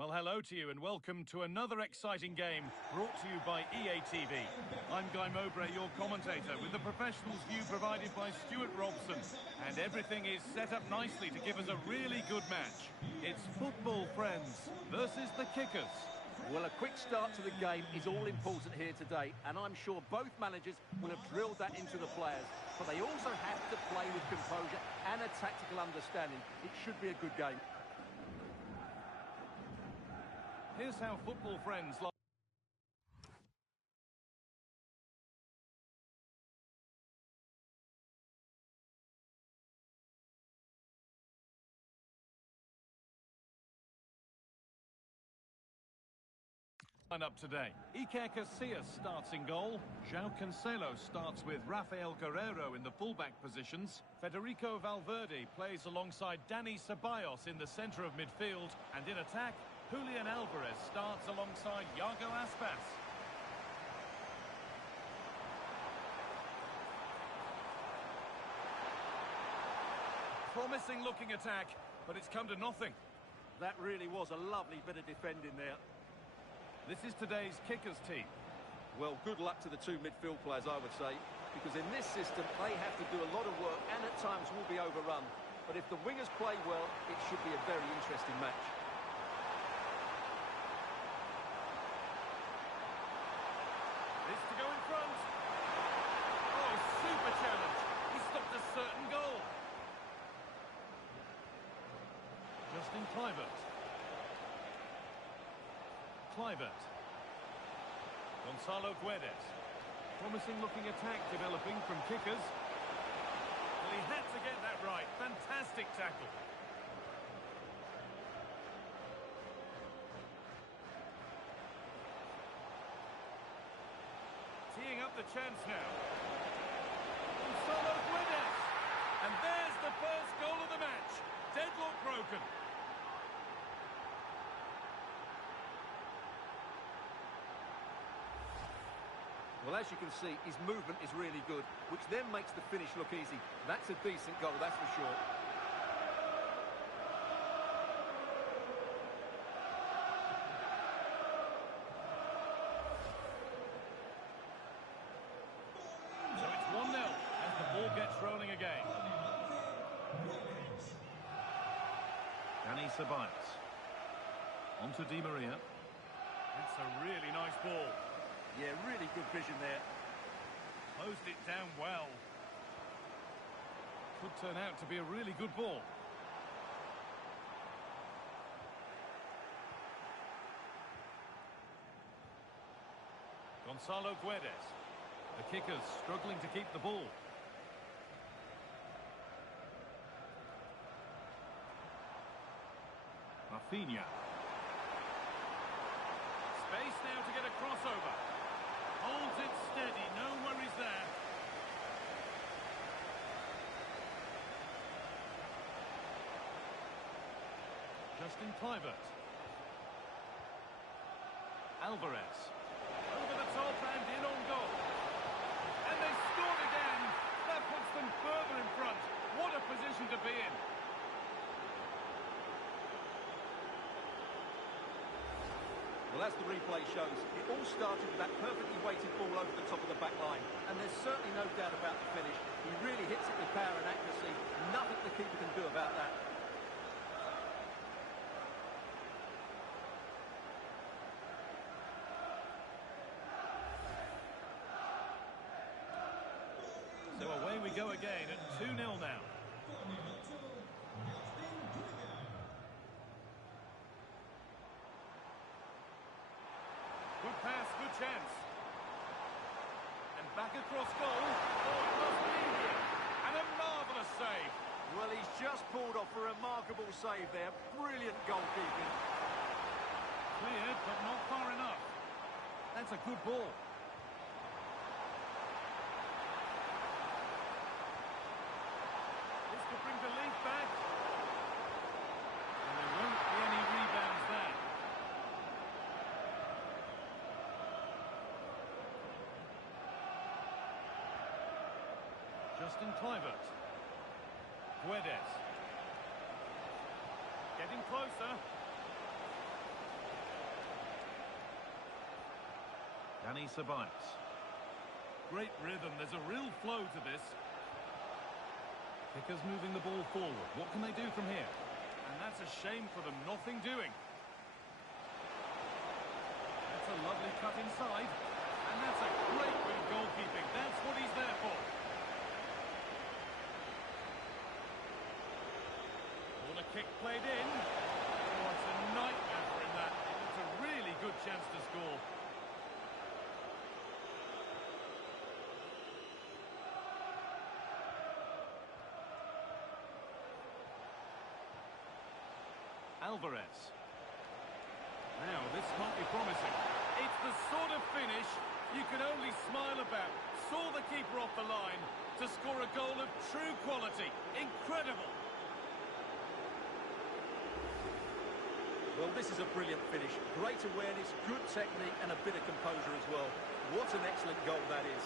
Well, hello to you and welcome to another exciting game brought to you by EA TV. I'm Guy Mowbray, your commentator, with the professionals view provided by Stuart Robson. And everything is set up nicely to give us a really good match. It's Football Friends versus the Kickers. Well, a quick start to the game is all important here today, and I'm sure both managers will have drilled that into the players. But they also have to play with composure and a tactical understanding. It should be a good game. Here's how Football Friends line up today. Iker Casillas starts in goal. João Cancelo starts with Rafael Guerreiro in the fullback positions. Federico Valverde plays alongside Dani Ceballos in the centre of midfield. And in attack, Julian Alvarez starts alongside Iago Aspas. Promising looking attack, but it's come to nothing. That really was a lovely bit of defending there. This is today's Kickers team. Well, good luck to the two midfield players, I would say, because in this system, they have to do a lot of work and at times will be overrun. But if the wingers play well, it should be a very interesting match. It's to go in front. Oh, super challenge. He stopped a certain goal. Justin Kluivert. Gonzalo Guedes. Promising looking attack developing from Kickers. Well, he had to get that right. Fantastic tackle. Teeing up the chance now. Gonzalo Guedes. And there's the first goal of the match. Deadlock broken. Well, as you can see, his movement is really good, which then makes the finish look easy. That's a decent goal, that's for sure. So it's 1-0 as the ball gets rolling again. Dani Ceballos. On to Di Maria. It's a really nice ball. Yeah, really good vision there. Closed it down well. Could turn out to be a really good ball. Gonzalo Guedes. The Kickers struggling to keep the ball. Rafinha. Space now to get a crossover. Holds it steady, no worries there. Justin Kluivert. Alvarez. Over the top and in on goal. And they scored again. That puts them further in front. What a position to be in. Well, as the replay shows, it all started with that perfectly weighted ball over the top of the back line. And there's certainly no doubt about the finish. He really hits it with power and accuracy. Nothing the keeper can do about that. So away we go again at 2-0 now. Good pass, good chance. And back across goal. Oh, it must be here. And a marvellous save. Well, he's just pulled off a remarkable save there. Brilliant goalkeeping. Cleared, but not far enough. That's a good ball. This could bring the lead back. And there won't be any rebounds there. Justin Kluivert. Guedes. Getting closer. Dani Ceballos. Great rhythm, there's a real flow to this. Kickers moving the ball forward. What can they do from here? And that's a shame for them, nothing doing. That's a lovely cut inside. And that's a great bit of goalkeeping. That's what he's there for. Corner kick played in. Oh, it's a nightmare for him, that. It's a really good chance to score. Alvarez. Now, this might be promising. It's the sort of finish you can only smile about. Saw the keeper off the line to score a goal of true quality. Incredible. Well, this is a brilliant finish. Great awareness, good technique, and a bit of composure as well. What an excellent goal that is.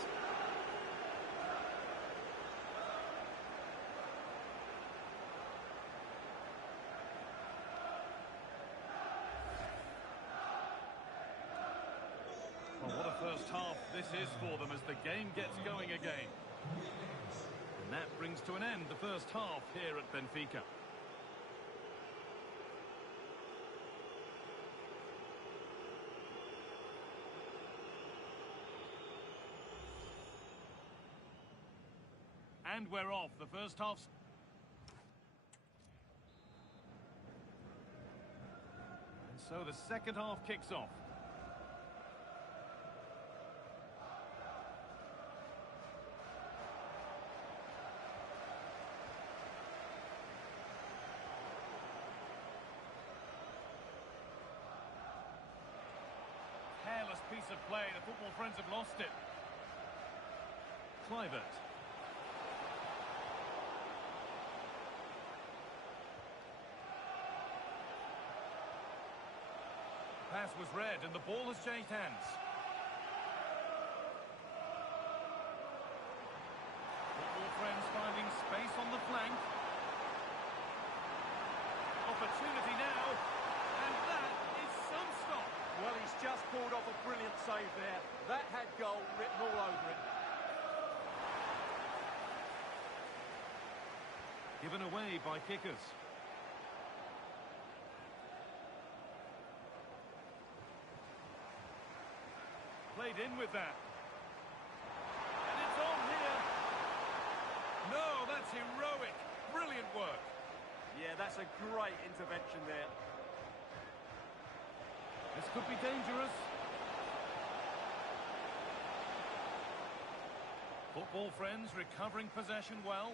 Well, what a first half this is for them as the game gets going again. And that brings to an end the first half here at Benfica. And we're off. The first half. And so the second half kicks off. Careless piece of play. The football friends have lost it. Kluivert. Pass was read and the ball has changed hands. Football friends finding space on the flank. Opportunity now, and that is some stop. Well, he's just pulled off a brilliant save there. That had goal written all over it. Given away by kickers. Played in with that. And it's on here. No, that's heroic. Brilliant work. Yeah, that's a great intervention there. This could be dangerous. Football friends recovering possession well.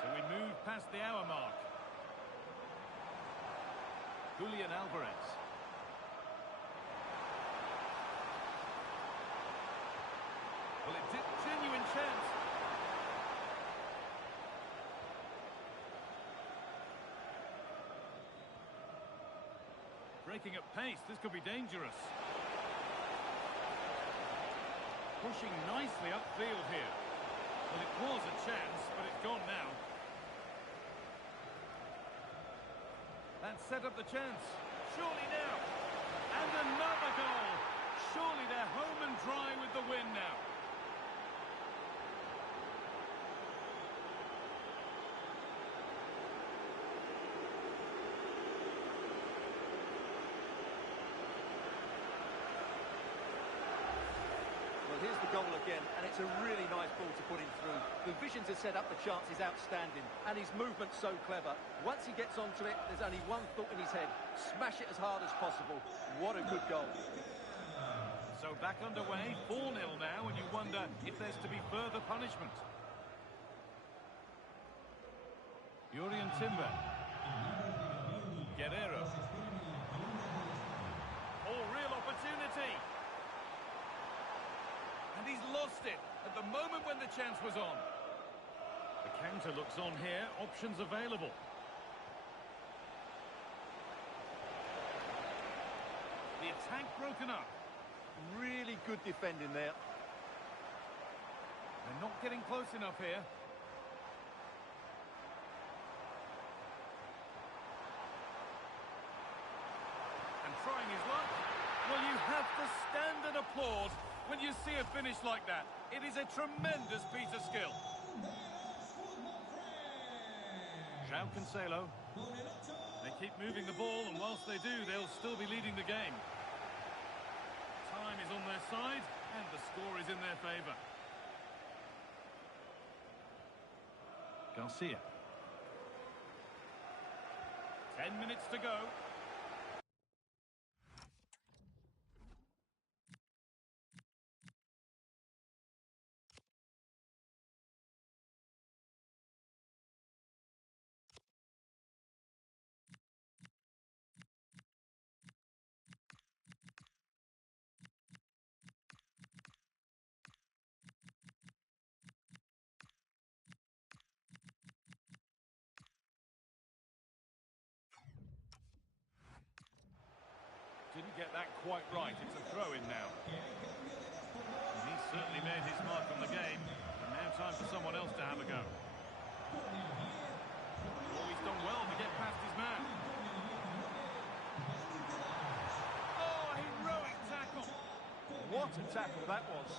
So we move past the hour mark. Julian Alvarez. Well, it's a genuine chance. Breaking at pace, this could be dangerous. Pushing nicely upfield here. Well, it was a chance, but it's gone now. That set up the chance. Surely now. And another goal. Surely they're home and dry with the win now. Well, here's the goal again, and it's a really nice ball to put him through. The vision to set up the chance is outstanding, and his movement's so clever. Once he gets onto it, there's only one thought in his head. Smash it as hard as possible. What a good goal. So back underway, 4-0 now, and you wonder if there's to be further punishment. Jurrien Timber. Guerreiro. Oh, real opportunity. And he's lost it at the moment when the chance was on. The counter looks on here, options available. The attack broken up. Really good defending there. They're not getting close enough here. you see a finish like that, it is a tremendous piece of skill. João Cancelo. They keep moving the ball, and whilst they do, they'll still be leading the game. Time is on their side, and the score is in their favour. Garcia. 10 minutes to go. Didn't get that quite right. It's a throw-in now. And he's certainly made his mark on the game. And now time for someone else to have a go. Oh, he's done well to get past his man. Oh, heroic tackle. What a tackle that was.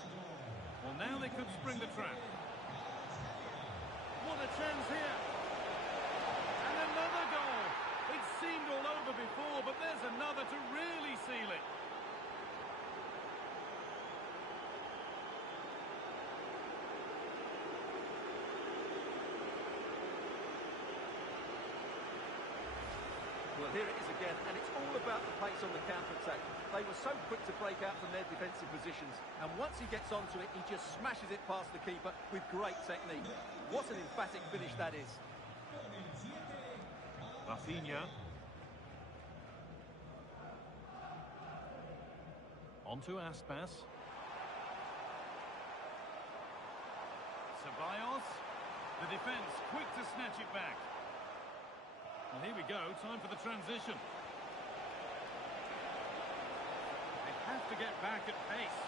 Well, now they could spring the trap. What a chance here. And another goal. It seemed all over before, but there's another to really seal it. Well, here it is again, and it's all about the pace on the counter-attack. They were so quick to break out from their defensive positions, and once he gets onto it, he just smashes it past the keeper with great technique. What an emphatic finish that is. Rafinha. Onto Aspas. Ceballos. The defence quick to snatch it back. Well, here we go, time for the transition. They have to get back at pace.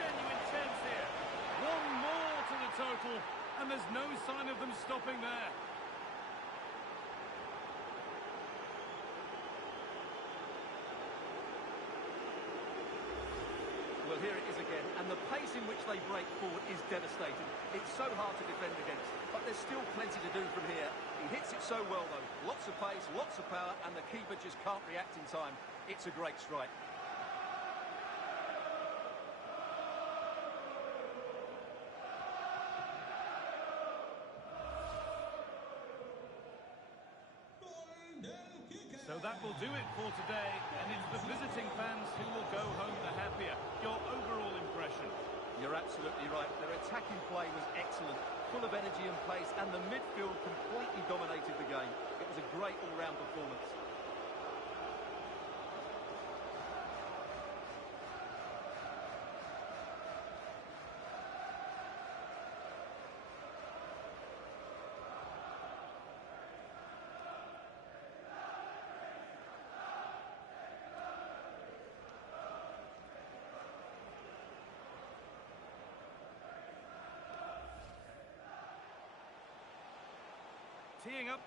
Genuine chance here. One more to the total, and there's no sign of them stopping there. Well, here it is again, and the pace in which they break forward is devastating. It's so hard to defend against, but there's still plenty to do from here. He hits it so well, though. Lots of pace, lots of power, and the keeper just can't react in time. It's a great strike. So that will do it for today, and it's the visiting fans who will go home the happier. Your overall impression? You're absolutely right. Their attacking play was excellent, full of energy and pace, and the midfield completely dominated the game. It was a great all-round performance. Teeing up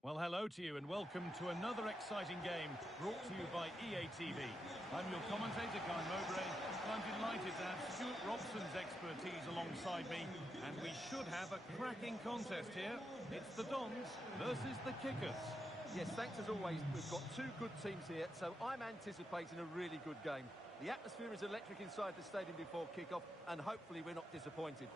Well, hello to you and welcome to another exciting game brought to you by EA TV. I'm your commentator, Guy Mowbray, and I'm delighted to have Stuart Robson's expertise alongside me, and we should have a cracking contest here. It's the Dons versus the Kickers. Yes, thanks as always. We've got two good teams here, so I'm anticipating a really good game. The atmosphere is electric inside the stadium before kick-off, and hopefully we're not disappointed.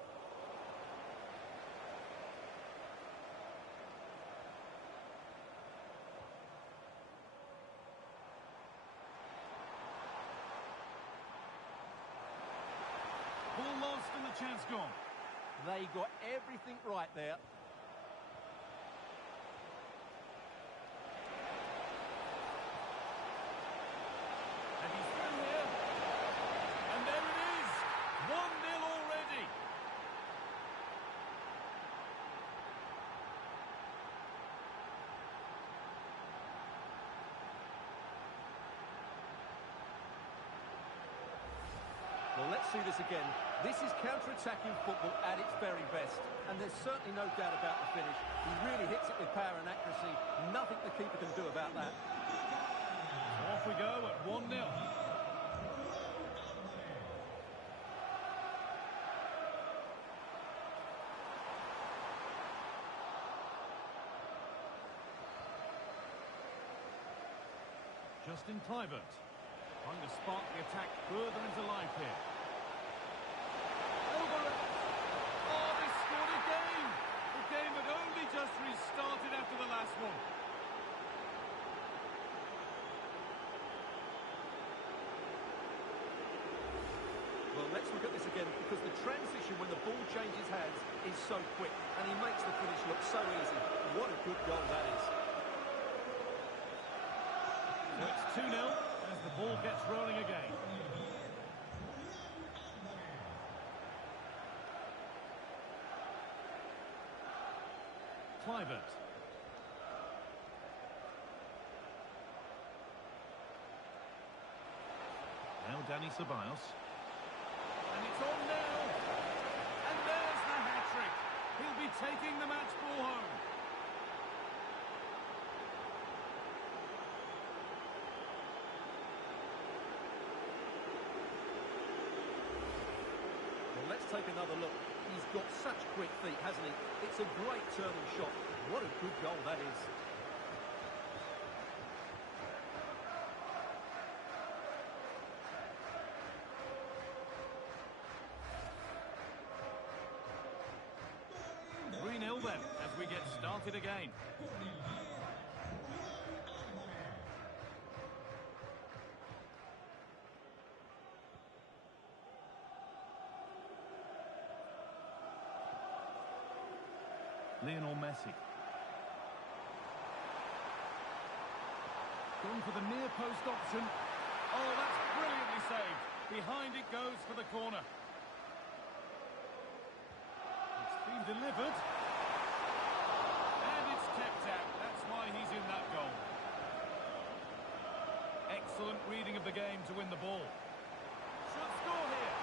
Ball lost and the chance gone. They got everything right there. And he's through here. And there it is. 1-0 already. Well, let's see this again. This is counter-attacking football at its very best. And there's certainly no doubt about the finish. He really hits it with power and accuracy. Nothing the keeper can do about that. So off we go at 1-0. Justin Kluivert trying to spark the attack further into life here. Oh, they scored again! The game had only just restarted after the last one. Well, let's look at this again, because the transition when the ball changes hands is so quick, and he makes the finish look so easy. What a good goal that is. So it's 2-0 as the ball gets rolling again. Kluivert. Now Dani Ceballos. And it's on now. And there's the hat-trick. He'll be taking the match ball home. Well, let's take another look. He's got such quick feet, hasn't he? It's a great turning shot. What a good goal that is. Then, as we get started again. Lionel Messi. Going for the near post option. Oh, that's brilliantly saved. Behind it goes for the corner. It's been delivered. Kept out. That's why he's in that goal. Excellent reading of the game to win the ball. Should score here.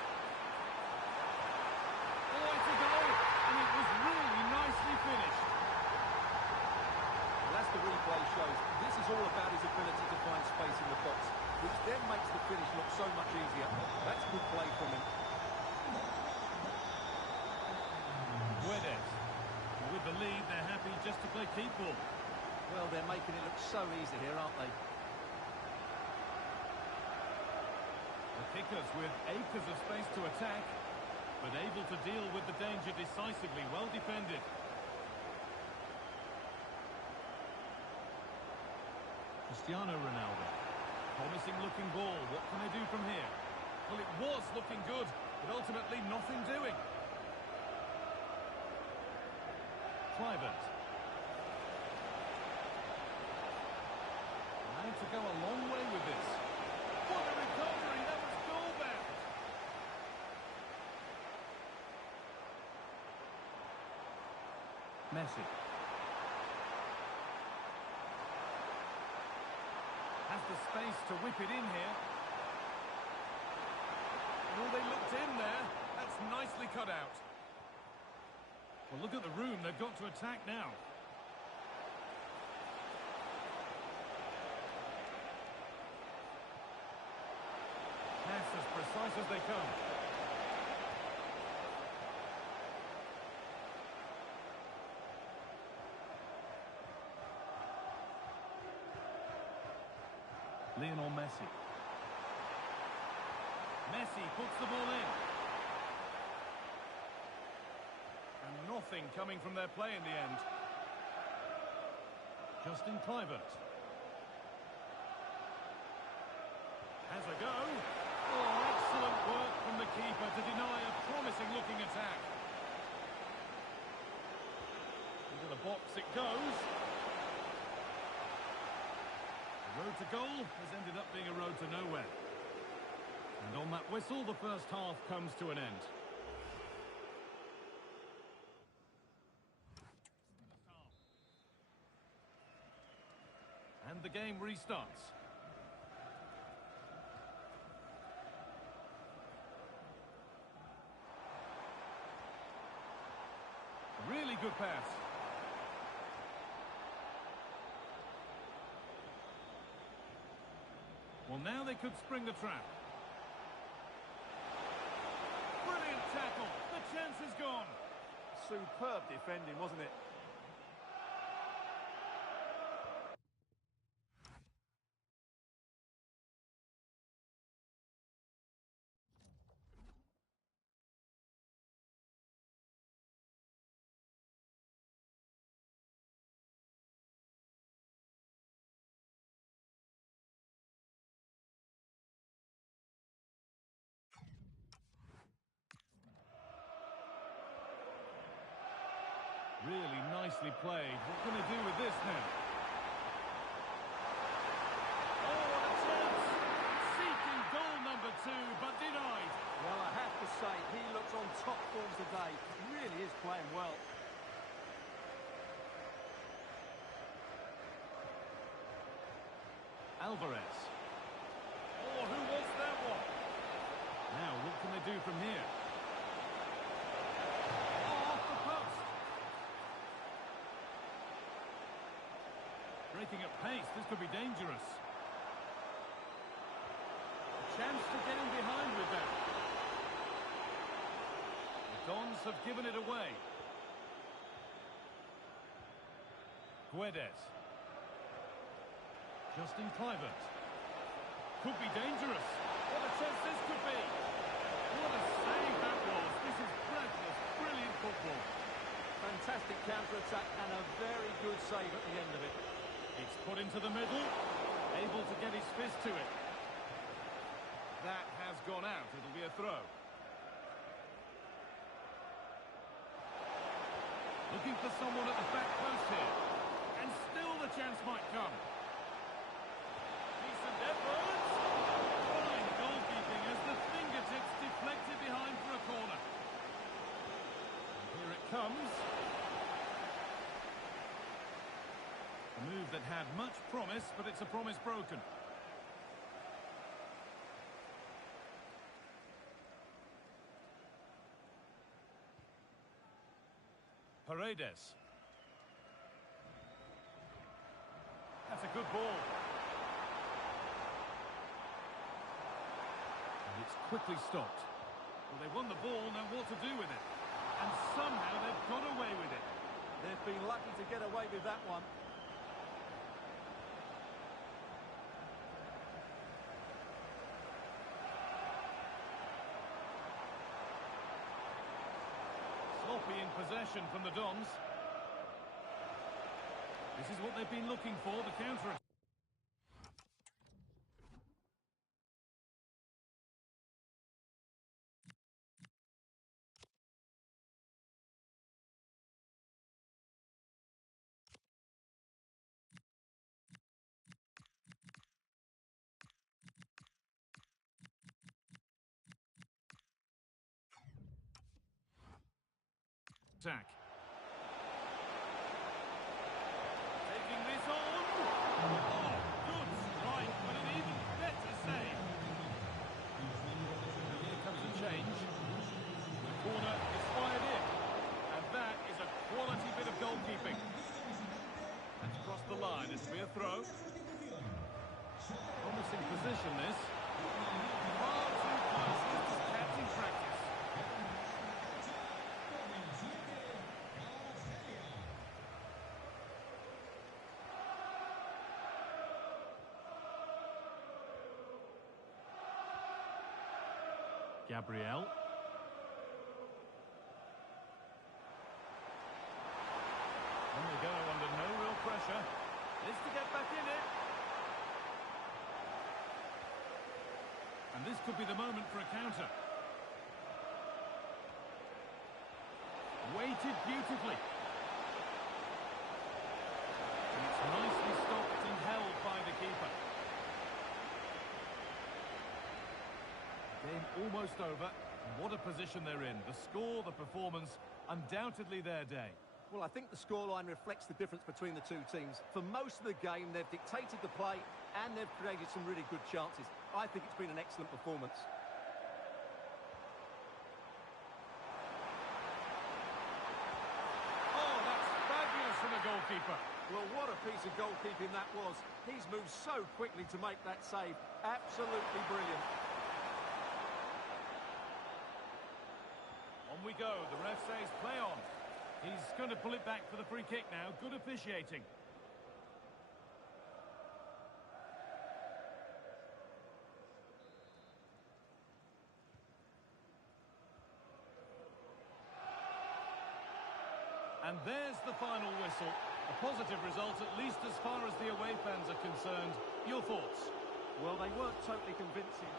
Oh, it's a goal, and it was really nicely finished. Well, as the replay shows, this is all about his ability to find space in the box, which then makes the finish look so much easier. That's good play from him. Guedes. With the lead, they're happy just to play keep ball. Well, they're making it look so easy here, aren't they? The Kickers with acres of space to attack, but able to deal with the danger decisively. Well defended. Cristiano Ronaldo. Promising looking ball. What can they do from here? Well, it was looking good, but ultimately nothing doing. Kluivert. Allowed to go a long way with this. What a recovery! That was goal-bound. Messi. Has the space to whip it in here. Oh, they looked in there. That's nicely cut out. Well, look at the room. They've got to attack now. they come. Lionel Messi. Messi puts the ball in. And nothing coming from their play in the end. Justin Kluivert. Has a go. Oh, excellent work from the keeper to deny a promising-looking attack. Into the box it goes. The road to goal has ended up being a road to nowhere. And on that whistle, the first half comes to an end. And the game restarts. Really good pass. Well, now they could spring the trap. Brilliant tackle. The chance is gone. Superb defending, wasn't it? Really nicely played. What can they do with this now? Oh, what a chance! Seeking goal number 2, but denied. Well, I have to say, he looks on top form today. He really is playing well. Alvarez. Oh, who wants that one? Now, what can they do from here? Breaking at pace, this could be dangerous. A chance to get in behind with that. The Dons have given it away. Guedes. Justin Kluivert. Could be dangerous. What a chance this could be. What a save that was. This is breathless, brilliant football. Fantastic counter-attack and a very good save at the end of it. It's put into the middle, able to get his fist to it. That has gone out. It'll be a throw. Looking for someone at the back post here. And still the chance might come. Decent effort. Fine goalkeeping as the fingertips deflected behind for a corner. And here it comes. A move that had much promise, but it's a promise broken. Paredes. That's a good ball. And it's quickly stopped. Well, they won the ball, now what to do with it? And somehow they've got away with it. They've been lucky to get away with that one. Sloppy in possession from the Dons. This is what they've been looking for, the counter. Attack. Taking this on. Oh, good strike, but an even better save. Here comes a change. The corner is fired in. And that is a quality bit of goalkeeping. That's crossed the line. It'll be a throw. Promising position, this. Far too close. Just practice. Gabriel. On they go under no real pressure. This to get back in it. And this could be the moment for a counter. Weighted beautifully. And it's nicely stopped and held by the keeper. Game almost over. And what a position they're in. The score, the performance, undoubtedly their day. Well, I think the scoreline reflects the difference between the two teams. For most of the game, they've dictated the play and they've created some really good chances. I think it's been an excellent performance. Oh, that's fabulous from the goalkeeper. Well, what a piece of goalkeeping that was. He's moved so quickly to make that save. Absolutely brilliant. On we go. The ref says play on. He's going to pull it back for the free kick now. Good officiating. And there's the final whistle. A positive result, at least as far as the away fans are concerned. Your thoughts? Well, they weren't totally convincing.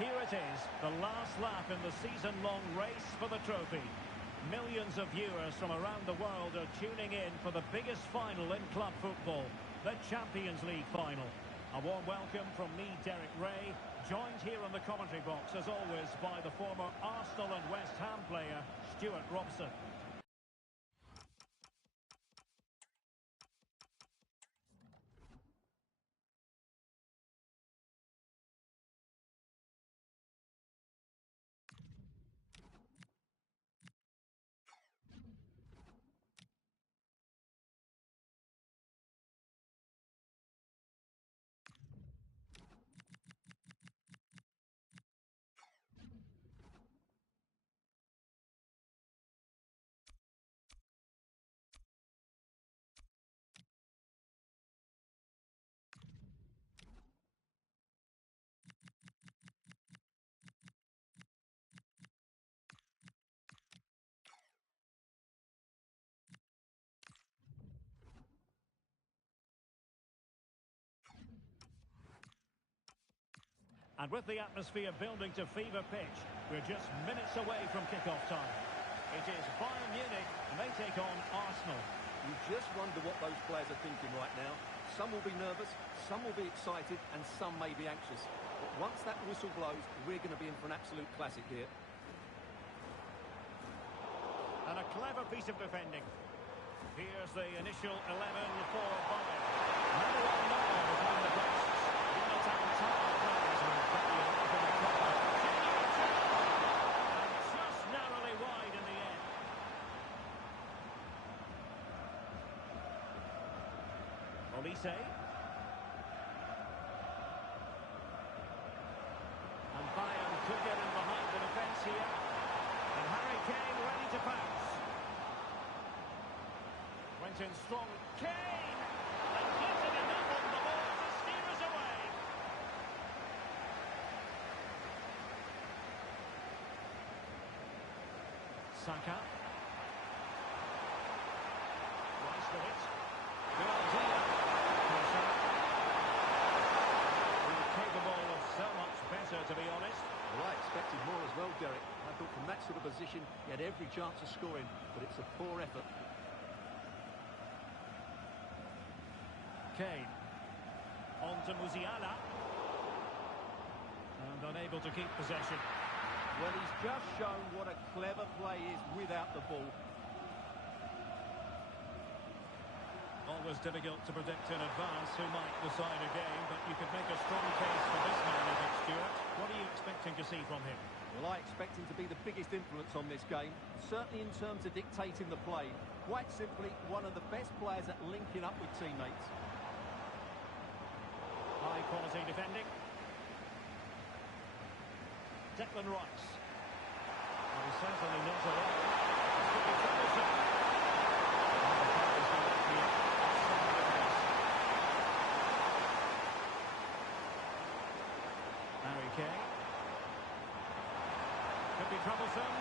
here it is, the last lap in the season-long race for the trophy. Millions of viewers from around the world are tuning in for the biggest final in club football, the Champions League final. A warm welcome from me, Derek Ray, joined here in the commentary box, as always, by the former Arsenal and West Ham player, Stuart Robson. And with the atmosphere building to fever pitch, we're just minutes away from kick-off time. It is Bayern Munich, and they take on Arsenal. You just wonder what those players are thinking right now. Some will be nervous, some will be excited, and some may be anxious. But once that whistle blows, we're going to be in for an absolute classic here. And a clever piece of defending. Here's the initial 11 for Bayern. Manuel Neuer behind the posts. Jonathan Tah plays with very open the corner. And just narrowly wide in the end. Olise. And Bayern could get in behind the defence here. And Harry Kane ready to pounce. Went in strong. Kane! And gives it enough on the ball to steer us away. Saka. Rice with it. Good idea. We're capable of so much better, to be honest. Well, I expected more as well, Derek. I thought from that sort of position, he had every chance of scoring, but it's a poor effort. Kane. On to Musiala. And unable to keep possession. Well, he's just shown what a clever play is without the ball. Always difficult to predict in advance who might decide a game, but you could make a strong case for this man, I think, Stuart. What are you expecting to see from him? Well, I expect him to be the biggest influence on this game, certainly in terms of dictating the play. Quite simply, one of the best players at linking up with teammates. High quality defending. Declan Rice. Well, he's certainly not alone. This could be troublesome. Harry Kane. Could be troublesome.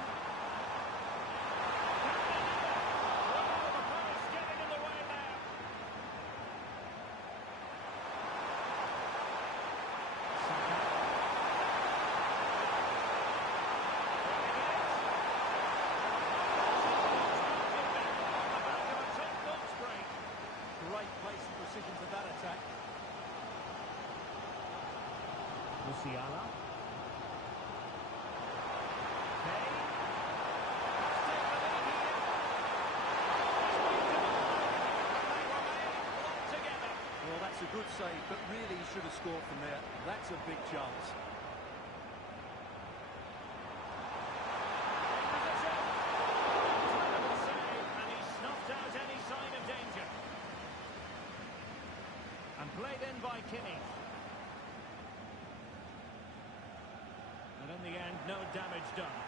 The pass getting in the way there. Saka. Great pace and precision to that attack. Musiala. Kane. Together. Well, that's a good save, but really he should have scored from there. That's a big chance. And he snuffed out any sign of danger. And played in by Kimmich. And in the end, no damage done.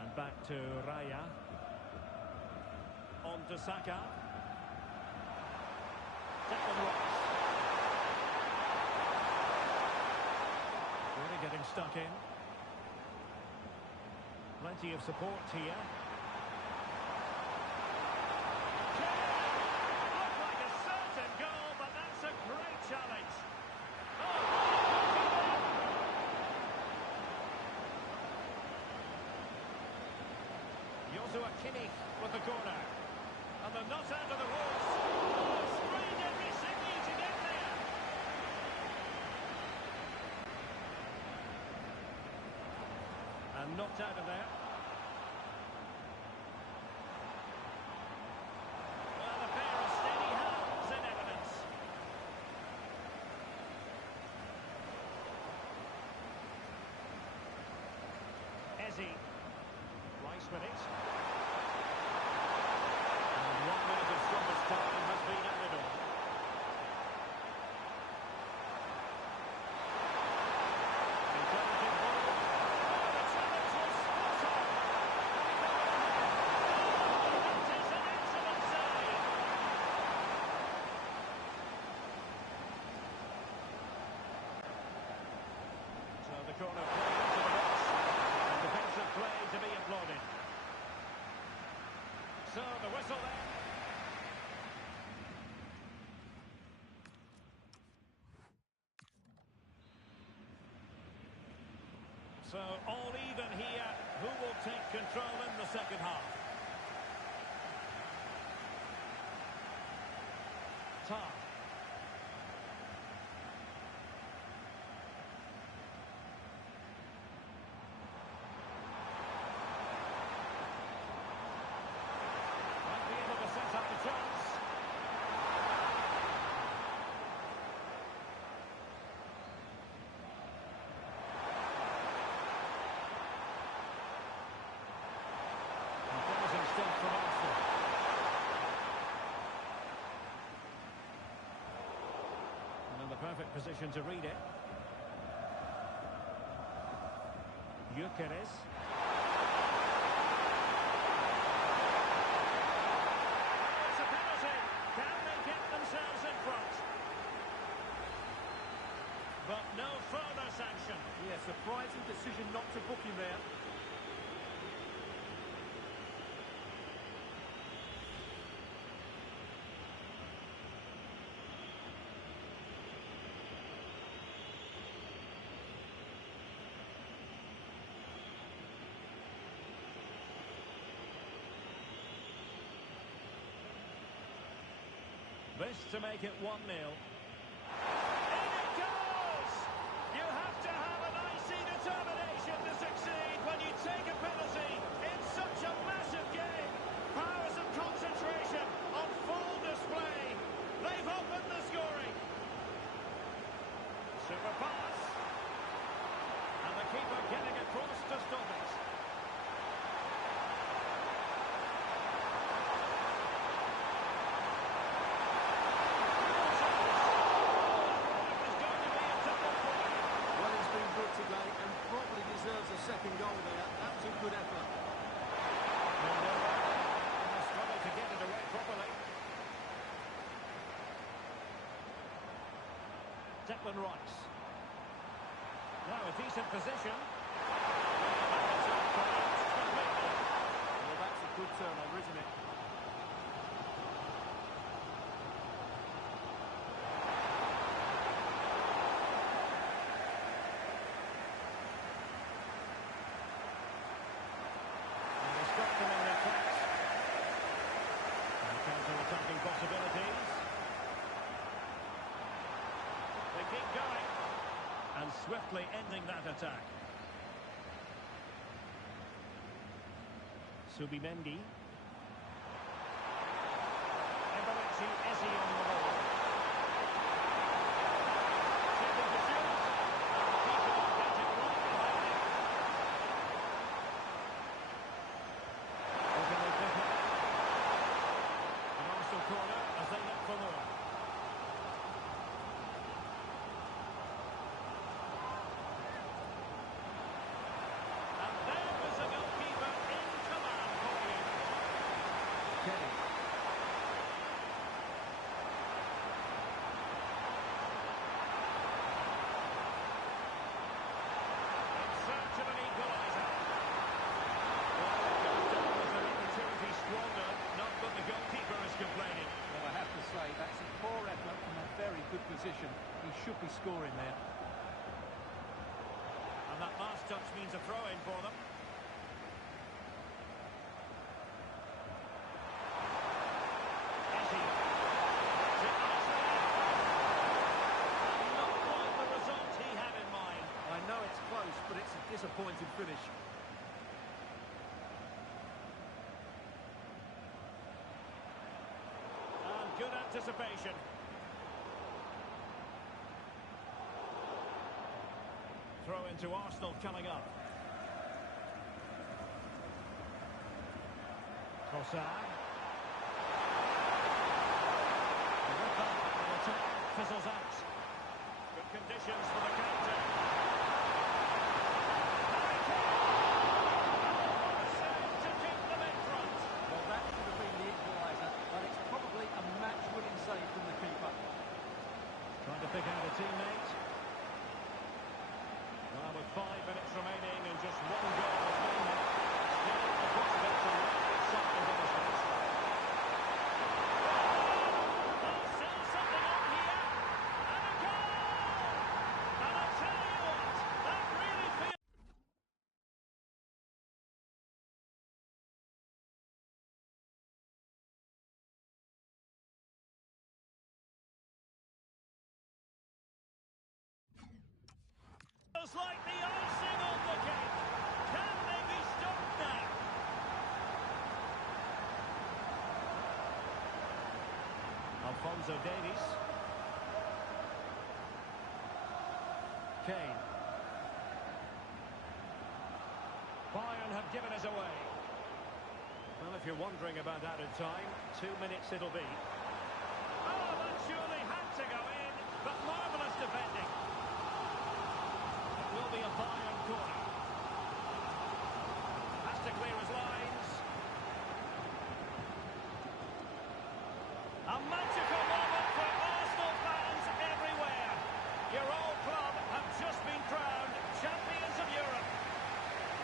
And back to Raya. On to Saka. Declan Rice. Really getting stuck in. Plenty of support here. Looked like a certain goal, but that's a great challenge. Oh, Joshua Kimmich with the corner. And they're not out of the woods. Oh, strained every sinew to get there. And knocked out of there. Well, a pair of steady hands in evidence. Eze. Rice with it. And 1 minute of stoppage time has been added on. Intelligent ball. Oh, the challenge was spot on. Oh, that is an excellent save. So the corner played into the box. And defensive play to be applauded. So the whistle there. So all even here. Who will take control in the second half? Tar. Might be able to set up the chance. And promising stuff from Arsenal. And in the perfect position to read it. Gyökeres. It's a penalty. Can they get themselves in front? But no further sanction. Yeah, surprising decision not to book him there. This to make it 1-0. In it goes! You have to have an icy determination to succeed when you take a penalty in such a massive game. Powers of concentration on full display. They've opened the scoring. Super pass. And the keeper getting across to stop it. Today and probably deserves a second goal there. That was a good effort. And struggled to get it away properly. Declan Rice. Now a decent position. Well, that's a good turnover, isn't it? Counter-attacking possibilities. They keep going. And swiftly ending that attack. Subimendi. Eberechi Eze on the ball. Taking the shoot. And the keeper gets it right behind him. Looking at this one. An Arsenal corner as they look for more. And there was the goalkeeper in command for you. Kenny. In search of an equaliser. Well, it goes down as an opportunity squandered. Not that the goalkeeper is complaining. Well, I have to say, that's a poor effort from a very good position. be scoring there. And that last touch means a throw-in for them. Ezio. And not quite the result he had in mind. I know it's close, but it's a disappointing finish. And good anticipation. Throw into Arsenal coming up. Trossard. The whip up, the attack fizzles out. Good conditions for the counter. Harry Kane! What a save to keep them in front. Well, that should have been the equaliser, but it's probably a match-winning save from the keeper. Trying to pick out a teammate. Well, with 5 minutes remaining and just one goal has been there, still a prospect to right side of the distance. There's still something on here, and a goal! And I tell you what, that really feels... Feels like the icing on the cake. Can they be stopped now? Alphonso Davies. Kane. Bayern have given us away. Well, if you're wondering about added time, 2 minutes it'll be. Oh, that surely had to go in, but marvellous defending. It will be a Bayern corner. Has to clear his lines. A magical moment for Arsenal fans everywhere. Your old club have just been crowned champions of Europe.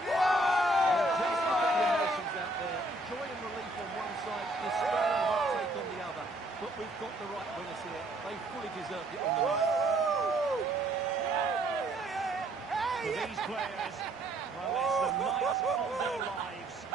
Just look at the emotions out there. Joy and relief on one side, despair and heartache on the other. But we've got the right winners here. They fully deserved it on the night. For these players, well, it's the night of their lives.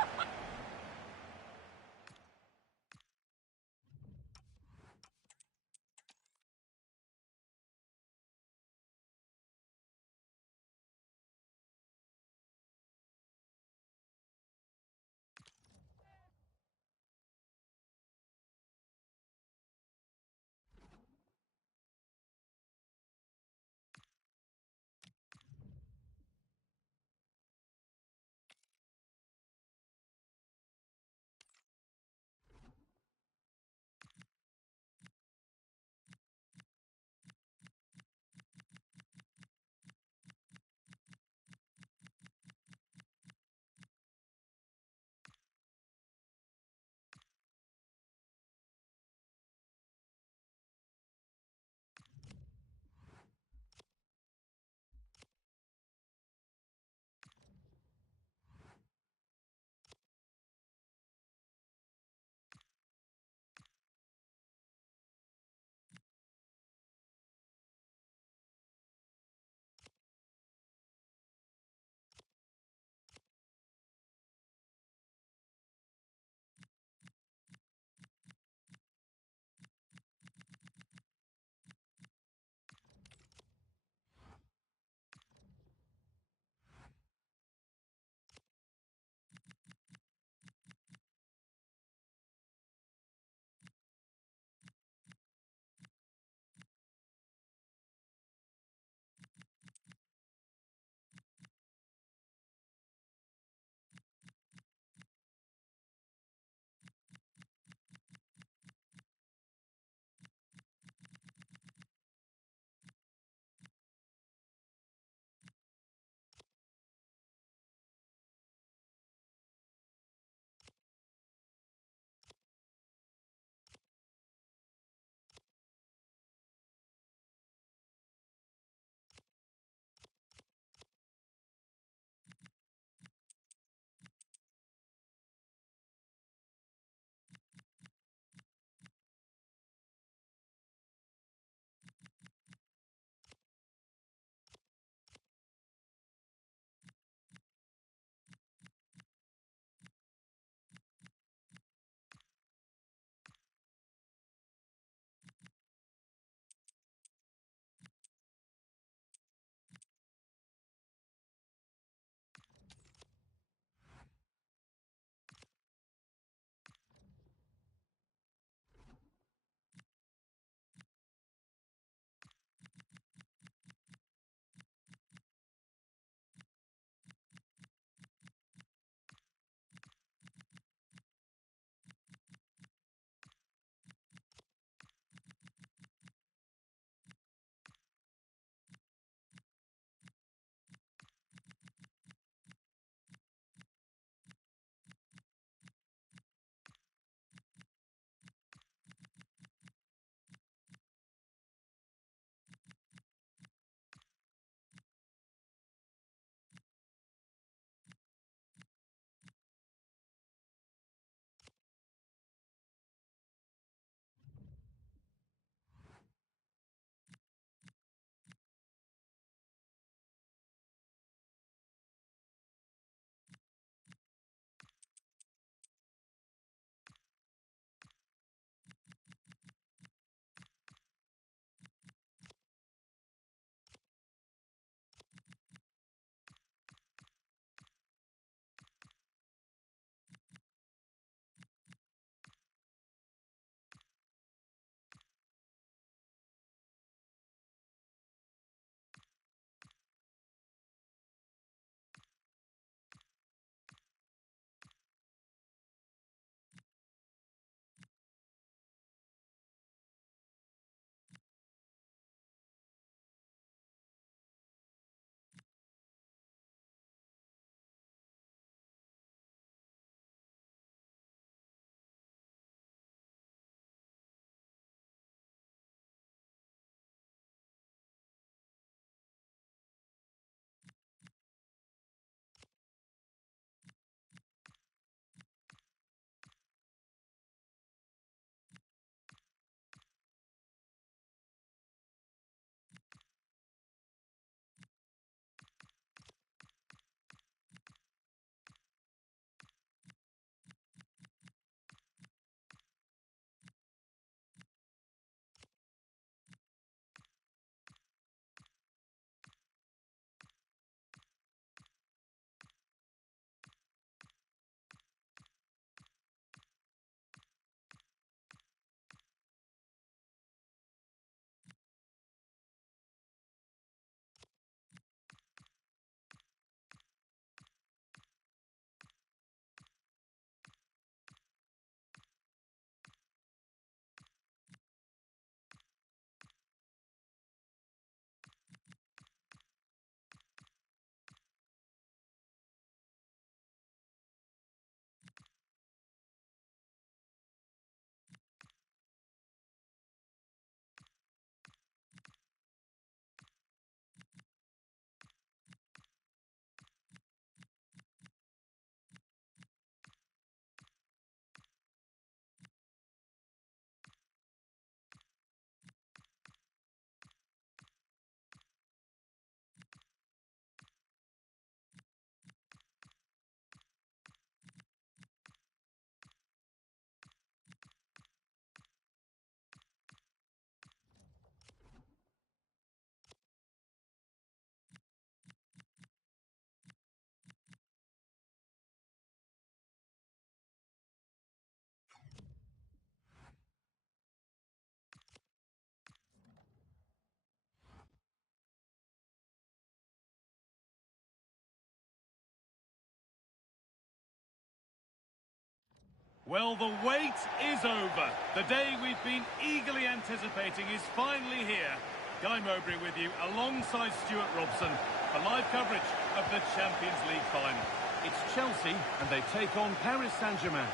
Well, the wait is over. The day we've been eagerly anticipating is finally here. Guy Mowbray with you, alongside Stuart Robson, for live coverage of the Champions League final. It's Chelsea, and they take on Paris Saint-Germain.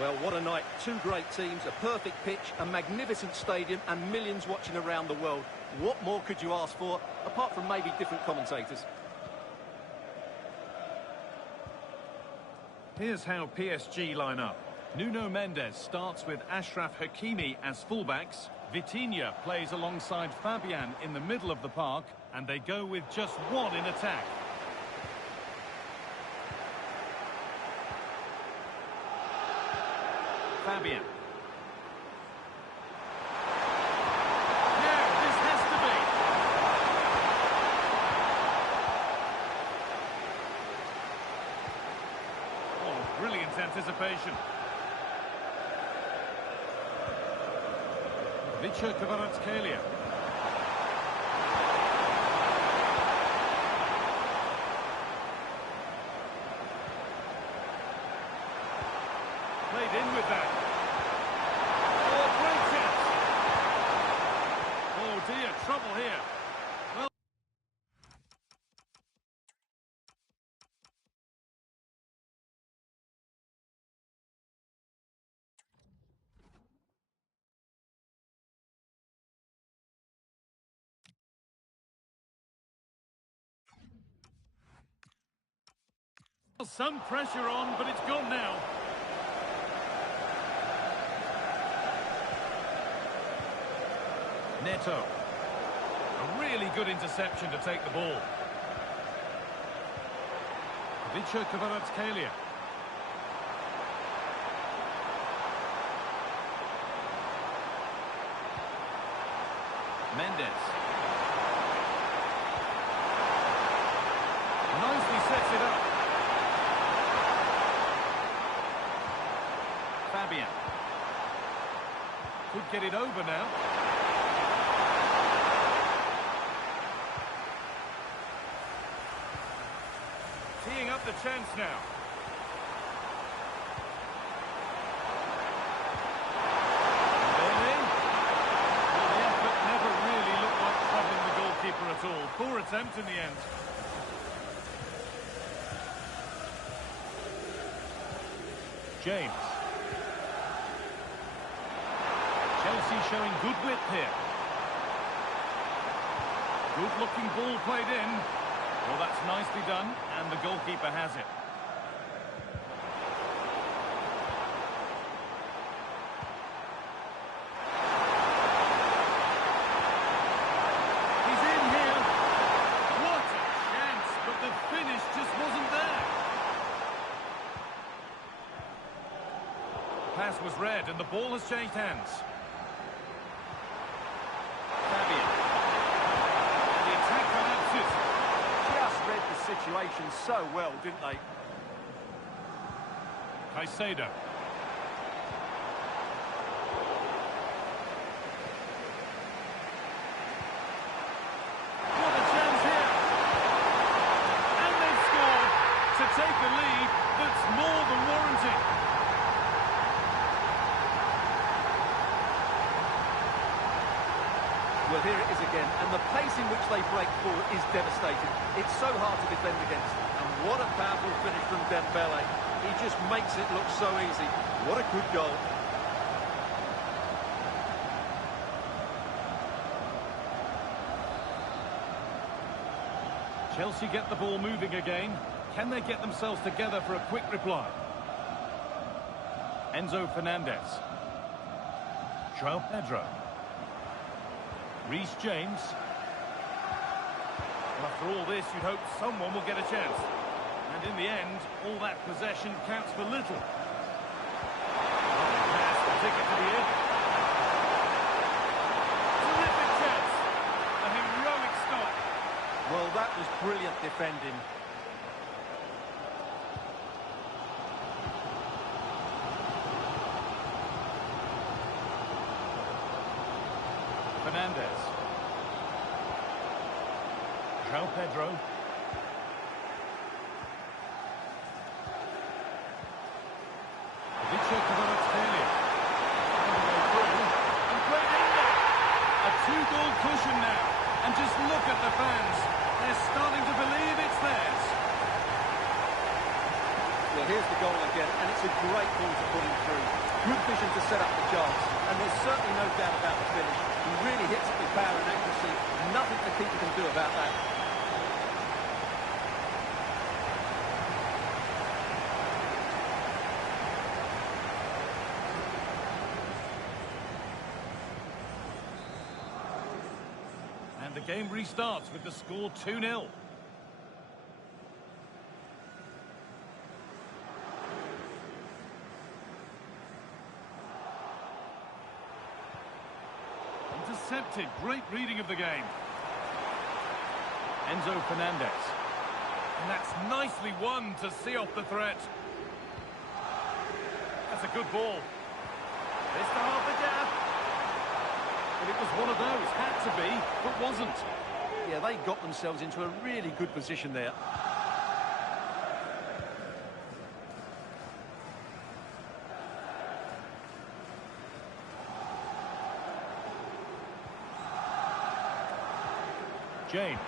Well, what a night. Two great teams, a perfect pitch, a magnificent stadium, and millions watching around the world. What more could you ask for, apart from maybe different commentators? Here's how PSG line up. Nuno Mendes starts with Achraf Hakimi as fullbacks. Vitinha plays alongside Fabian in the middle of the park, and they go with just one in attack. Fabian. Now, this has to be. Oh, brilliant anticipation. Vicha Kvaratskhelia. Played in with that. Oh, great chance. Oh dear, trouble here. Well, some pressure on, but it's gone now. Neto. A really good interception to take the ball. Vicha Kvaratskhelia. Mendes. Nicely sets it up. Fabian. Could get it over now. Teeing up the chance now. Well, the effort never really looked like troubling the goalkeeper at all. Poor attempt in the end. James. Chelsea showing good width here. Good-looking ball played in. Well, that's nicely done, and the goalkeeper has it. He's in here. What a chance, but the finish just wasn't there. Pass was read, and the ball has changed hands. Fabian. And the attack collapses. Just read the situation so well, didn't they? Caicedo. What a chance here! And they've scored to take a lead that's more than warranted. Well, here it is again, and the pace in which they break forward is devastating. It's so hard to defend against. And what a powerful finish from Dembele. He just makes it look so easy. What a good goal. Chelsea get the ball moving again. Can they get themselves together for a quick reply? Enzo Fernandez. João Pedro. Reece James. Well, after all this, you'd hope someone will get a chance. And in the end, all that possession counts for little. Pass to take it to the edge. Terrific chance. A heroic stop. Well, that was brilliant defending. Fernandez. João Pedro. Vicha Kvaratskhelia. great ball to put him through. Good vision to set up the chance. And there's certainly no doubt about the finish. He really hits it with power and accuracy. Nothing the keeper can do about that. And the game restarts with the score 2-0. Intercepted. Great reading of the game. Enzo Fernandez. And that's nicely won to see off the threat. That's a good ball. This to half the gap. But it was one of those. Had to be, but wasn't. Yeah, they got themselves into a really good position there. James.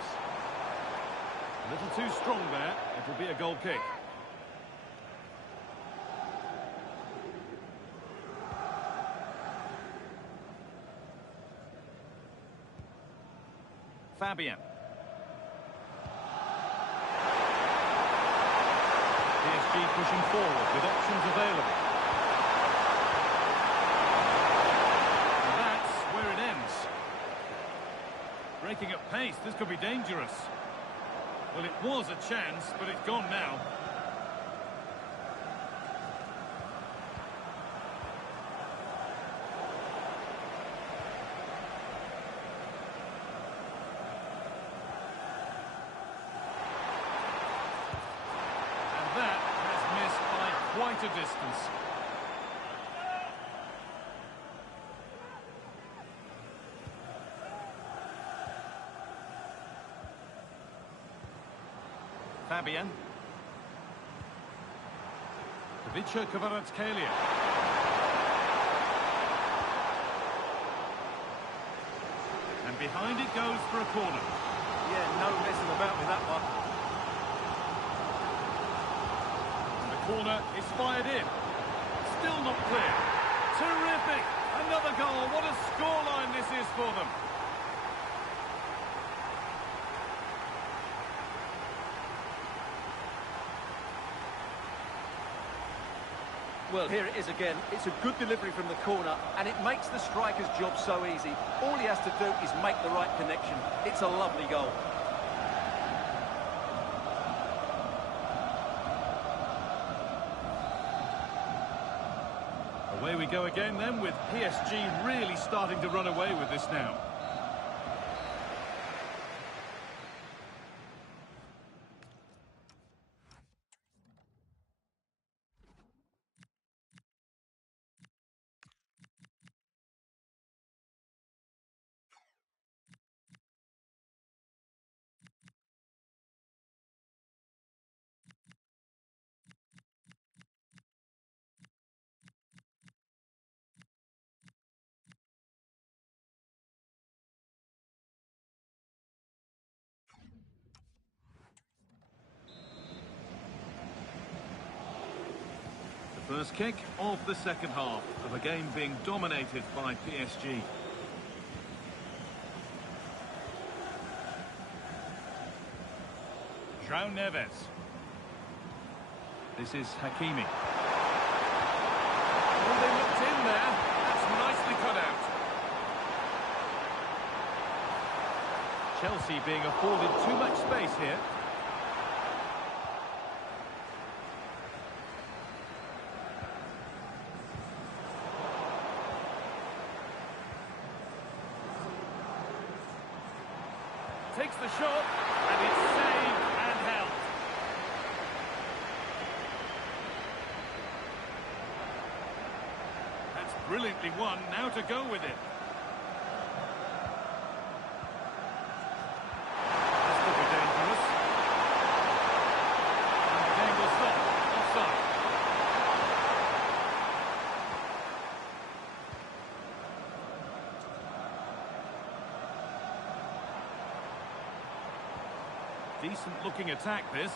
A little too strong there. It will be a goal kick. Fabian. PSG pushing forward with options available. And that's where it ends. Breaking at pace, this could be dangerous. Well, it was a chance, but it's gone now. And that has missed by quite a distance. Fabian. Ivica Kvaratskhelia. And behind it goes for a corner. Yeah, no messing about with that one. And the corner is fired in. Still not clear. Terrific! Another goal. What a scoreline this is for them. Well, here it is again. It's a good delivery from the corner, and it makes the striker's job so easy. All he has to do is make the right connection. It's a lovely goal. Away we go again then, with PSG really starting to run away with this now. First kick of the second half of a game being dominated by PSG. João Neves. This is Hakimi. Oh, they looked in there. That's nicely cut out. Chelsea being afforded too much space here. Takes the shot, and it's saved and held. That's brilliantly won, now to go with it. This could be dangerous. And the game will stop. Offside. Decent looking attack, this.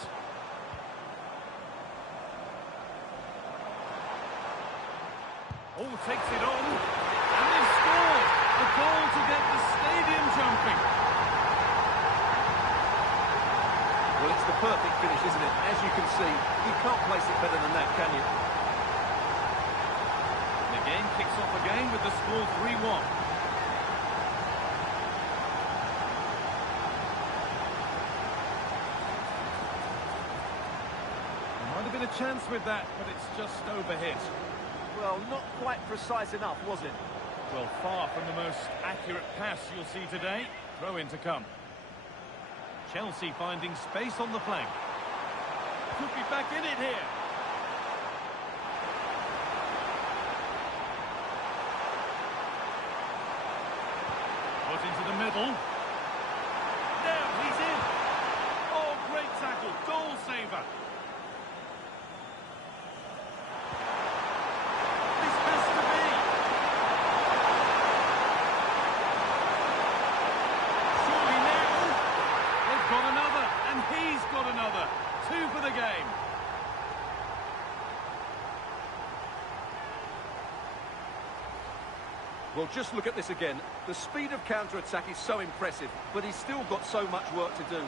Oh, takes it on. And they score. A goal to get the stadium jumping. Well, it's the perfect finish, isn't it? As you can see, you can't place it better than that, can you? The game kicks off again with the score 3-1. Might have been a chance with that, but it's just overhit. Well, not quite precise enough, was it? Well, far from the most accurate pass you'll see today. Throw in to come. Chelsea finding space on the flank. Could be back in it here. Put into the middle. Now he's in. Oh, great tackle. Goal saver. This has to be. Surely now. They've got another, and he's got another. 2 for the game. Well, just look at this again. The speed of counter-attack is so impressive, but he's still got so much work to do.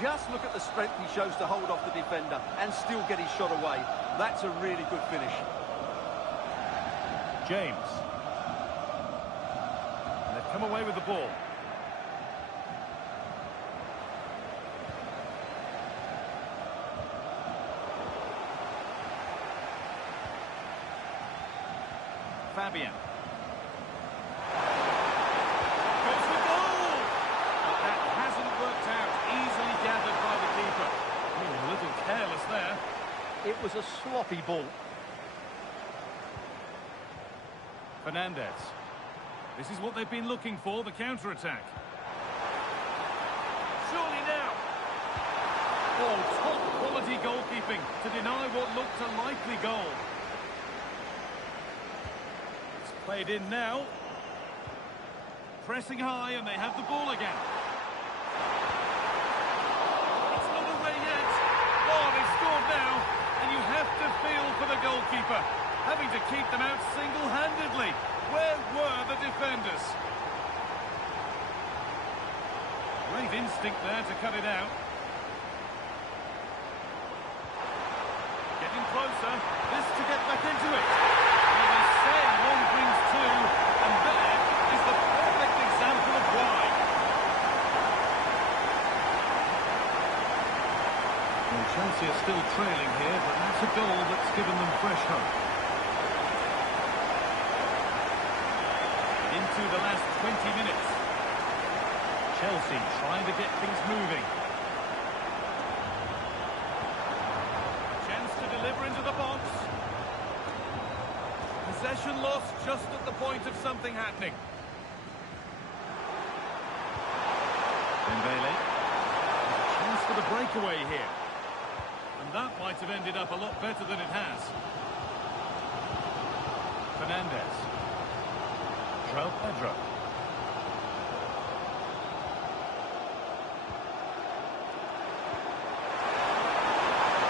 Just look at the strength he shows to hold off the defender and still get his shot away. That's a really good finish. James. And they've come away with the ball. Fabian. Goes for goal! But that hasn't worked out. Easily gathered by the keeper. Oh, a little careless there. It was a sloppy ball. Fernandez. This is what they've been looking for, the counter-attack. Surely now. Oh, top-quality goalkeeping to deny what looked a likely goal. It's played in now. Pressing high, and they have the ball again. It's not away yet. Oh, they've scored now, and you have to feel for the goalkeeper, having to keep them out single-handedly. Where were the defenders? Great instinct there to cut it out. Getting closer. This to get back into it. Well, they say one brings two, and there is the perfect example of why. Well, Chelsea are still trailing here, but that's a goal that's given them fresh hope. Into the last 20 minutes. Chelsea trying to get things moving. Chance to deliver into the box. Possession lost just at the point of something happening. Dembele. There's a chance for the breakaway here. And that might have ended up a lot better than it has. Fernandez. João Pedro.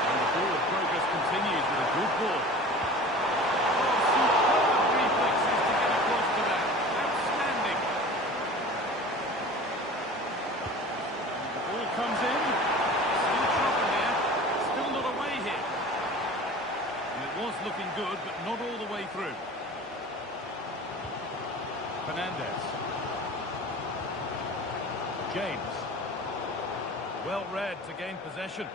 And the forward progress continues with a good ball. Oh, superb reflexes to get across to that. Outstanding. And the ball comes in. Still trouble here. Still not away here. And it was looking good, but not all the way through. Fernandez. James. Well read to gain possession.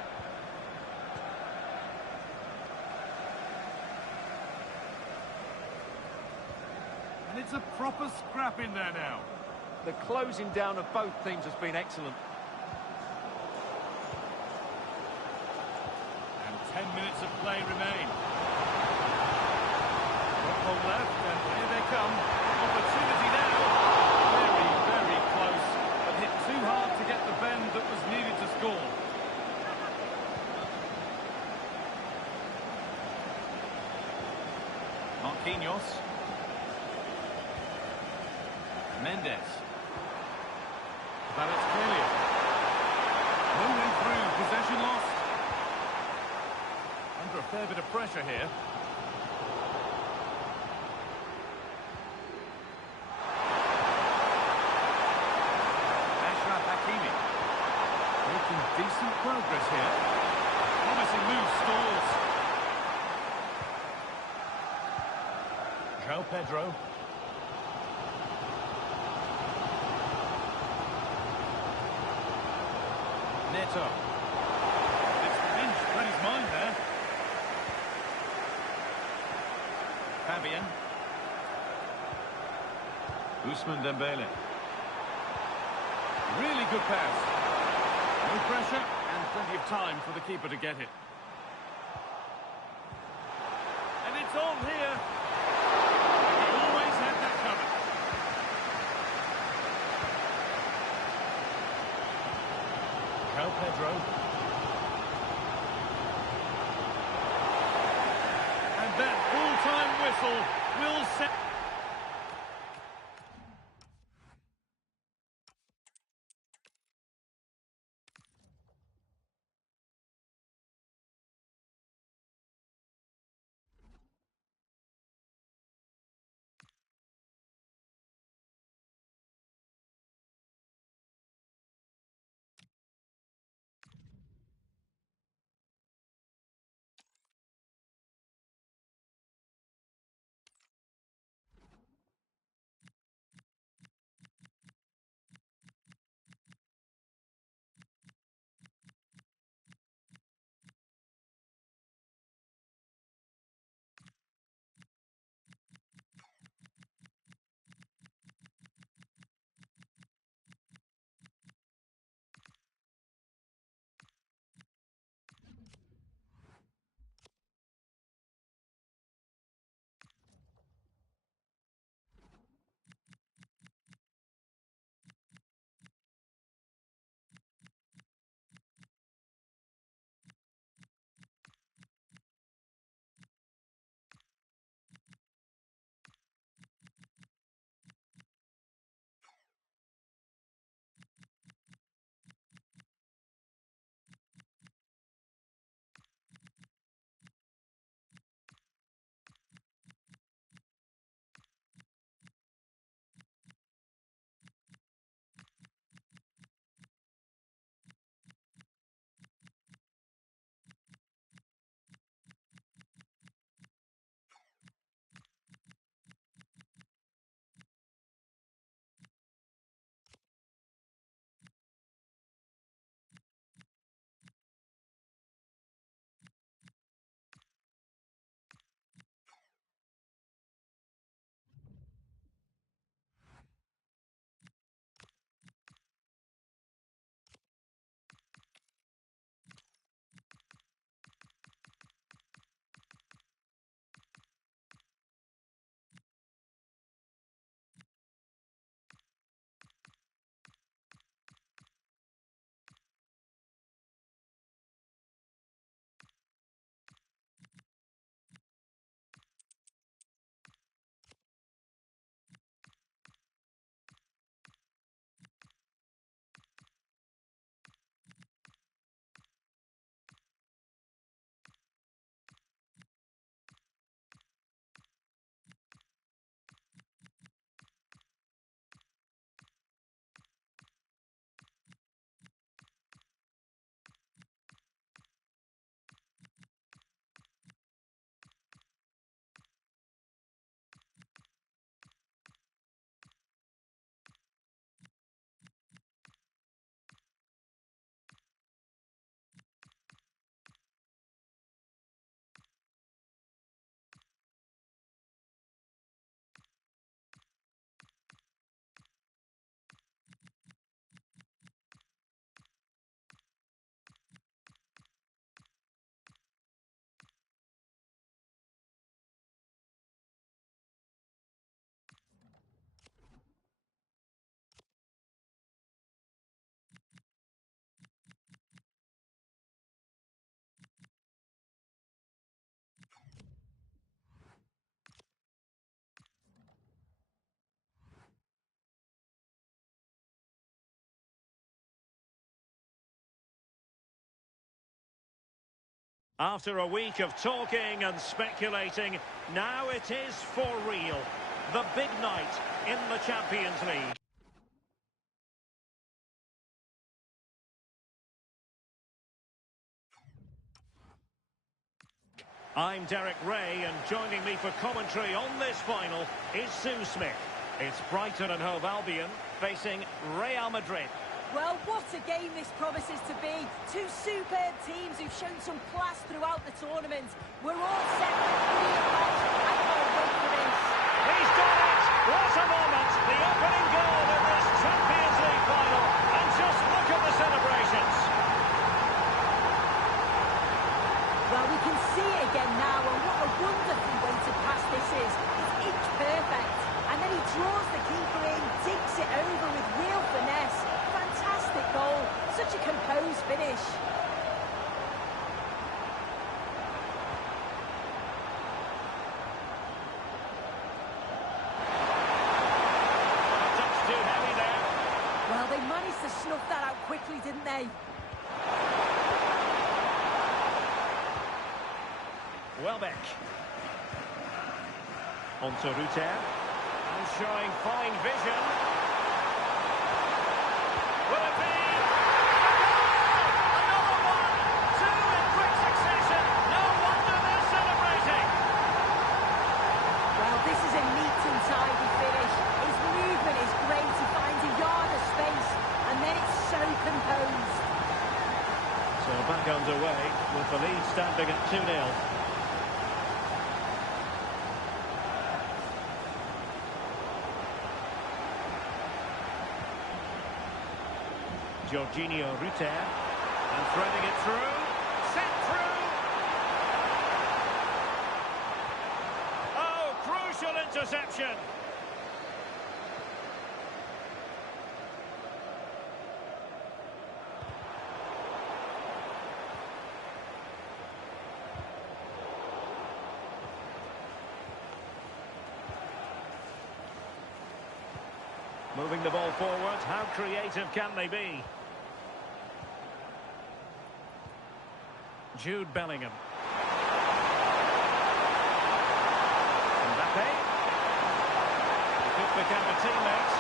And it's a proper scrap in there now. The closing down of both teams has been excellent. And 10 minutes of play remain. Football left, and here they come. Opportunity now. Very, very close. But hit too hard to get the bend that was needed to score. Marquinhos. Mendes. Kvaratskhelia. No way through. Possession lost. Under a fair bit of pressure here. progress here. Promising move stalls. João Pedro. Neto. It's Finch read his mind there. Fabian. Ousmane Dembele. Really good pass. No pressure and plenty of time for the keeper to get it. And it's on here. He always had that covered. João Pedro. And that full-time whistle will set... After a week of talking and speculating, now it is for real. The big night in the Champions League. I'm Derek Ray, and joining me for commentary on this final is Sue Smith. It's Brighton and Hove Albion facing Real Madrid. Well, what a game this promises to be. Two superb teams who've shown some class throughout the tournament. We're all set for a brilliant match. I can't wait for this. He's done it! What a moment! The opening goal in this Champions League final. And just look at the celebrations. Well, we can see it again now, and what a wonderful way to pass this is. It's inch perfect. And then he draws the keeper in, digs it over with real finesse. Fantastic goal. Such a composed finish. Touch too heavy there. Well, they managed to snuff that out quickly, didn't they? Welbeck. Onto Ruter. And showing fine vision. Will it be? Another one! Two in quick succession. No wonder they're celebrating. Well, this is a neat and tidy finish. His movement is great. He finds a yard of space, and then it's so composed. So back underway with the lead standing at 2-0. Jorginho Ruter, and threading it through, sent through. Oh, crucial interception. Moving the ball forward, how creative can they be? Jude Bellingham. Mbappe. He took the counter teammate.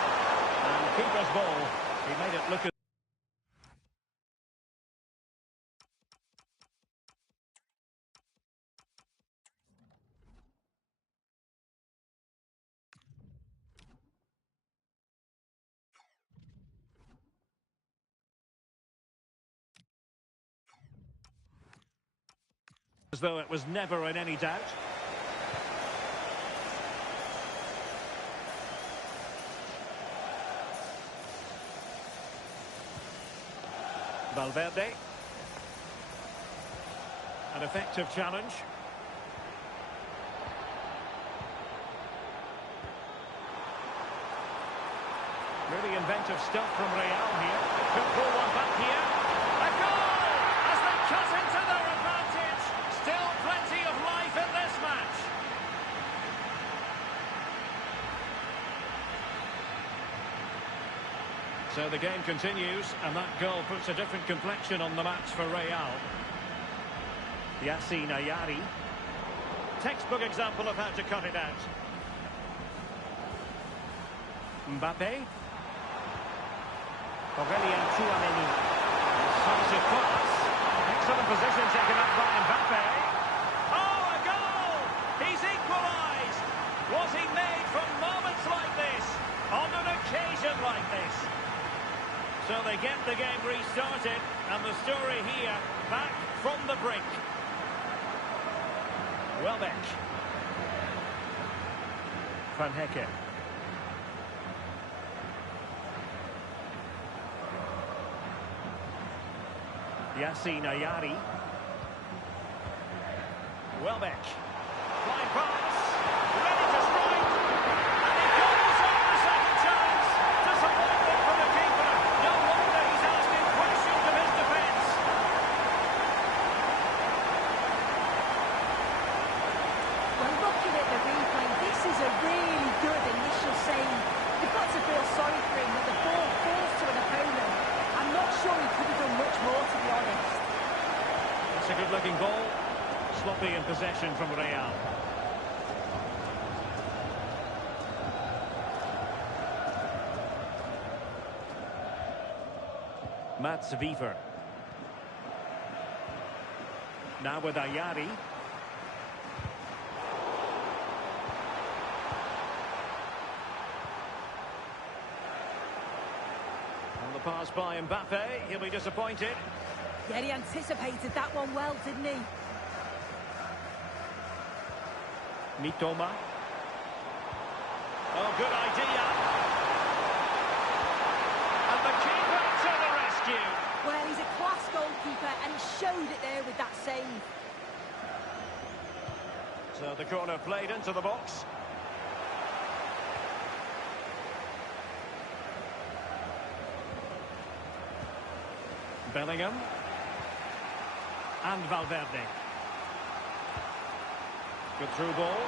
And keeper's ball. He made it look as though it was never in any doubt. Valverde. An effective challenge. Really inventive stuff from Real here. Could pull one back here. A goal! As they cut into their advantage. Still plenty of life in this match. So the game continues, and that goal puts a different complexion on the match for Real. Yassine Ayari. Textbook example of how to cut it out. Mbappe. Aurelien Tchouameni. Decisive pass. Excellent position taken up by Mbappe. Oh, a goal! He's equalised! Was he made from moments like this? On an occasion like this? So they get the game restarted, and the story here, back from the brink. Welbeck. Van Hecke. Yassine Ayari. Welbeck. Flying pass. Ready to strike. And he goes on the second chance. Disappointment from the keeper. No wonder he's asking questions of his defence. Well, looking at the replay, this is a really good initial save. You've got to feel sorry for him that the ball falls to an opponent. I'm not sure he could have done much more, to be honest. It's a good-looking ball. Sloppy in possession from Real. Mats Wiever. Now with Ayari. pass by Mbappe. He'll be disappointed. Yeah, he anticipated that one well, didn't he? Mitoma. Oh, good idea. And the keeper to the rescue. Well, he's a class goalkeeper and he showed it there with that save. So the corner played into the box. Bellingham. And Valverde. Good through ball.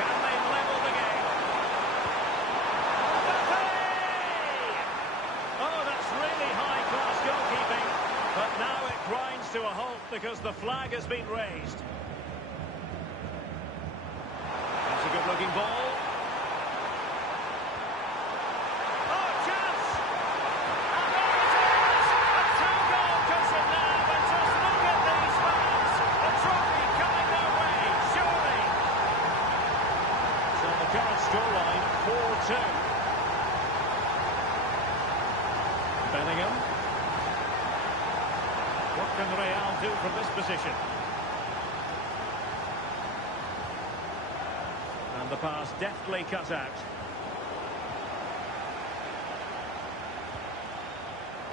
Can they level the game? Mbappe! Oh, that's really high-class goalkeeping. But now it grinds to a halt because the flag has been raised. That's a good-looking ball. Oh, chance! And there it is! A two-goal cushion now, but just look at these fans! The trophy coming their way, surely! So the current scoreline, 4-2. Bellingham. What can Real do from this position? And the pass deftly cut out.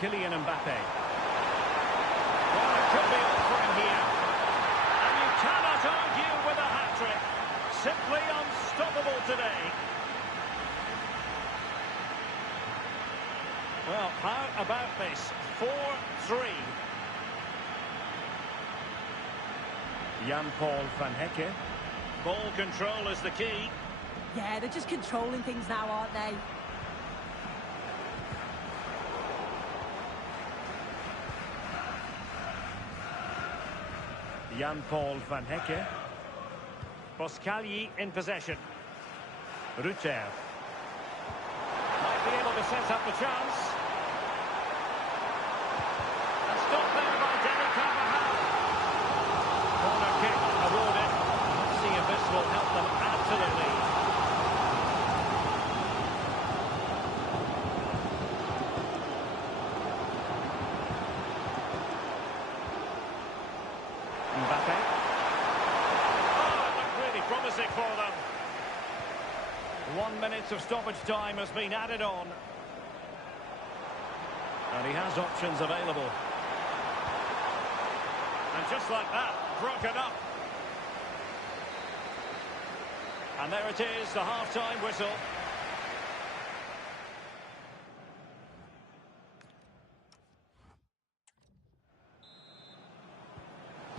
Kylian Mbappe. Well, it could be all for him here. And you cannot argue with a hat-trick. Simply unstoppable today. Well, how about this? 4-3. Jan-Paul van Hecke. Ball control is the key. Yeah, they're just controlling things now, aren't they? Jan-Paul van Hecke. Boscagli in possession. Rutter. Might be able to set up the chance. And stopped there by Dani Carvajal. Corner kick awarded. Let's see if this will help them add to the lead. Mbappe. Oh, it looked really promising for them. 1 minute of stoppage time has been added on. And he has options available. And just like that, broken up. And there it is, the half-time whistle.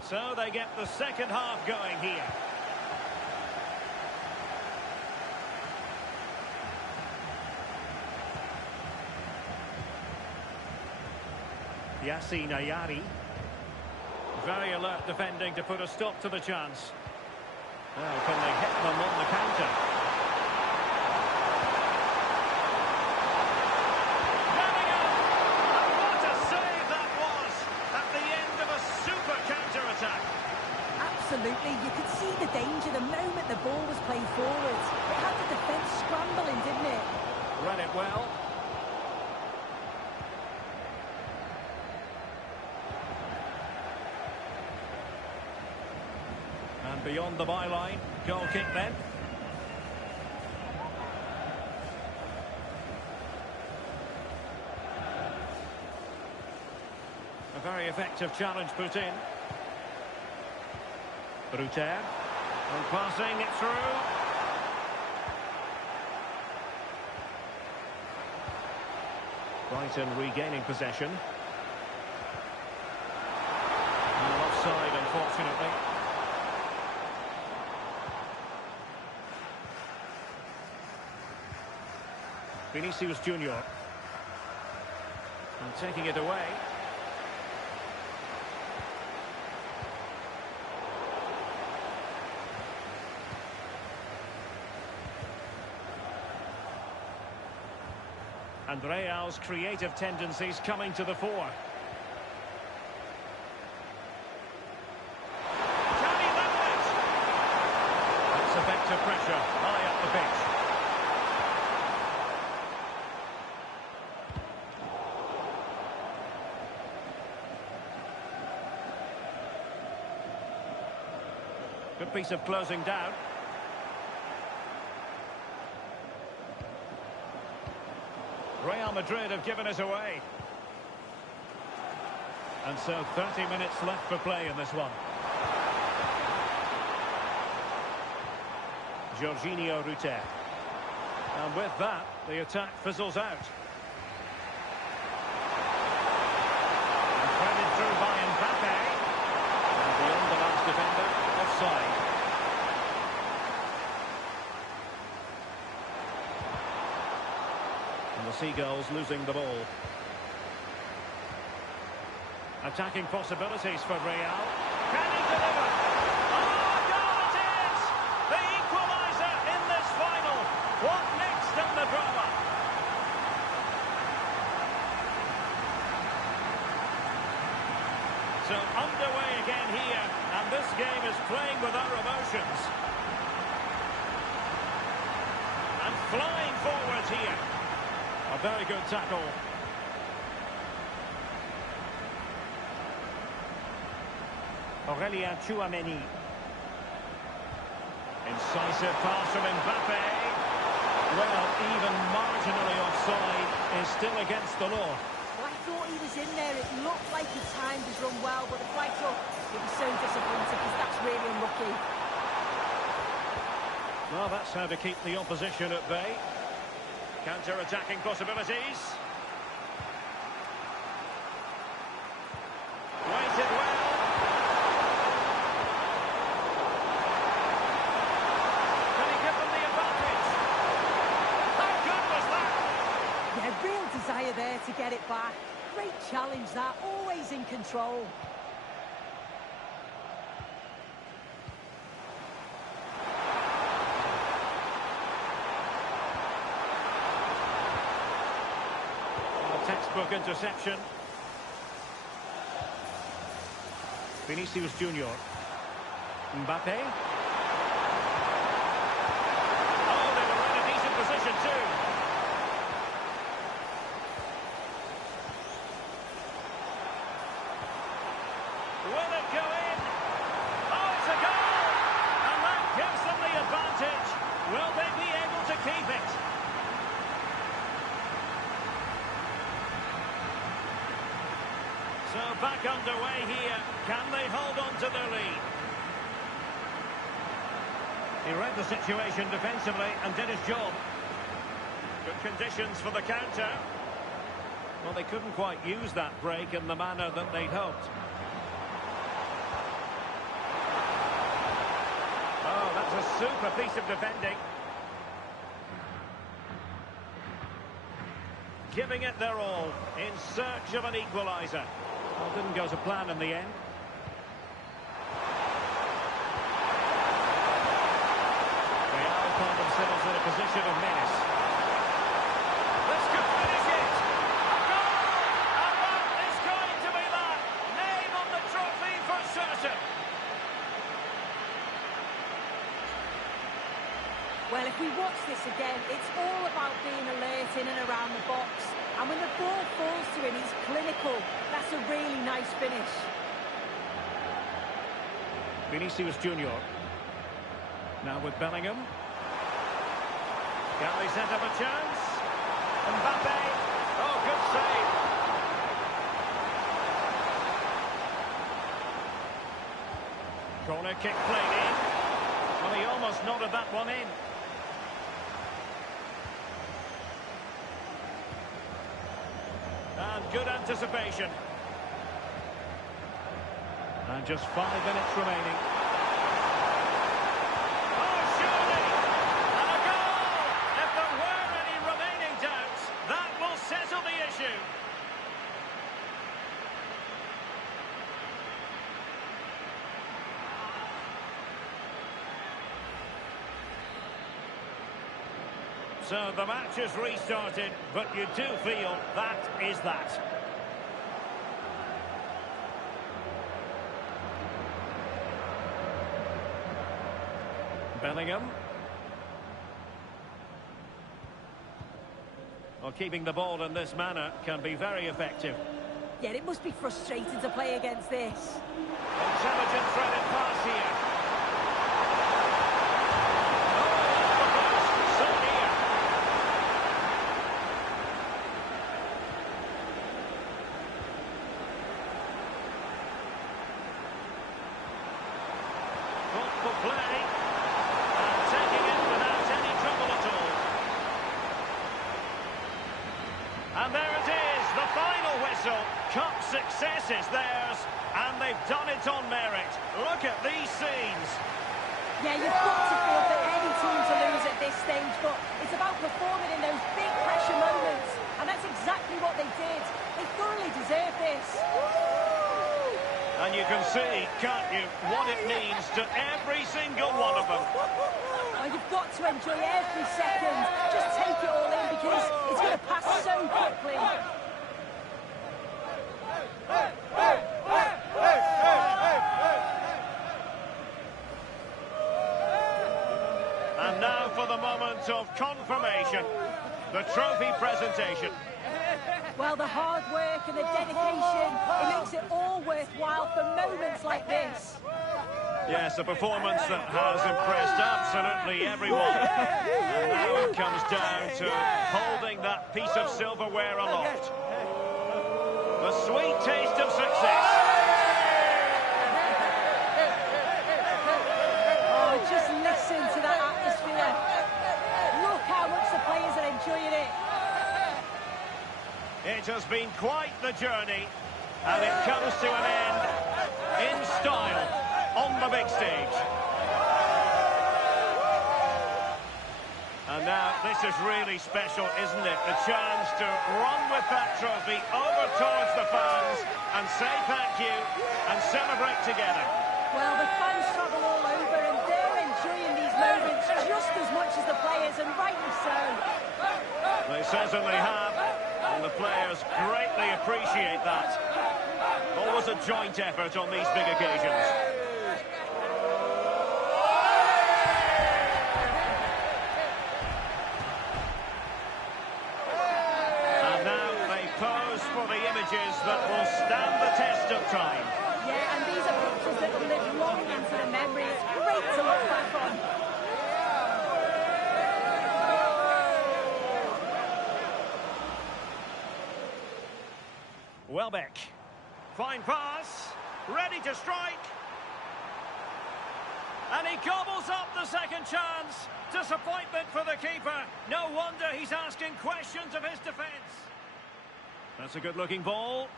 So they get the second half going here. Yassine Ayari. Very alert defending to put a stop to the chance. Well, can they hit them on the counter? Bellingham! And what a save that was at the end of a super counter-attack. Absolutely, you could see the danger the moment the ball was played forward. It had the defence scrambling, didn't it? Read it well. And beyond the byline, goal kick then. A very effective challenge put in. Rutter. And passing it through. Brighton regaining possession. And offside, unfortunately. Vinicius Junior. And taking it away. And Real's creative tendencies coming to the fore. Can he level it? That's effective pressure high up the pitch. good piece of closing down. Real Madrid have given us away. And so 30 minutes left for play in this one. Jorginho Rutter. And with that, the attack fizzles out. And threaded through by Mbappe. And beyond the last defender, offside. And the Seagulls losing the ball. Attacking possibilities for Real. Can he deliver? Oh, goal it is! The equaliser in this final. What next in the drama? So underway again here, and this game is playing with our emotions. And flying forwards here. A very good tackle. Aurélien Tchouameni. Incisive pass from Mbappe. Well, even marginally offside is still against the law. Well, I thought he was in there. It looked like he timed his run well, but the flight up, it was so disappointing because that's really unlucky. Well, that's how to keep the opposition at bay. Counter-attacking possibilities. Waited well. Real desire there to get it back. Great challenge that, always in control. A textbook interception. Vinicius Junior. Mbappe. Oh, they were in a decent position too. Will it go in? Oh, it's a goal! And that gives them the advantage. Will they be able to keep it? So back underway here. Can they hold on to their lead? He read the situation defensively and did his job. Good conditions for the counter. Well, they couldn't quite use that break in the manner that they'd hoped. Oh, that's a super piece of defending. Giving it their all in search of an equaliser. Well, didn't go to plan in the end. Real found themselves in a position of menace. This could finish it. A goal! And that is going to be that. Name on the trophy for certain. Well, if we watch this again, it's all about being alert in and around the box. And when the ball falls to him, he's clinical. That's a really nice finish. Vinicius Junior. Now with Bellingham. Can they set up a chance? Mbappe. Oh, good save. Corner kick played in. Well, he almost nodded that one in. And good anticipation. And just 5 minutes remaining. Oh, surely! And a goal! If there were any remaining doubts, that will settle the issue. So the match has restarted, but you do feel that is that. Bellingham. Well, keeping the ball in this manner can be very effective. Yeah, it must be frustrating to play against this. Intelligent threaded pass here. whistle. Cup success is theirs, and they've done it on merit. Look at these scenes. Yeah, you've got to feel for any team to lose at this stage, but it's about performing in those big pressure moments, and that's exactly what they did. They thoroughly deserve this. And you can see, can't you, what it means to every single one of them. Oh, you've got to enjoy every second. Just take it all in because it's going to pass so quickly. And now for the moment of confirmation, the trophy presentation. Well, the hard work and the dedication, it makes it all worthwhile for moments like this. Yes, a performance that has impressed absolutely everyone. And now it comes down to holding that piece of silverware aloft. The sweet taste of success. Oh, just listen to that atmosphere. Look how much the players are enjoying it. It has been quite the journey, and it comes to an end in style on the big stage. And now this is really special, isn't it? The chance to run with that trophy over towards the fans and say thank you and celebrate together. Well, the fans travel all over and they're enjoying these moments just as much as the players, and rightly so. They certainly have, and the players greatly appreciate that. Always a joint effort on these big occasions. And now they pose for the images that will stand the test of time. Yeah, and these are pictures that will live long into the memory. It's great to look back on. Welbeck. Fine pass. Ready to strike. And he gobbles up the second chance. Disappointment for the keeper. No wonder he's asking questions of his defence. That's a good-looking ball.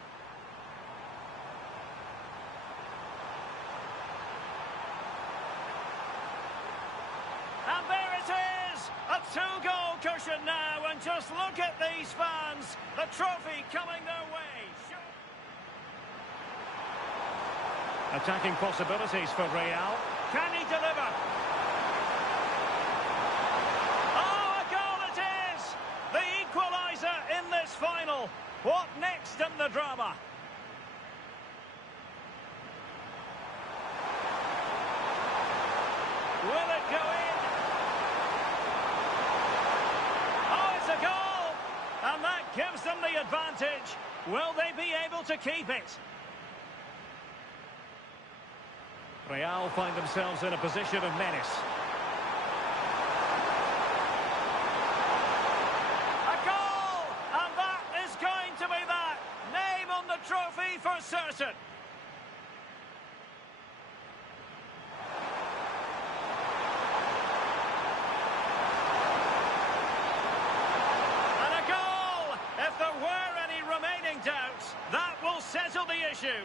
And there it is! A two-goal cushion now, and just look at these fans. The trophy coming their way. Attacking possibilities for Real. Can he deliver? Oh, a goal it is! The equaliser in this final. What next in the drama? Will it go in? Oh, it's a goal! And that gives them the advantage. Will they be able to keep it? Real find themselves in a position of menace. A goal! And that is going to be that. Name on the trophy for certain. And a goal! If there were any remaining doubts, that will settle the issue.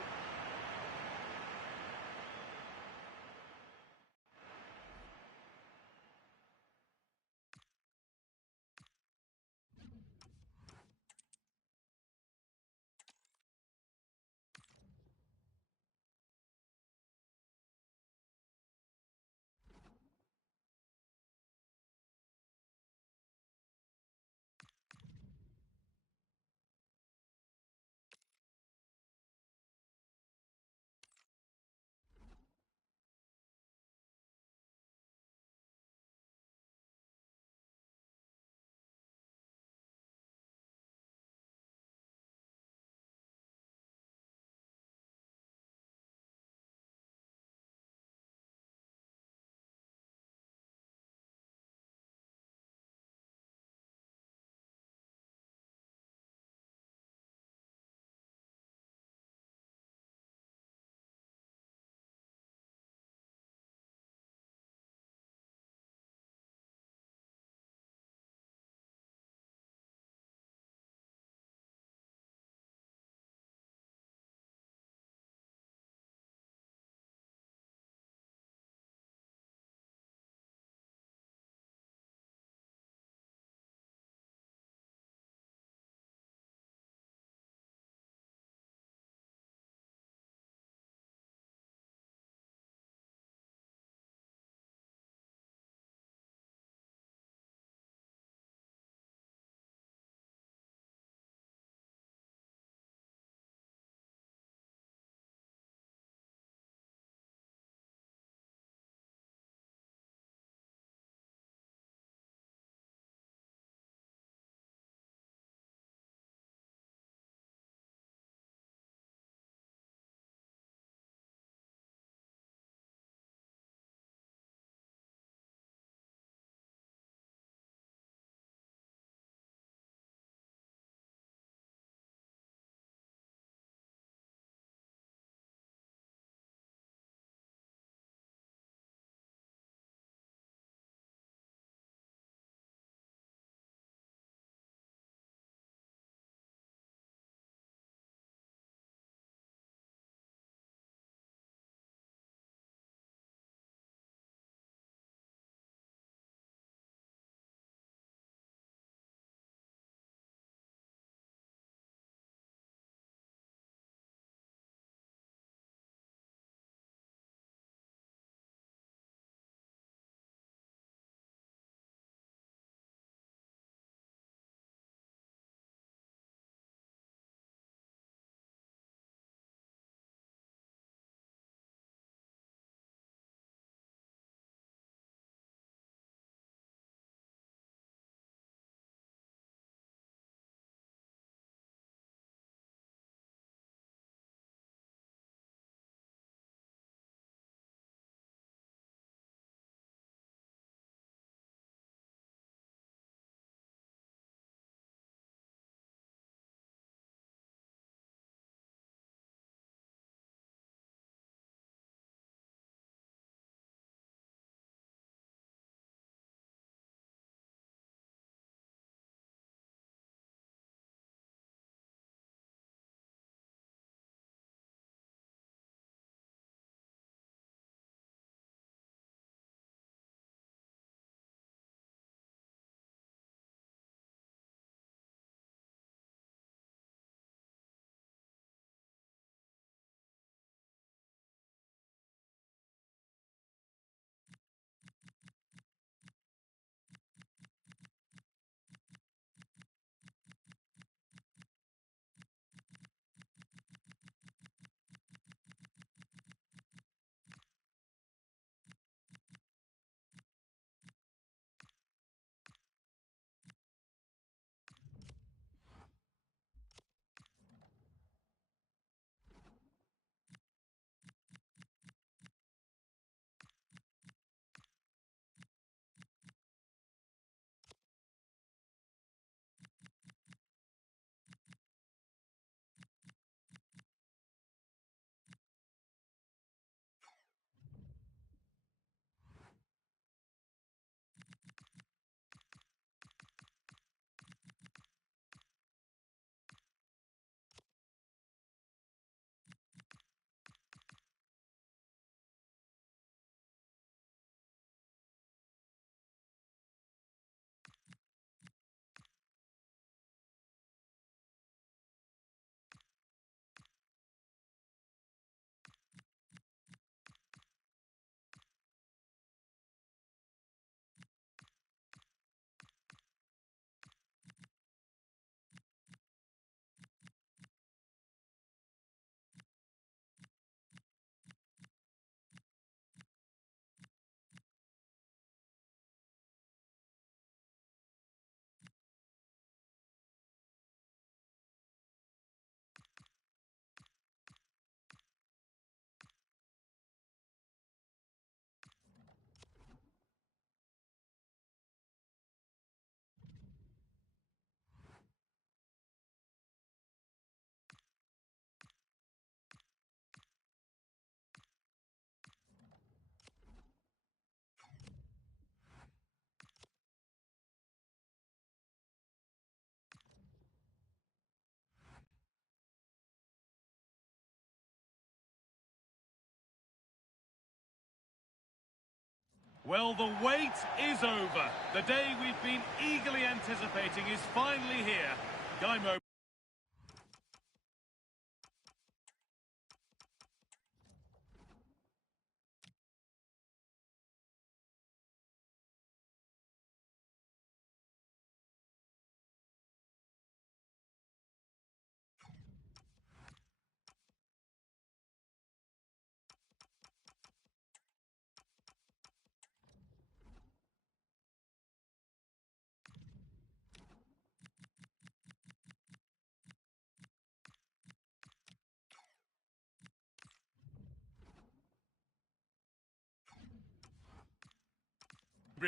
Well, the wait is over. The day we've been eagerly anticipating is finally here. Guy Mo.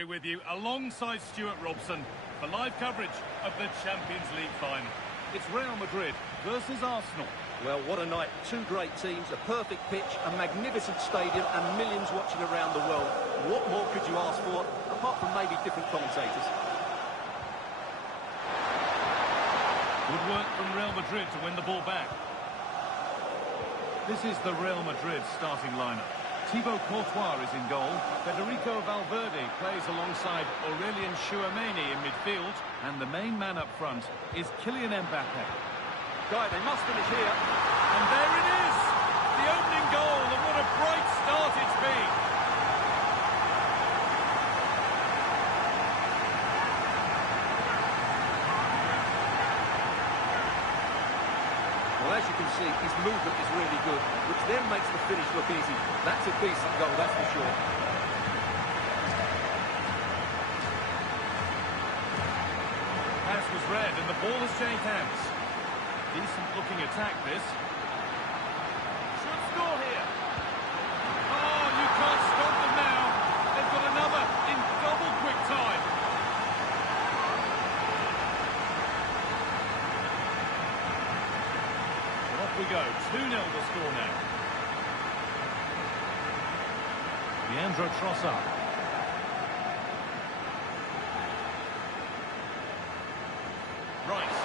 With you alongside Stuart Robson for live coverage of the Champions League final. It's Real Madrid versus Arsenal. Well, what a night. Two great teams, a perfect pitch, a magnificent stadium and millions watching around the world. What more could you ask for, apart from maybe different commentators? Good work from Real Madrid to win the ball back. This is the Real Madrid starting lineup. Thibaut Courtois is in goal. Federico Valverde plays alongside Aurelien Tchouameni in midfield. And the main man up front is Kylian Mbappe. Guy, they must finish here. And there it is! The opening goal, and what a bright start it's been! Well, as you can see, his movement is really good, which then makes the finish look easy. That's a decent goal, that's for sure. Pass was read, and the ball has changed hands. Decent looking attack, this. Should score here. Oh, you can't stop them now. They've got another in double quick time. Off we go, 2-0 the score now. Leandro Trossard. Rice.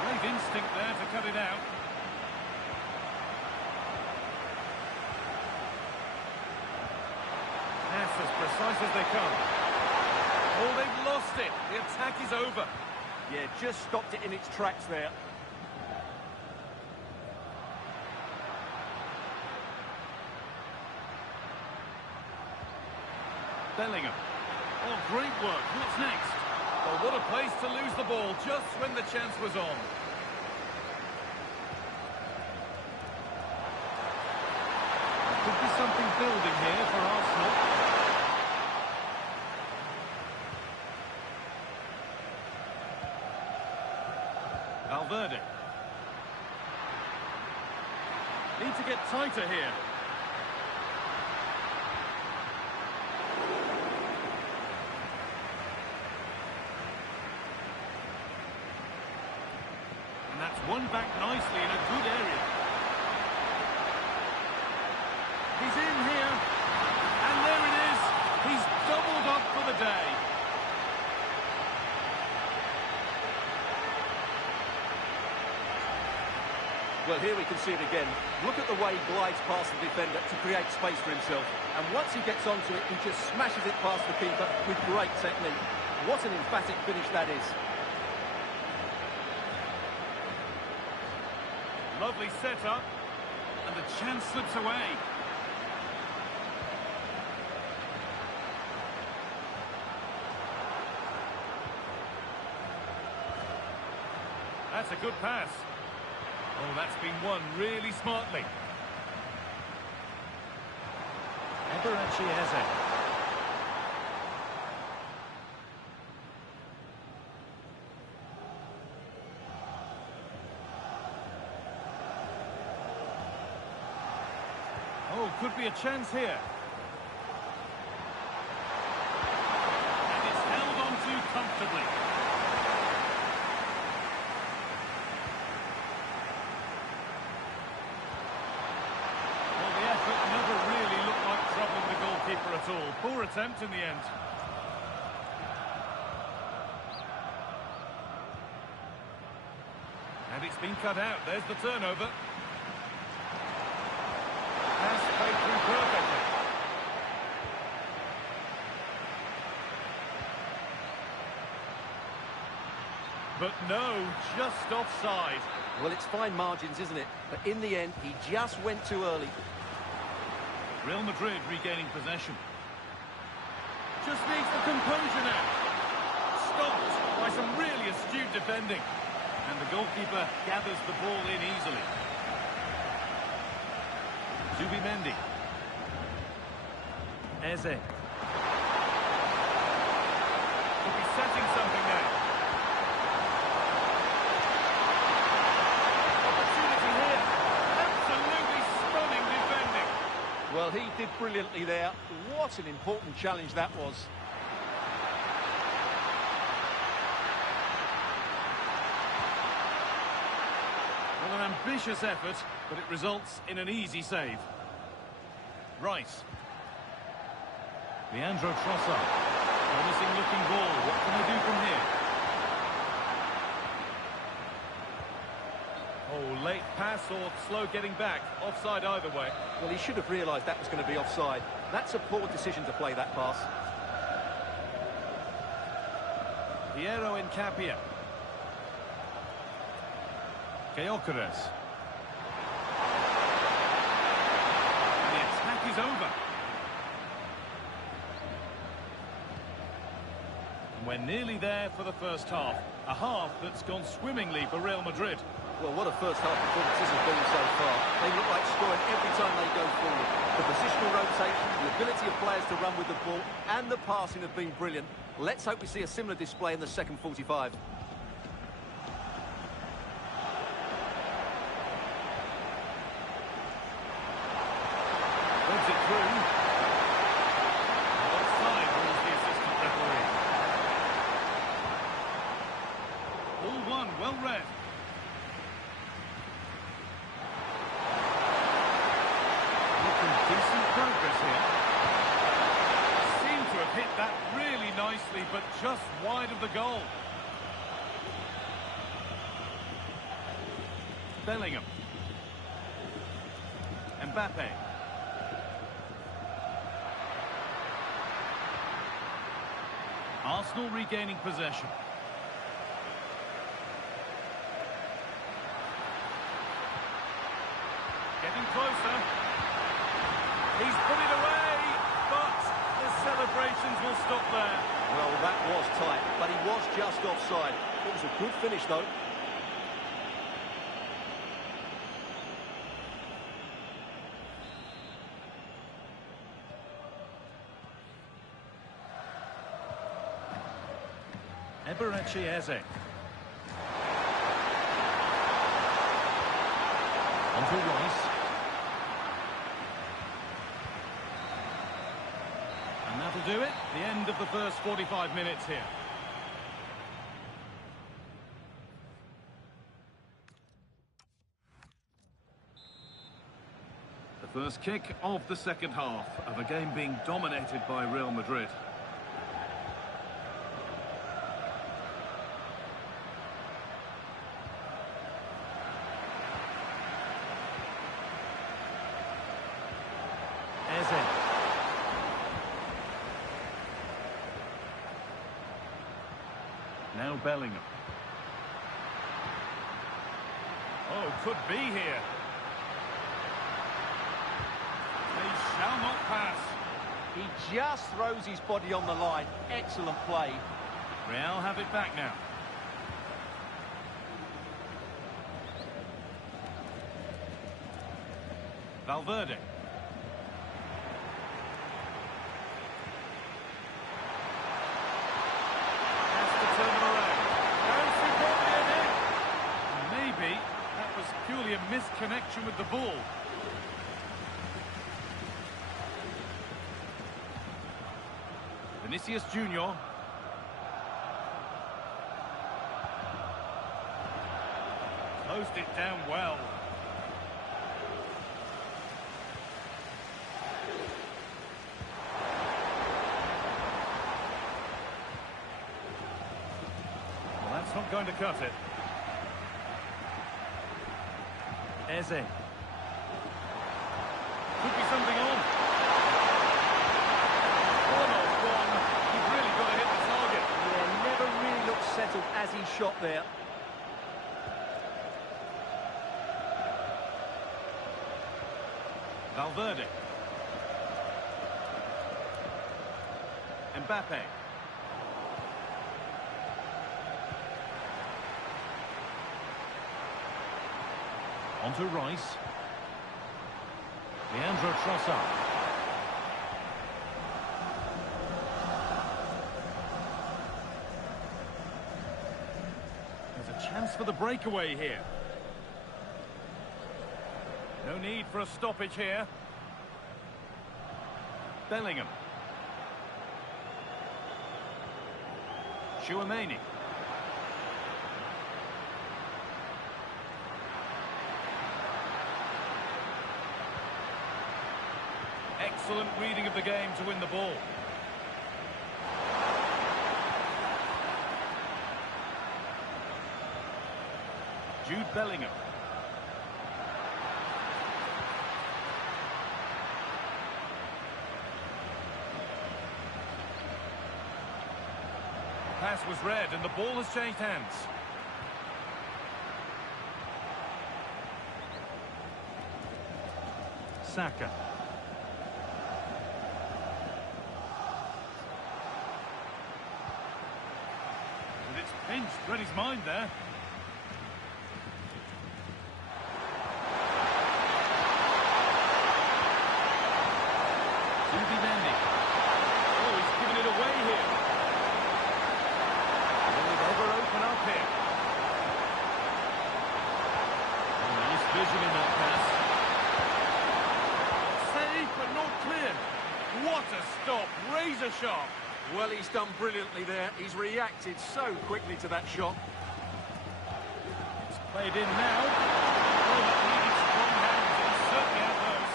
Great instinct there to cut it out. Pass as precise as they come. Oh, they've lost it. The attack is over. Yeah, just stopped it in its tracks there. Bellingham. Oh, great work. What's next? Oh, what a place to lose the ball just when the chance was on. There could be something building here for Arsenal. Valverde. Need to get tighter here. And that's won back nicely in a good area. He's in here. And there it is. He's doubled up for the day. Well, here we can see it again. Look at the way he glides past the defender to create space for himself. And once he gets onto it, he just smashes it past the keeper with great technique. What an emphatic finish that is. Lovely setup. And the chance slips away. That's a good pass. Oh, that's been won really smartly. Eberechi Eze. Oh, could be a chance here. And it's held on to comfortably. At all. Poor attempt in the end. And it's been cut out. There's the turnover. Pass played through perfectly. but no, just offside. Well, it's fine margins, isn't it? But in the end, he just went too early. Real Madrid regaining possession. Just needs the composure now. Stopped by some really astute defending. And the goalkeeper gathers the ball in easily. Zubimendi. Eze. Could be setting something now. Opportunity here. Absolutely stunning defending. Well, he did brilliantly there. What an important challenge that was. Well, an ambitious effort, but it results in an easy save. Rice. Leandro Trossard. Promising looking ball. What can they do from here? Oh, late pass or slow getting back. Offside either way. Well, he should have realised that was going to be offside. That's a poor decision to play that pass. Piero Incapia. Gyökeres. The attack is over. And we're nearly there for the first half. A half that's gone swimmingly for Real Madrid. Well, what a first half performance this has been so far. They look like scoring every time they go forward. The positional rotation, the ability of players to run with the ball, and the passing have been brilliant. Let's hope we see a similar display in the second 45. Runs it through. Offside rules the assistant referee. All one, well read. Decent progress here. Seem to have hit that really nicely, but just wide of the goal. Bellingham. Mbappe. Arsenal regaining possession. Getting closer. He's put it away, but the celebrations will stop there. Well, that was tight, but he was just offside. It was a good finish, though. Eberechi Eze. Onto Rice. And that'll do it. The end of the first 45 minutes here. The first kick of the second half of a game being dominated by Real Madrid. Eze. Now Bellingham. Oh, could be here. They shall not pass. He just throws his body on the line. Excellent play. Real have it back now. Valverde. Purely a misconnection with the ball. Vinicius Junior. Closed it down well. Well, that's not going to cut it. Eze. Could be something on. One off one. He's really got to hit the target. Yeah, never really looked settled as he shot there. Valverde. Mbappe. On to Rice. Leandro Trossard. There's a chance for the breakaway here. No need for a stoppage here. Bellingham. Tchouaméni. Excellent reading of the game to win the ball. Jude Bellingham. Pass was read and the ball has changed hands. Saka. And it's pinched, read his mind there. Zubimendi. Oh, he's given it away here. Open up here. Oh, nice vision in that pass. Safe but not clear. What a stop, razor sharp. Well, he's done brilliantly there. He's reacted so quickly to that shot. It's played in now. Oh, that needed strong hands, and he certainly had those.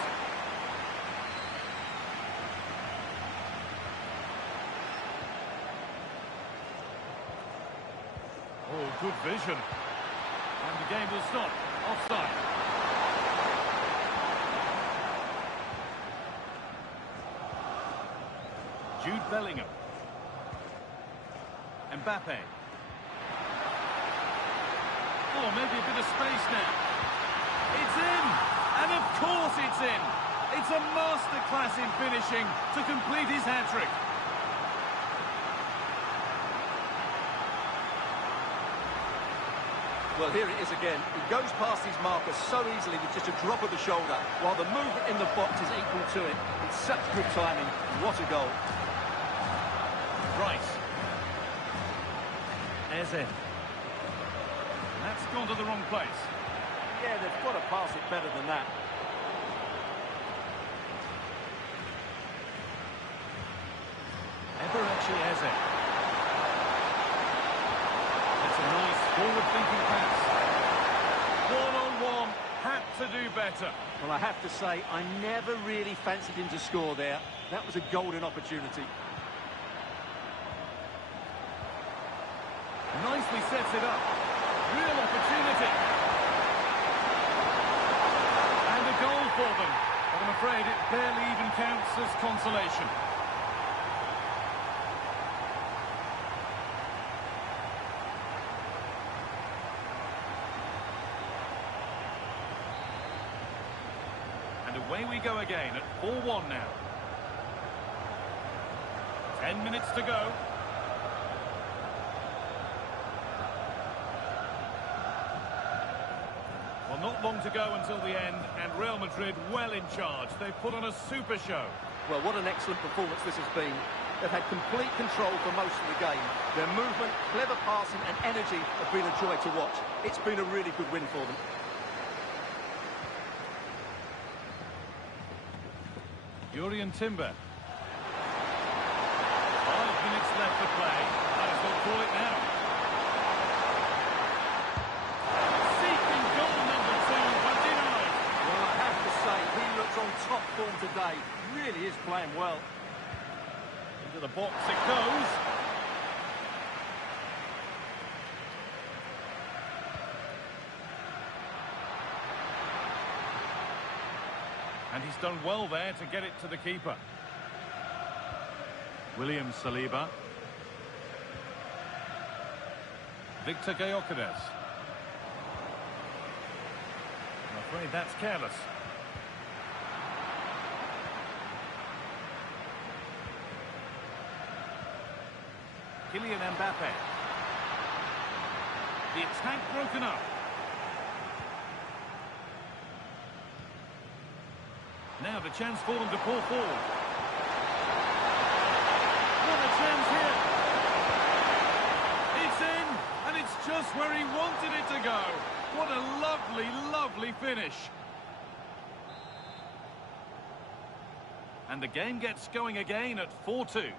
Oh, good vision. And the game will stop. Offside. Jude Bellingham. Mbappe. Oh, maybe a bit of space now. It's in! And of course it's in! It's a masterclass in finishing to complete his hat-trick. Well, here it is again. He goes past his marker so easily with just a drop of the shoulder, while the movement in the box is equal to it. It's such good timing. What a goal. Rice. Eze. That's gone to the wrong place. Yeah, they've got to pass it better than that. Eberechi Eze. That's a nice forward-thinking pass. One-on-one, had to do better. Well, I have to say, I never really fancied him to score there. That was a golden opportunity. Nicely sets it up. Real opportunity. And a goal for them. But I'm afraid it barely even counts as consolation. And away we go again at 4-1 now. 10 minutes to go. Well, not long to go until the end, and Real Madrid well in charge. They've put on a super show. Well, what an excellent performance this has been. They've had complete control for most of the game. Their movement, clever passing and energy have been a joy to watch. It's been a really good win for them. Jurrien Timber. 5 minutes left to play. Might as well call it now. Seeking goal number 2, but denied. Well, I have to say, he looks on top form today. Really is playing well. Into the box it goes. And he's done well there to get it to the keeper. William Saliba. Victor Gyökeres. I'm afraid that's careless. Kylian Mbappe. The attack broken up. Now the chance for them to pull forward. What a chance here. It's in, and it's just where he wanted it to go. What a lovely, lovely finish. And the game gets going again at 4-2.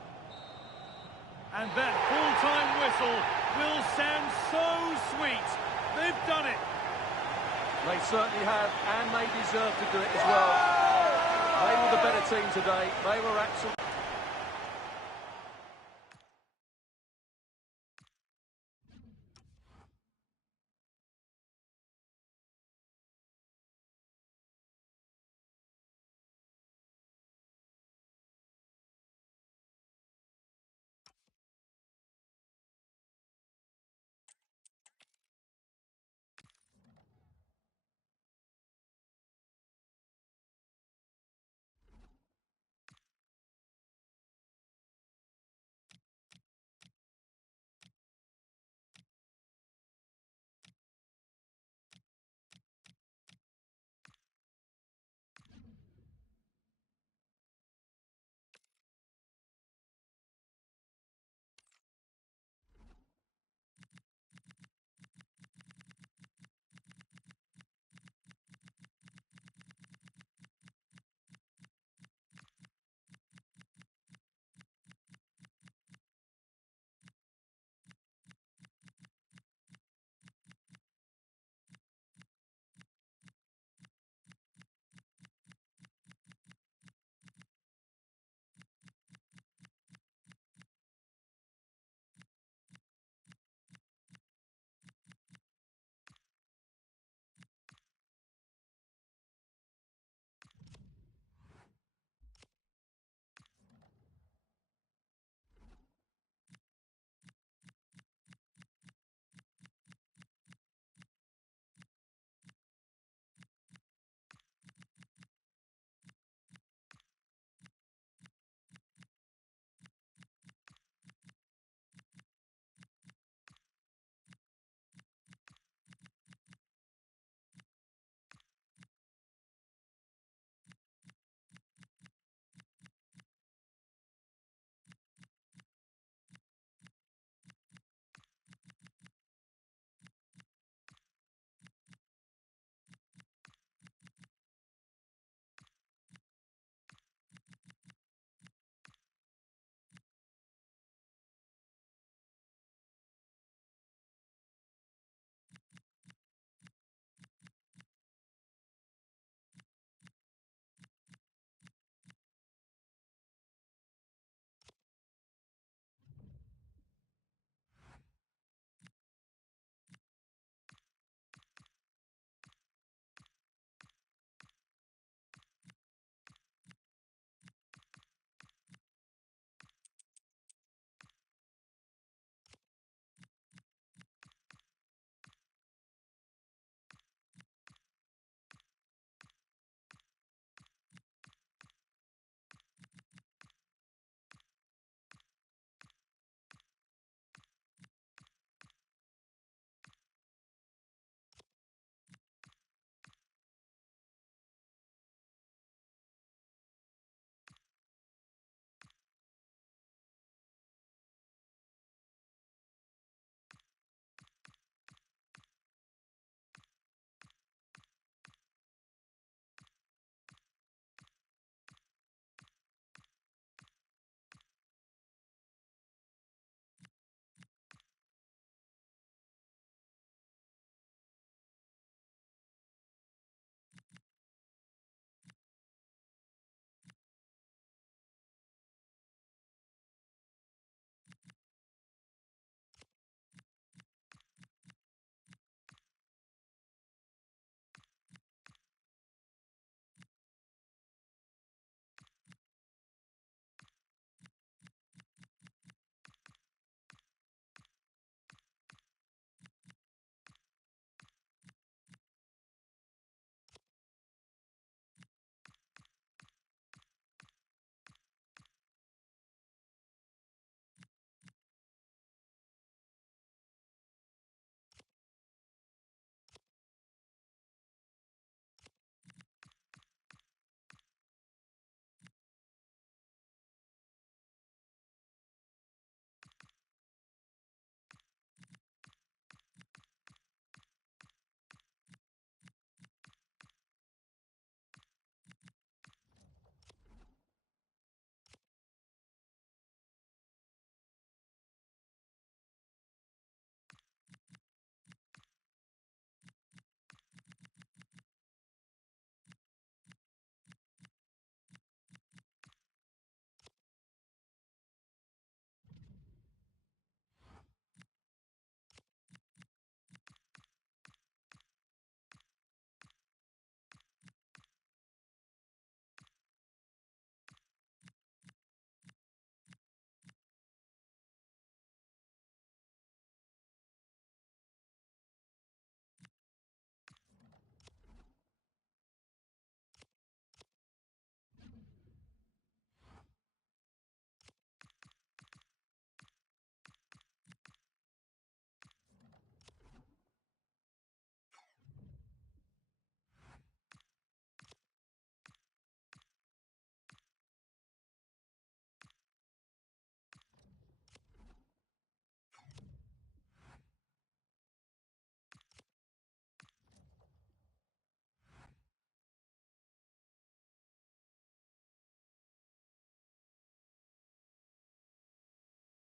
And that full-time whistle will sound so sweet. They've done it. They certainly have, and they deserve to do it as well. They were the better team today. They were absolutely...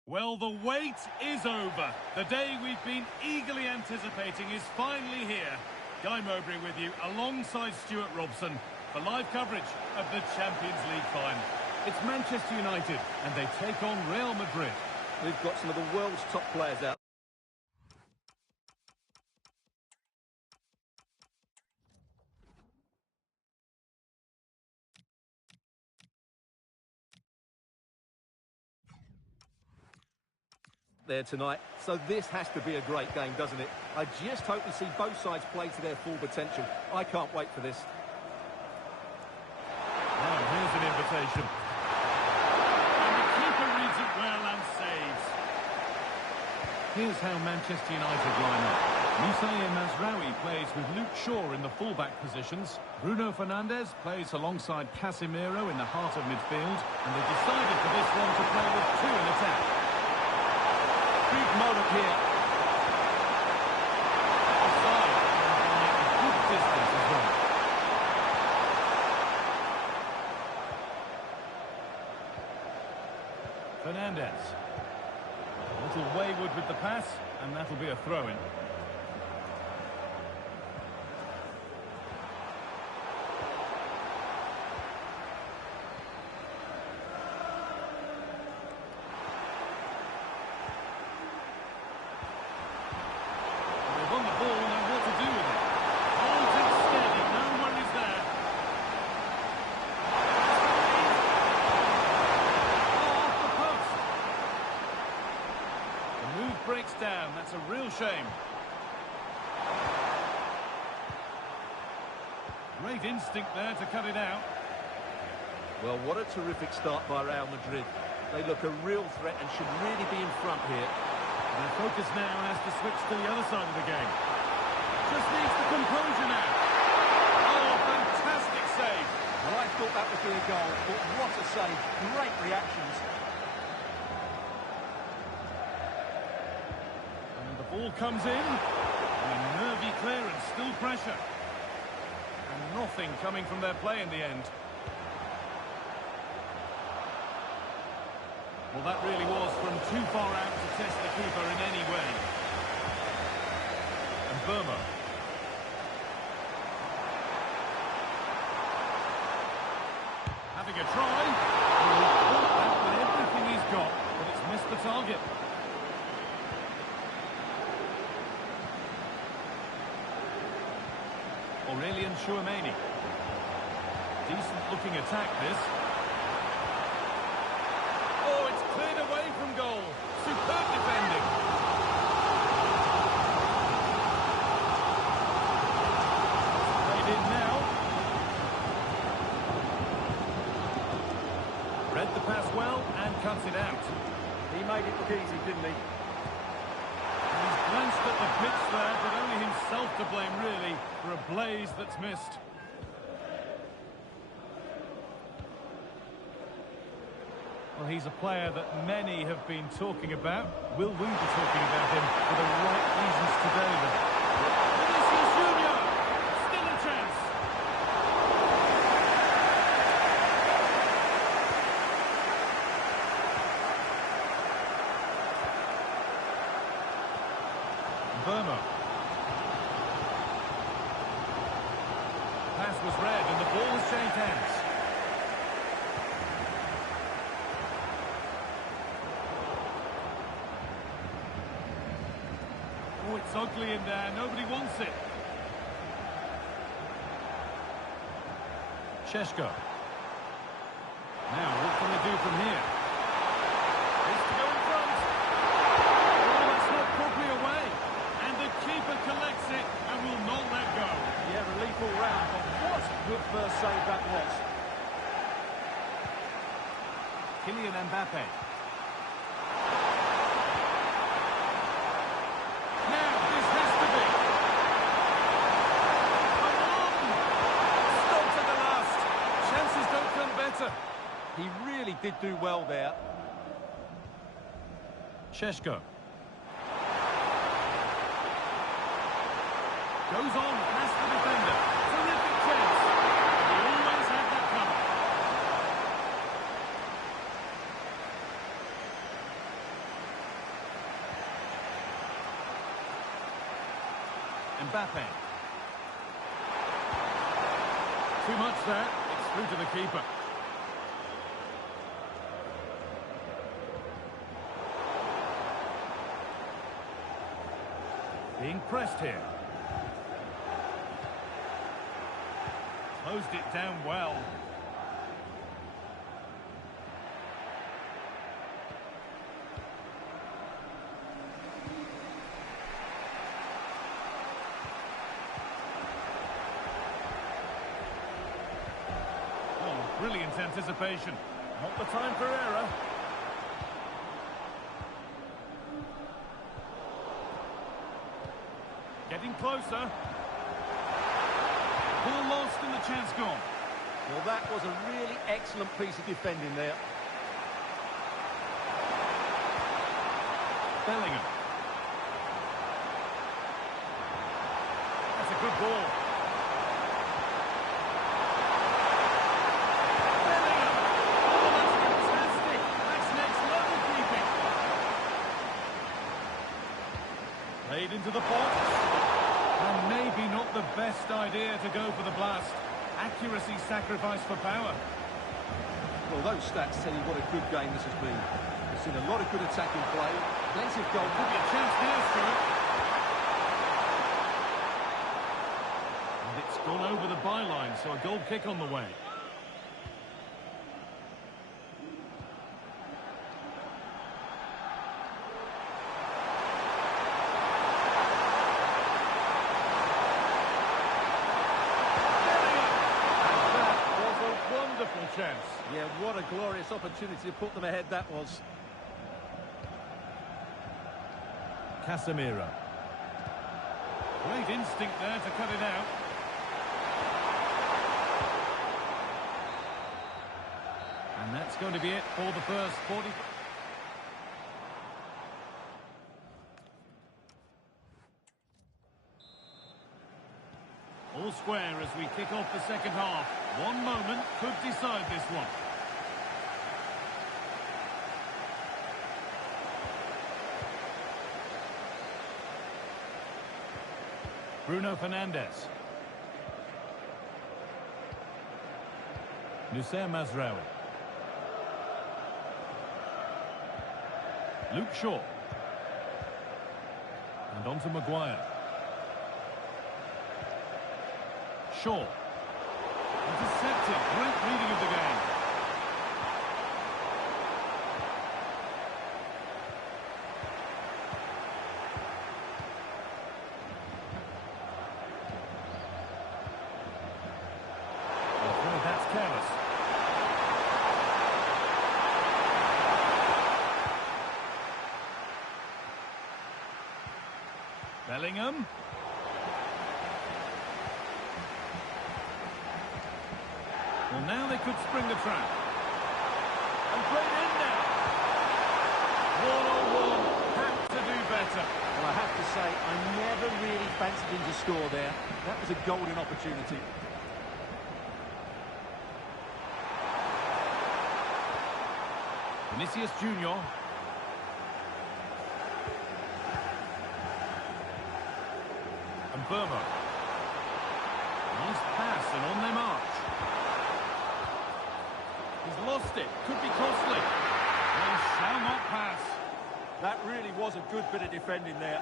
Well, the wait is over. The day we've been eagerly anticipating is finally here. Guy Mowbray with you, alongside Stuart Robson, for live coverage of the Champions League final. It's Manchester United, and they take on Real Madrid. We've got some of the world's top players out there tonight, so this has to be a great game, doesn't it? I just hope we see both sides play to their full potential. I can't wait for this. Now, here's an invitation. And the keeper reads it well and saves. Here's how Manchester United line up. Moussaï Mazraoui plays with Luke Shaw in the full-back positions. Bruno Fernandes plays alongside Casemiro in the heart of midfield. And they decided for this one to play with two in attack. Big moment here. Offside, and by a good distance as well. Fernandes. A little wayward with the pass, and that'll be a throw-in. They've won the ball, know what to do with it. Holds it steady, no worries there. Off the post. The move breaks down, that's a real shame. Great instinct there to cut it out. Well, what a terrific start by Real Madrid. They look a real threat and should really be in front here. Their focus now has to switch to the other side of the game. Just needs the composure now. Oh, fantastic save. Well, I thought that would be a goal, but what a save. Great reactions. And the ball comes in. And a nervy clearance, still pressure. And nothing coming from their play in the end. Well, that really was from too far out to test the keeper in any way. And Burma. Having a try. Well, he caught that with everything he's got, but it's missed the target. Aurelien Tchouameni. Decent looking attack, this. Oh, it's cleared away from goal. Superb defending. Played in now. Read the pass well and cuts it out. He made it look easy, didn't he? He's glanced at the pitch there, but only himself to blame, really, for a blaze that's missed. Well, he's a player that many have been talking about. Will we be talking about him for the right reasons today, then? Vinicius Junior! Still a chance! Burma. Pass was read and the ball has changed hands. Oh, it's ugly in there. Nobody wants it. Šeško. Now, what can they do from here? It's to go in front. Oh, that's not properly away. And the keeper collects it and will not let go. Yeah, relief all round, but what a good first save that was. Kylian Mbappe. Now, this has to be. Come on! Stop to the last. Chances don't come better. He really did do well there. Šeško. Goes on, past the defender. Terrific chance. He always had that cover. Mbappe. Too much there. It's through to the keeper. Being pressed here. Closed it down well. Oh, brilliant anticipation. Not the time for error. Getting closer. Ball lost and the chance gone. Well, that was a really excellent piece of defending there. Bellingham. That's a good ball. Bellingham. Oh, that's fantastic. That's next level keeping. Played into the box. And maybe not the best idea to go for the blast. Accuracy sacrificed for power. Well, those stats tell you what a good game this has been. We've seen a lot of good attacking play, plenty of goal. Could be a chance now, Stuart. And it's gone over the byline, so a goal kick on the way. Chance. Yeah, what a glorious opportunity to put them ahead that was. Casemiro. Great instinct there to cut it out. And that's going to be it for the first 40. All square as we kick off the second half. One moment could decide this one. Bruno Fernandes. Noussair Mazraoui. Luke Shaw. And on to Maguire. Shaw. Intercepted. Great reading of the game. I'm afraid that's careless. Bellingham. Well, now they could spring the trap. And played in now. 1-on-1. Had to do better. Well, I have to say, I never really fancied him to score there. That was a golden opportunity. Vinicius Junior. And Burma. Nice pass and on their march. He's lost it. Could be costly. They shall not pass. That really was a good bit of defending there.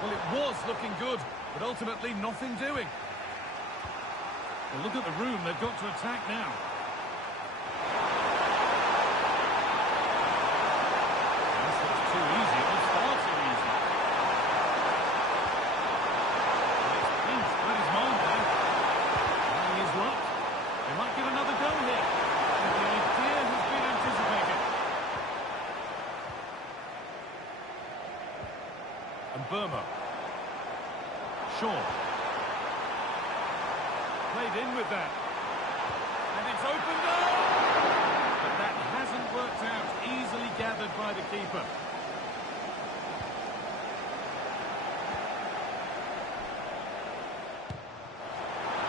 Well, it was looking good, but ultimately nothing doing. Well, look at the room they've got to attack now. This looks too easy. It was far too easy. Well, it's pinched with his mind there. Trying his luck. They might give another go here. And the idea has been anticipated. And Burma. Shaw. Played in with that. And it's opened up! But that hasn't worked out. Easily gathered by the keeper.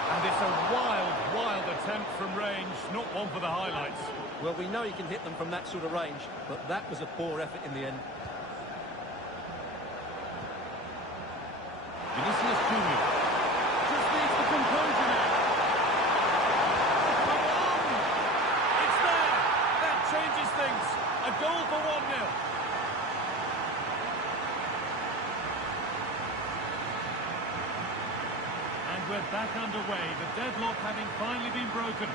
And it's a wild, wild attempt from range. Not one for the highlights. Well, we know he can hit them from that sort of range, but that was a poor effort in the end. Vinicius Junior just needs the composure now. Come on! It's there! That changes things. A goal for 1-0. And we're back underway, the deadlock having finally been broken.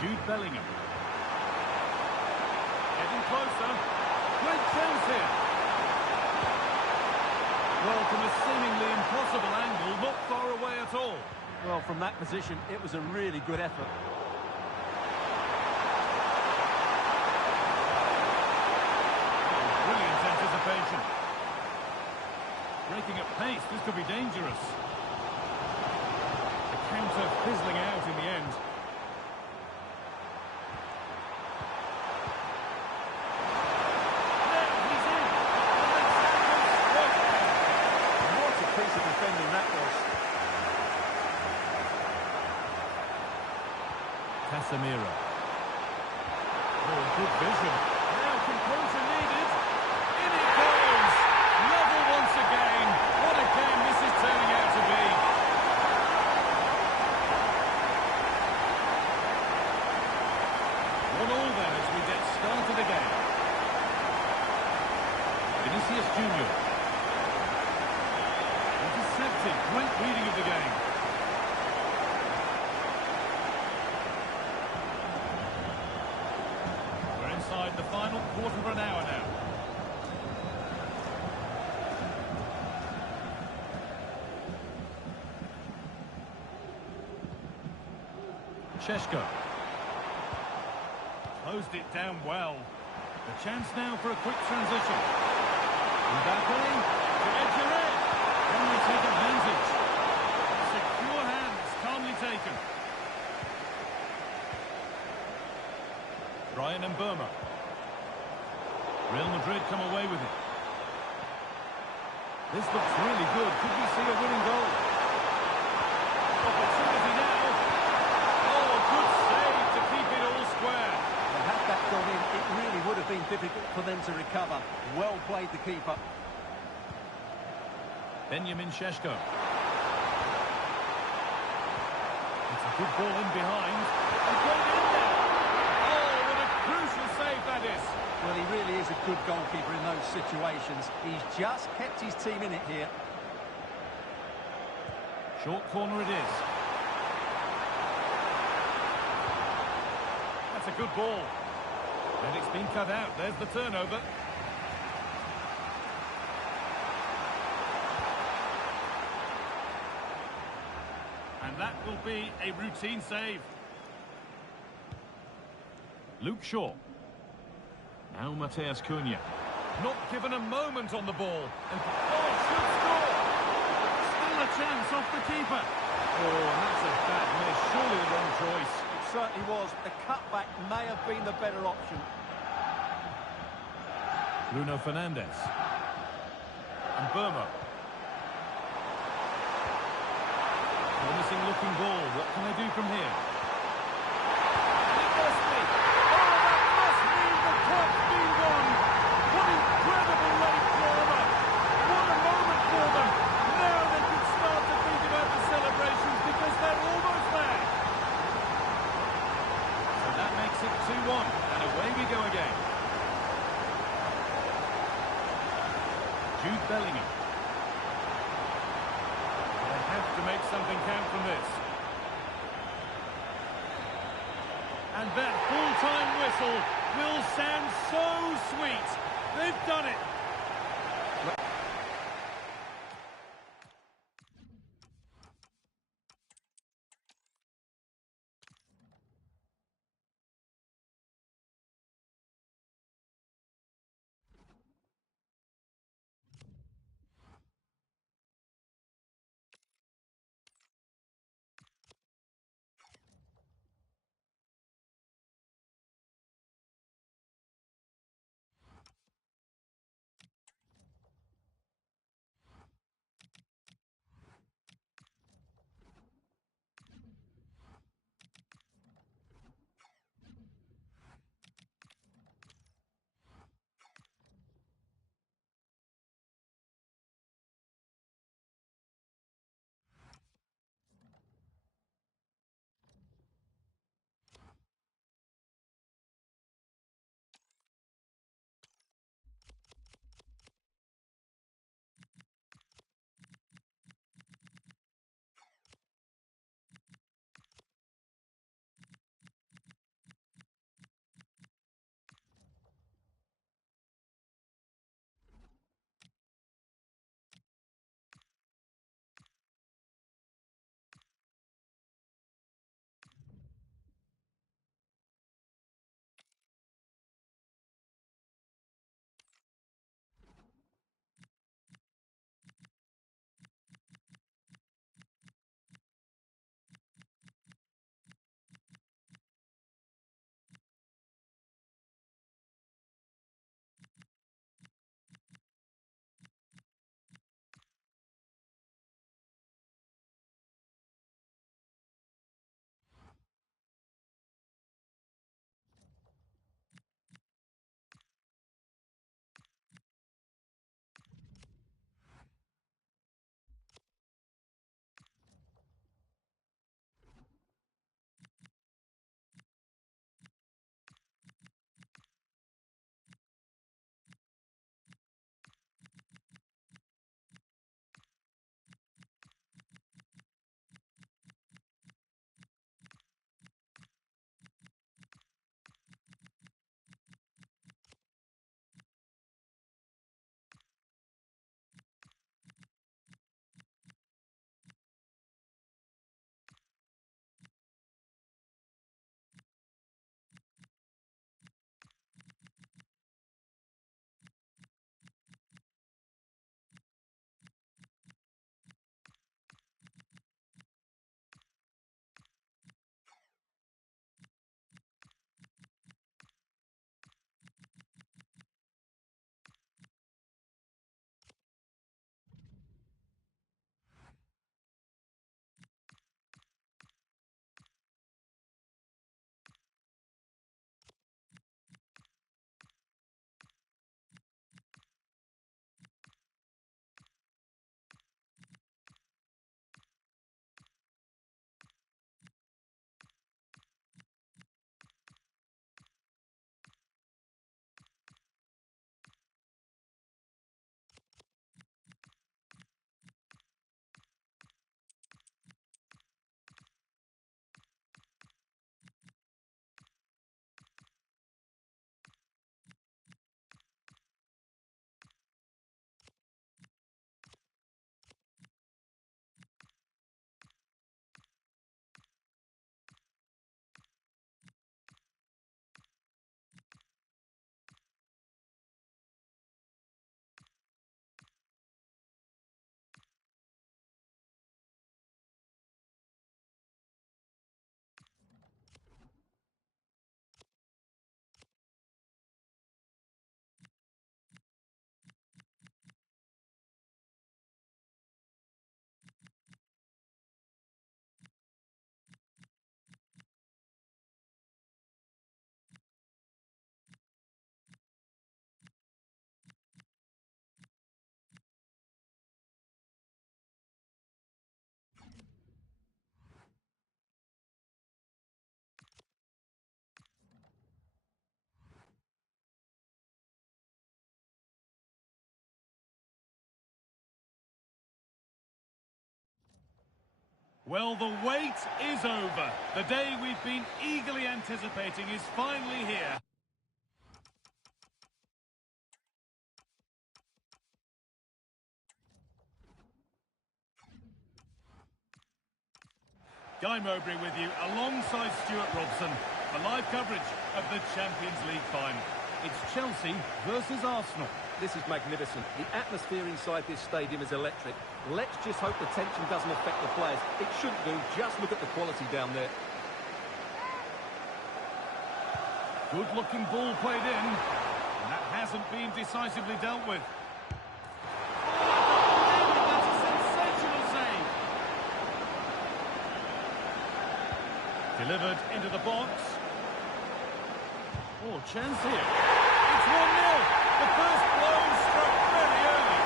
Jude Bellingham. Getting closer. Great chance here. Well, from a seemingly impossible angle, not far away at all. Well, from that position, it was a really good effort. Brilliant anticipation. Breaking at pace, this could be dangerous. The counter fizzling out in the end. Now he's in. What a piece of defending that was. Casemiro. Oh, good vision. Now composure needed. In it goes. Level once again. What a game this is turning out to be. 1-1 then as we get started again. Vinicius Junior. Intercepted. Great reading of the game. Inside the final quarter of an hour now. Šeško. Closed it down well. The chance now for a quick transition. Mbappe to Echeret. Can we take advantage? Secure hands, calmly taken. Bryan Mbeumo. Real Madrid come away with it. This looks really good. Could we see a winning goal? Opportunity now. Oh, good save to keep it all square. And had that gone in, it really would have been difficult for them to recover. Well played, the keeper. Benjamin Šeško. It's a good ball in behind. And played in there. Crucial save that is. Well, he really is a good goalkeeper in those situations. He's just kept his team in it here. Short corner it is. That's a good ball. And it's been cut out. There's the turnover. And that will be a routine save. Luke Shaw. Now Matheus Cunha. Not given a moment on the ball. And should score. Still a chance off the keeper. Oh, and that's a bad miss. Surely the wrong choice. It certainly was. The cutback may have been the better option. Bruno Fernandes. And Burma. Promising looking ball. What can they do from here? It must be. And away we go again. Jude Bellingham. They have to make something count from this. And that full-time whistle will sound so sweet. They've done it. Well, the wait is over. The day we've been eagerly anticipating is finally here. Guy Mowbray with you, alongside Stuart Robson, for live coverage of the Champions League final. It's Chelsea versus Arsenal. This is magnificent. The atmosphere inside this stadium is electric. Let's just hope the tension doesn't affect the players. It shouldn't do. Just look at the quality down there. Good-looking ball played in. And that hasn't been decisively dealt with. Oh, that's a sensational save. Delivered into the box. Oh, chance here. It's 1-0. The first blow struck very early.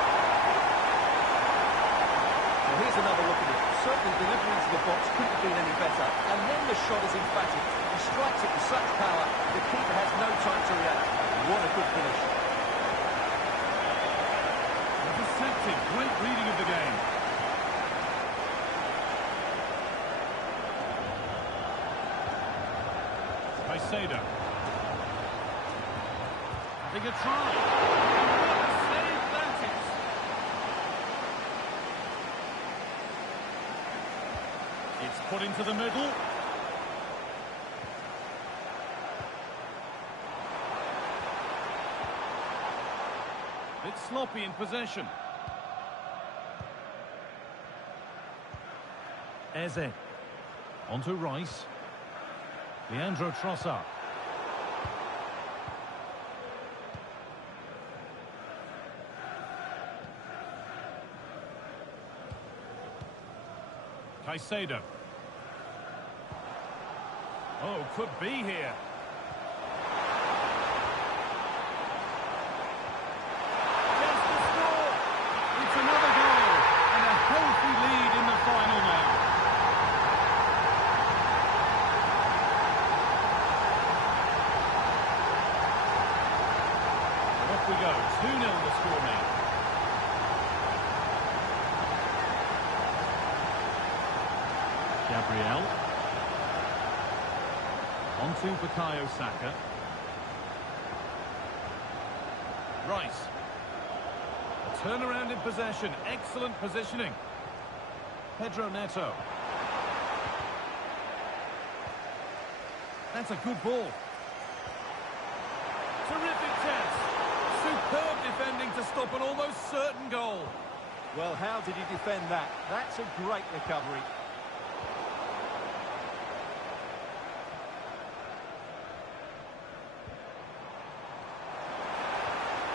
Well, here's another look at it. Certainly delivery into the box couldn't have been any better. And then the shot is emphatic. He strikes it with such power, the keeper has no time to react. What a good finish. Deceptive, great reading of the game. Caicedo. Having a try. And what a save that is. It's put into the middle. It's sloppy in possession. Eze. Onto Rice. Leandro Trossard. Caicedo. Oh, could be here. Just to score. It's another goal. And a healthy lead in the final now. And off we go. 2-0 the score now. Gabriel. On to Bukayo Saka. Rice. A turnaround in possession. Excellent positioning. Pedro Neto. That's a good ball. Terrific chance. Superb defending to stop an almost certain goal. Well, how did he defend that? That's a great recovery.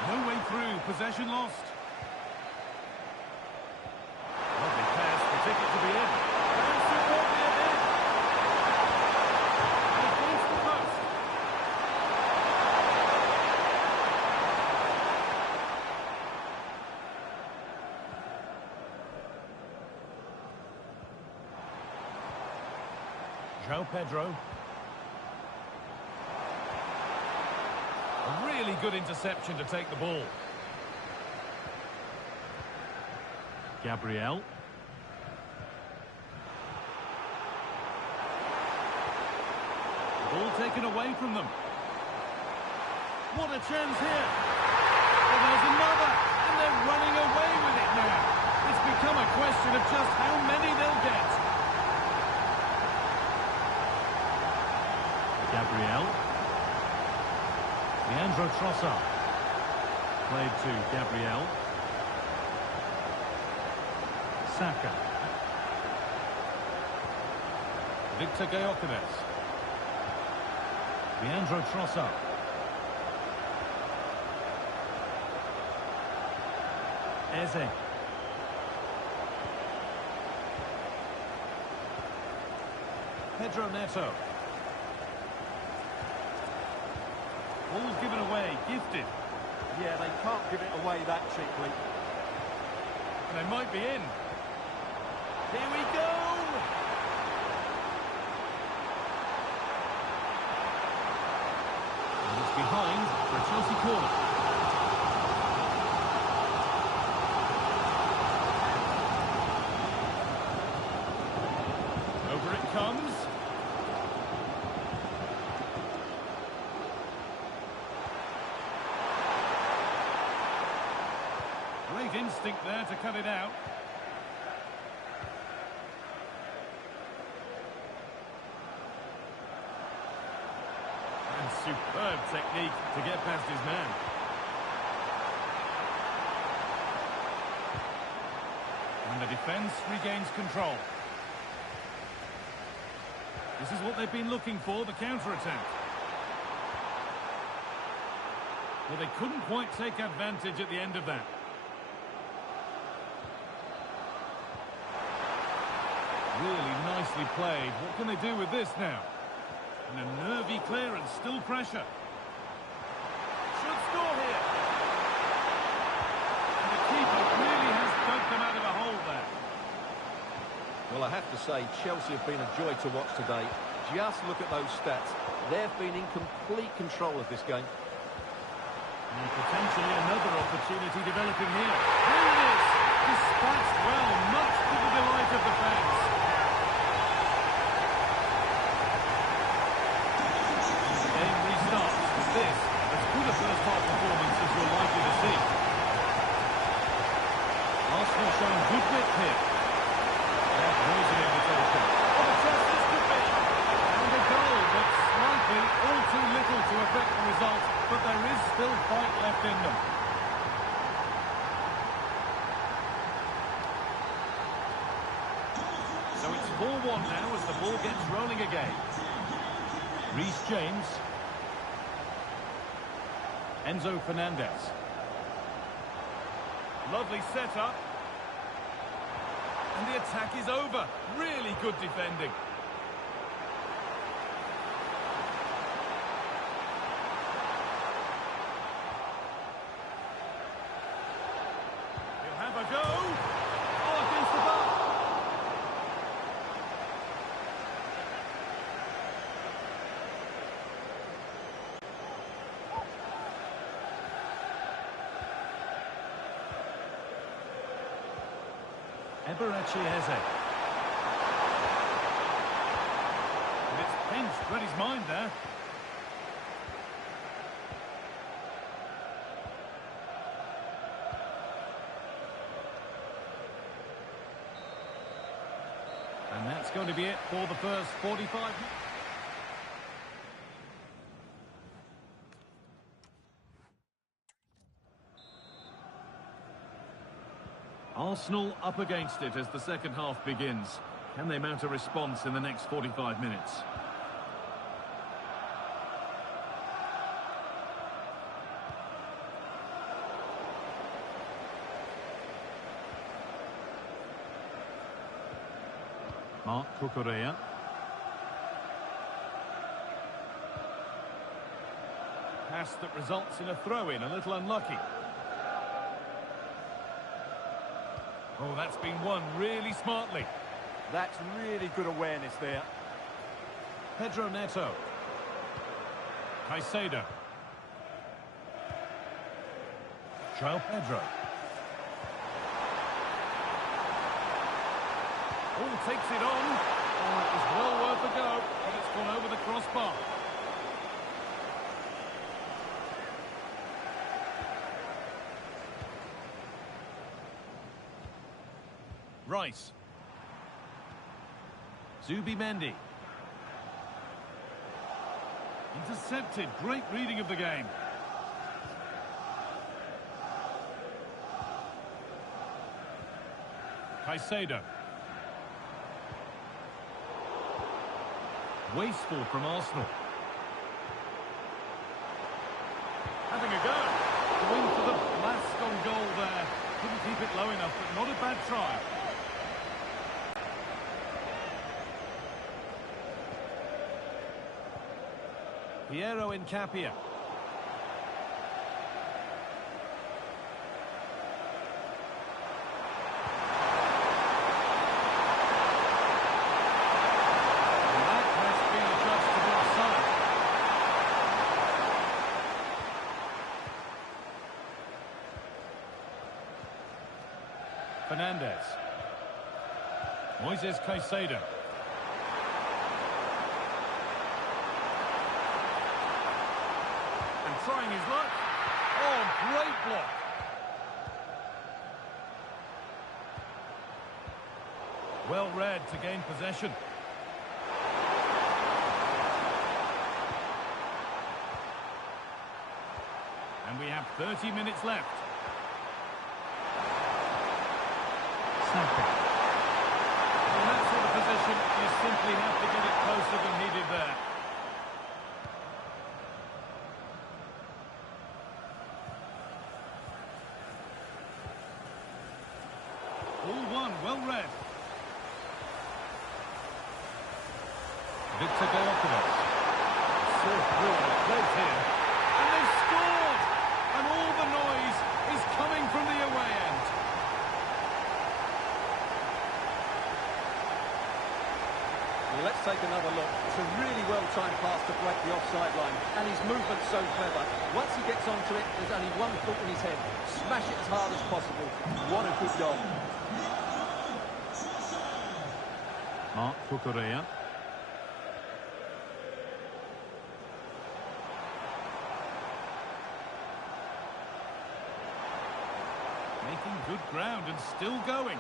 No way through. Possession lost. Lovely pass. The ticket to be in. And superbly ahead. Against the post. João Pedro. A really good interception to take the ball. Gabriel. Ball taken away from them. What a chance here. Well, there's another, and they're running away with it now. It's become a question of just how many they'll get. Gabriel. Leandro Trossard. Played to Gabriel. Saka. Victor Gyökeres. Leandro Trossard. Eze. Pedro Neto. Ball's given away, gifted. Yeah, they can't give it away that cheaply. And they might be in. Here we go! And it's behind for a Chelsea corner. Great instinct there to cut it out. And superb technique to get past his man. And the defence regains control. This is what they've been looking for, the counter-attack. Well, they couldn't quite take advantage at the end of that. Really nicely played. What can they do with this now? And a nervy clearance, still pressure. Should score here. And the keeper really has dug them out of a hole there. Well, I have to say, Chelsea have been a joy to watch today. Just look at those stats. They've been in complete control of this game. And potentially another opportunity developing here. Here it is! Dispatched well, much to the delight of the fans. And the game restarts with this, as good a first-half performance as you're likely to see. Arsenal showing good wit here. There's an invitation. What a chance this could be! And a goal, but slightly all too little to affect the result, but there is still fight left in them. So it's 4-1 now as the ball gets rolling again. Reece James. Enzo Fernandez. Lovely setup. And the attack is over. Really good defending. He'll have a go. Oh, against the bar. Eberechi Eze. And it's pinched, read his mind there. And that's going to be it for the first 45 minutes. Arsenal up against it as the second half begins. Can they mount a response in the next 45 minutes? Marc Cucurella. Pass that results in a throw-in, a little unlucky. Oh, that's been won really smartly. That's really good awareness there. Pedro Neto. Caicedo. João Pedro. Oh, takes it on. Oh, it was well worth a go, but it's gone over the crossbar. Rice. Zubimendi. Intercepted. Great reading of the game. Caicedo. Wasteful from Arsenal. Having a go. Going for the blast on goal there. Couldn't keep it low enough, but not a bad try. Piero Incapia. And that has been adjusted to the offside. Fernandez. Moises Caicedo. Trying his luck. Oh, great block. Well read to gain possession. And we have 30 minutes left. Saka. In that sort of position, you simply have to get it closer than he did there. All one, well read. Victor Gyokeres. So good, great here. And they've scored! And all the noise is coming from the away end. Well, let's take another look. It's a really well-timed pass to break the offside line. And his movement's so clever. Once he gets onto it, there's only one thought in his head. Smash it as hard as possible. What a good goal. Marc Cucurella. Making good ground and still going.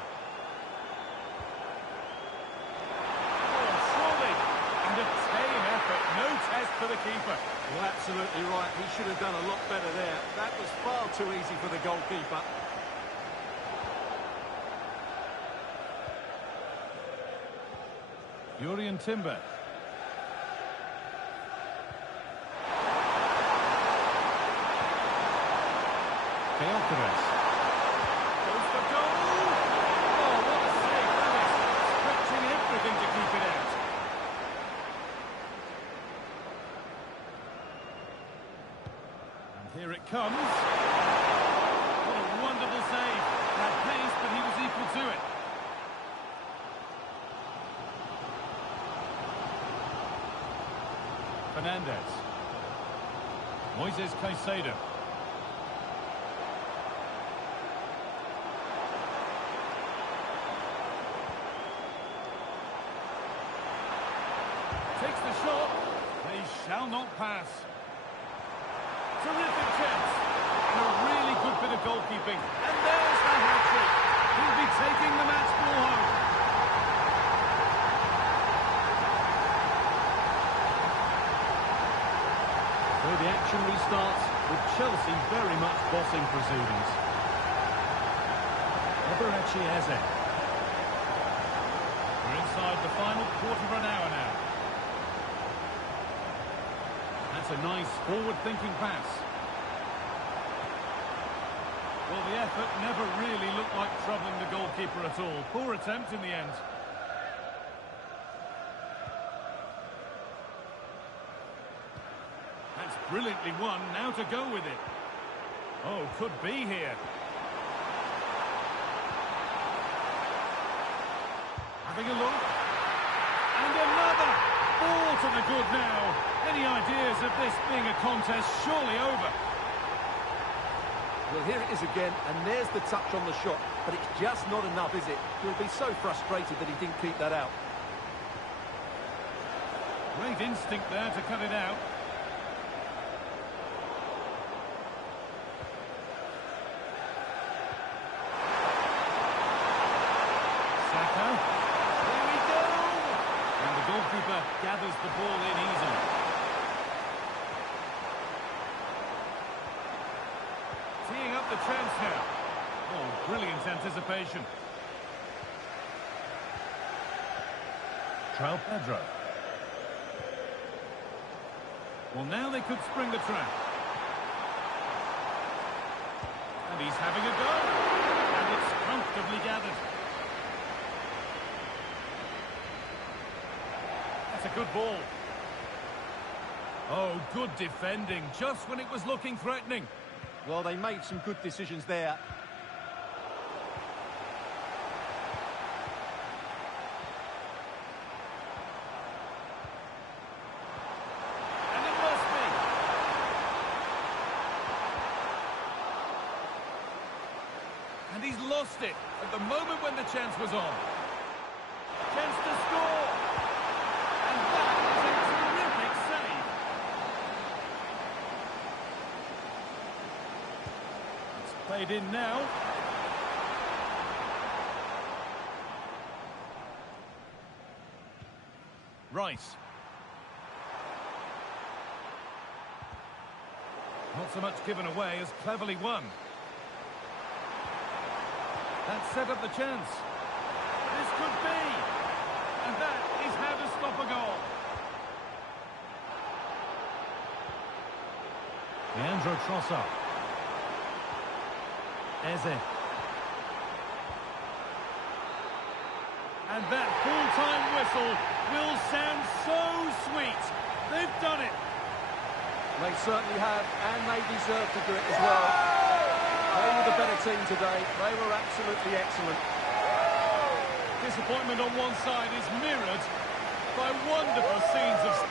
Oh, surely! And a tame effort, no test for the keeper. Well, absolutely right. He should have done a lot better there. That was far too easy for the goalkeeper. Jurrien Timber. Gyokeres. Goes for goal! Oh, what a save that is! Stretching everything to keep it out. And here it comes. What a wonderful save. Had pace, but he was equal to it. Fernandez. Moises Caicedo. Takes the shot. They shall not pass. Terrific chance. And a really good bit of goalkeeping. And there's the hat-trick. He'll be taking the match ball home. So the action restarts with Chelsea very much bossing proceedings. Eberechi Eze. We're inside the final quarter of an hour now. That's a nice forward-thinking pass. Well, the effort never really looked like troubling the goalkeeper at all. Poor attempt in the end. That's brilliantly won. Now to go with it. Oh, could be here. Having a look. And another. Ball to the good now. Any ideas of this being a contest surely over? Well, here it is again, and there's the touch on the shot, but it's just not enough, is it? He'll be so frustrated that he didn't keep that out. Great instinct there to cut it out. Saka. Here we go! And the goalkeeper gathers the ball in easily. Teeing up the chance now. Oh, brilliant anticipation. João Pedro. Well, now they could spring the trap. And he's having a go. And it's comfortably gathered. That's a good ball. Oh, good defending, just when it was looking threatening. Well, they made some good decisions there. And it must be. And he's lost it at the moment when the chance was on. Chance to score. And that is a terrific save. Played in now. Rice. Not so much given away as cleverly won. That set up the chance. This could be. And that is how to stop a goal. Leandro Trossard. Eze. And that full-time whistle will sound so sweet. They've done it. They certainly have, and they deserve to do it as well. They were the better team today. They were absolutely excellent. Disappointment on one side is mirrored by wonderful scenes of...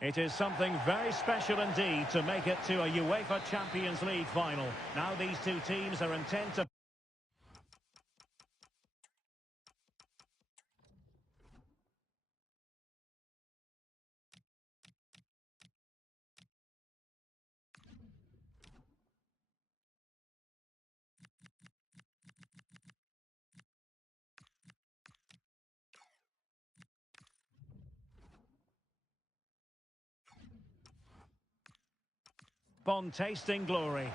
It is something very special indeed to make it to a UEFA Champions League final. Now these two teams are intent to... on tasting glory.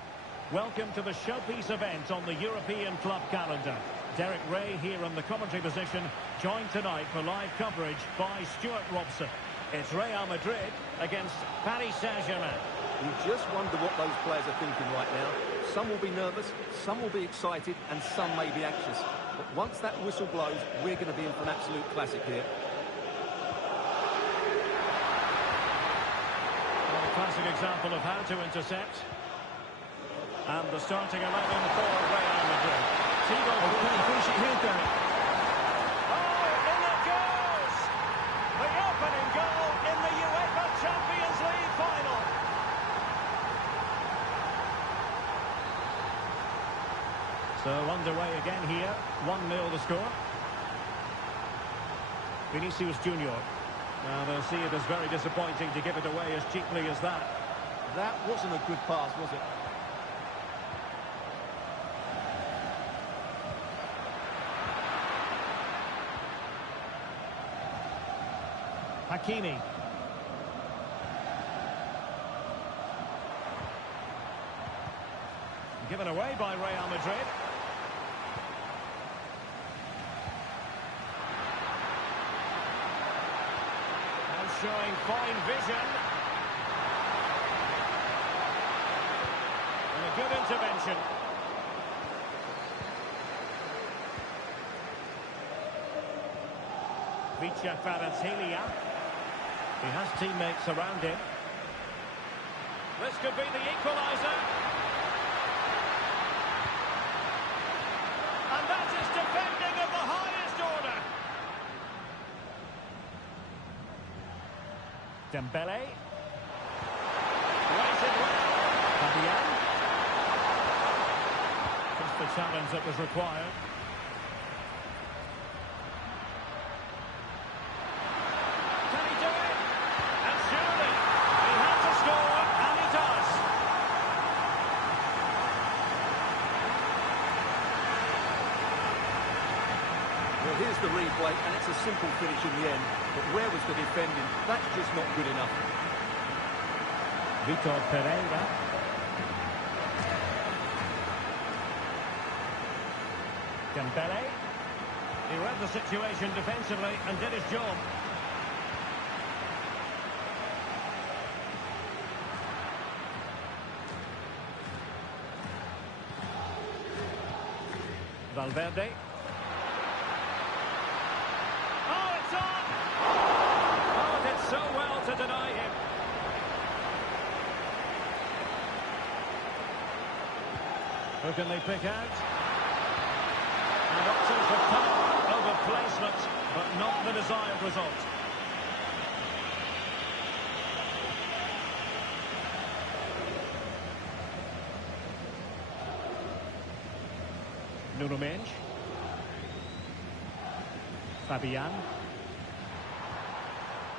Welcome to the showpiece event on the European club calendar. Derek Ray here in the commentary position, joined tonight for live coverage by Stuart Robson. It's Real Madrid against Paris Saint-Germain. You just wonder what those players are thinking right now. Some will be nervous, some will be excited, and some may be anxious. But once that whistle blows, we're going to be in for an absolute classic here. Well, a classic example of how to intercept. And the starting 11 for Real Madrid. Thibaut can he finish it here, Derek? Oh, in it goes! The opening goal in the UEFA Champions League final. So underway again here. 1-0 the score. Vinicius Junior. Now they'll see it as very disappointing to give it away as cheaply as that. That wasn't a good pass, was it? Hakimi. Given away by Real Madrid. And showing fine vision. And a good intervention. Vicha Kvaratskhelia. He has teammates around him. This could be the equaliser. And that is defending of the highest order. Dembele. Waited well. Fabian. Just the challenge that was required. Well, here's the replay, and it's a simple finish in the end. But where was the defending? That's just not good enough. Vitor Pereira. Dembele. He read the situation defensively and did his job. Valverde. Oh, it's on! Oh, did so well to deny him. Who can they pick out? And options for power over placement, but not the desired result. Nuno Mendes. Fabian.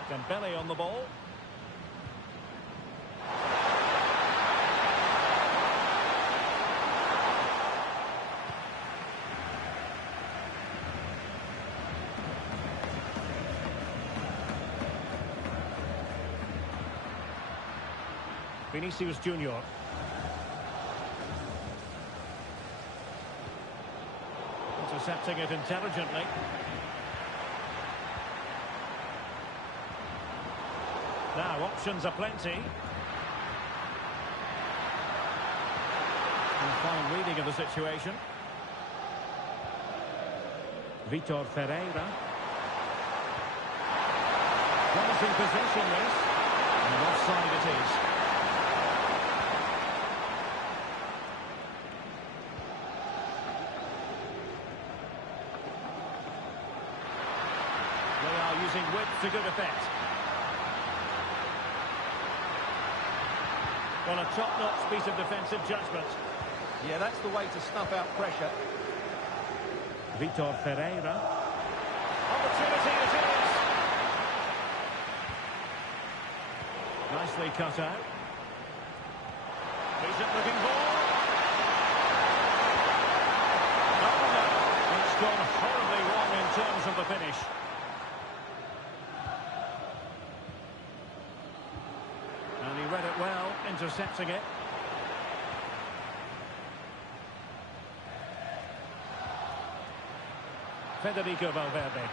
Dembele on the ball. Vinicius Junior. Intercepting it intelligently. Now, options are plenty. And a fine reading of the situation. Vitor Ferreira. Promising possession, this. And offside it is. They are using width to good effect. Well, a top-notch piece of defensive judgment. Yeah, that's the way to snuff out pressure. Vitor Ferreira. Opportunity it is. Nicely cut out. Decent looking ball. Oh, no. It's gone horribly wrong in terms of the finish. And he read it well, intercepting it. Federico Valverde.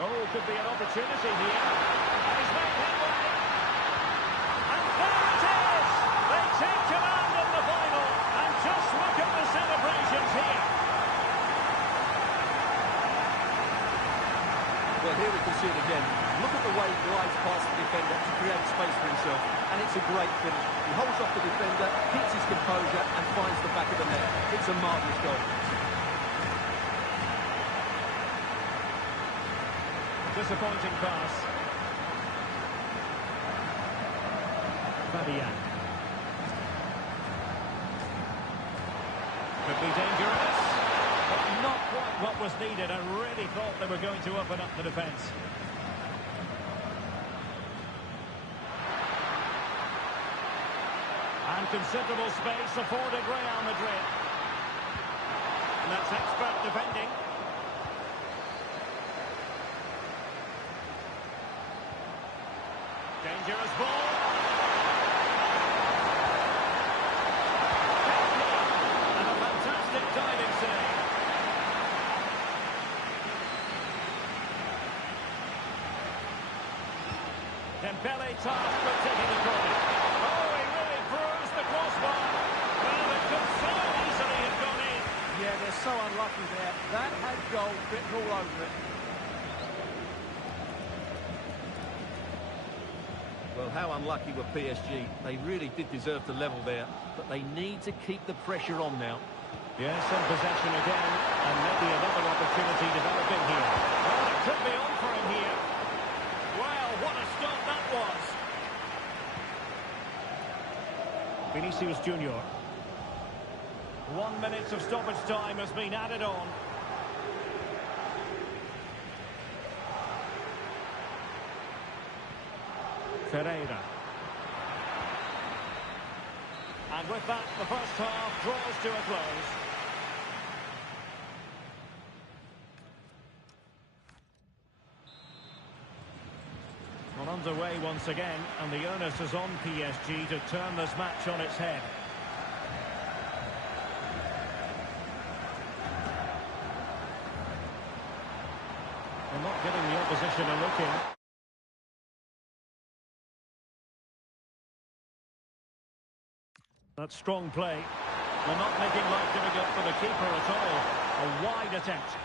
Oh, could be an opportunity here. And he's made headway. There it is! They take command in the final, and just look at the celebrations here. Well, here we can see it again. Look at the way he glides past the defender to create space for himself, and it's a great finish. He holds off the defender, keeps his composure, and finds the back of the net. It's a marvellous goal. Disappointing pass. Fabian. Could be dangerous. But not quite what was needed. I really thought they were going to open up the defence. And considerable space afforded Real Madrid. And that's expert defending. Dangerous ball. And a fantastic diving save. Dembele tasked with taking the corner. Oh, he really bruised the crossbar. Well, it could so easily have gone in. Yeah, they're so unlucky there. That had goal written all over it. Well, how unlucky were PSG? They really did deserve to level there, but they need to keep the pressure on now. Yes, in possession again, and maybe another opportunity developing here. Well, it could be on for him here. Well, what a stop that was. Vinicius Junior. 1 minute of stoppage time has been added on. Ferreira. And with that, the first half draws to a close. Well, underway once again, and the onus is on PSG to turn this match on its head. They're not giving the opposition a look in. That's strong play. They're not making life difficult for the keeper at all. A wide attempt.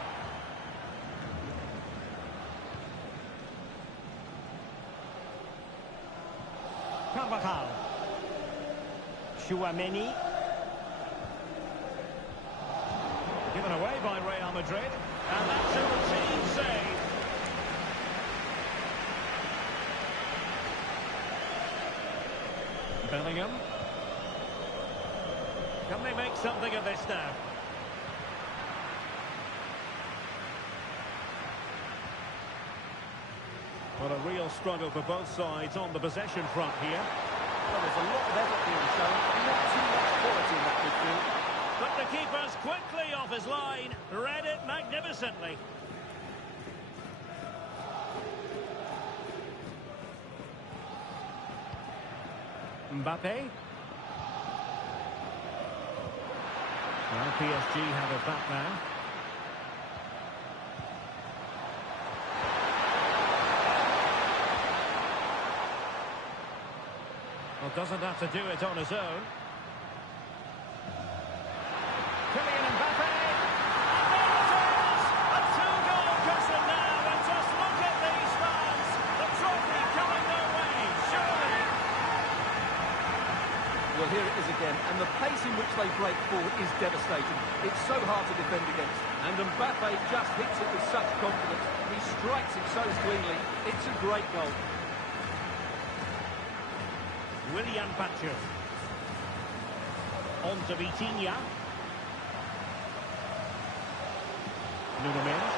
Carvajal. Tchouaméni. Given away by Real Madrid. And that's a routine save. Bellingham. Can they make something of this now? Well, a real struggle for both sides on the possession front here. Well, there's a lot of effort being shown, not too much quality in that midfield. But the keeper's quickly off his line, read it magnificently. Mbappe. Well, PSG have it back now. Well, doesn't have to do it on his own. Kylian Mbappe. And there it is! A two-goal cousin now, and just look at these fans. The trophy coming their way, surely. Well, here it is again, and the pace in which they break forward is devastating. It's so hard to defend against, and Mbappe just hits it with such confidence. He strikes it so cleanly. It's a great goal. Willian Pacho. On to Vitinha. Nuno Mendes.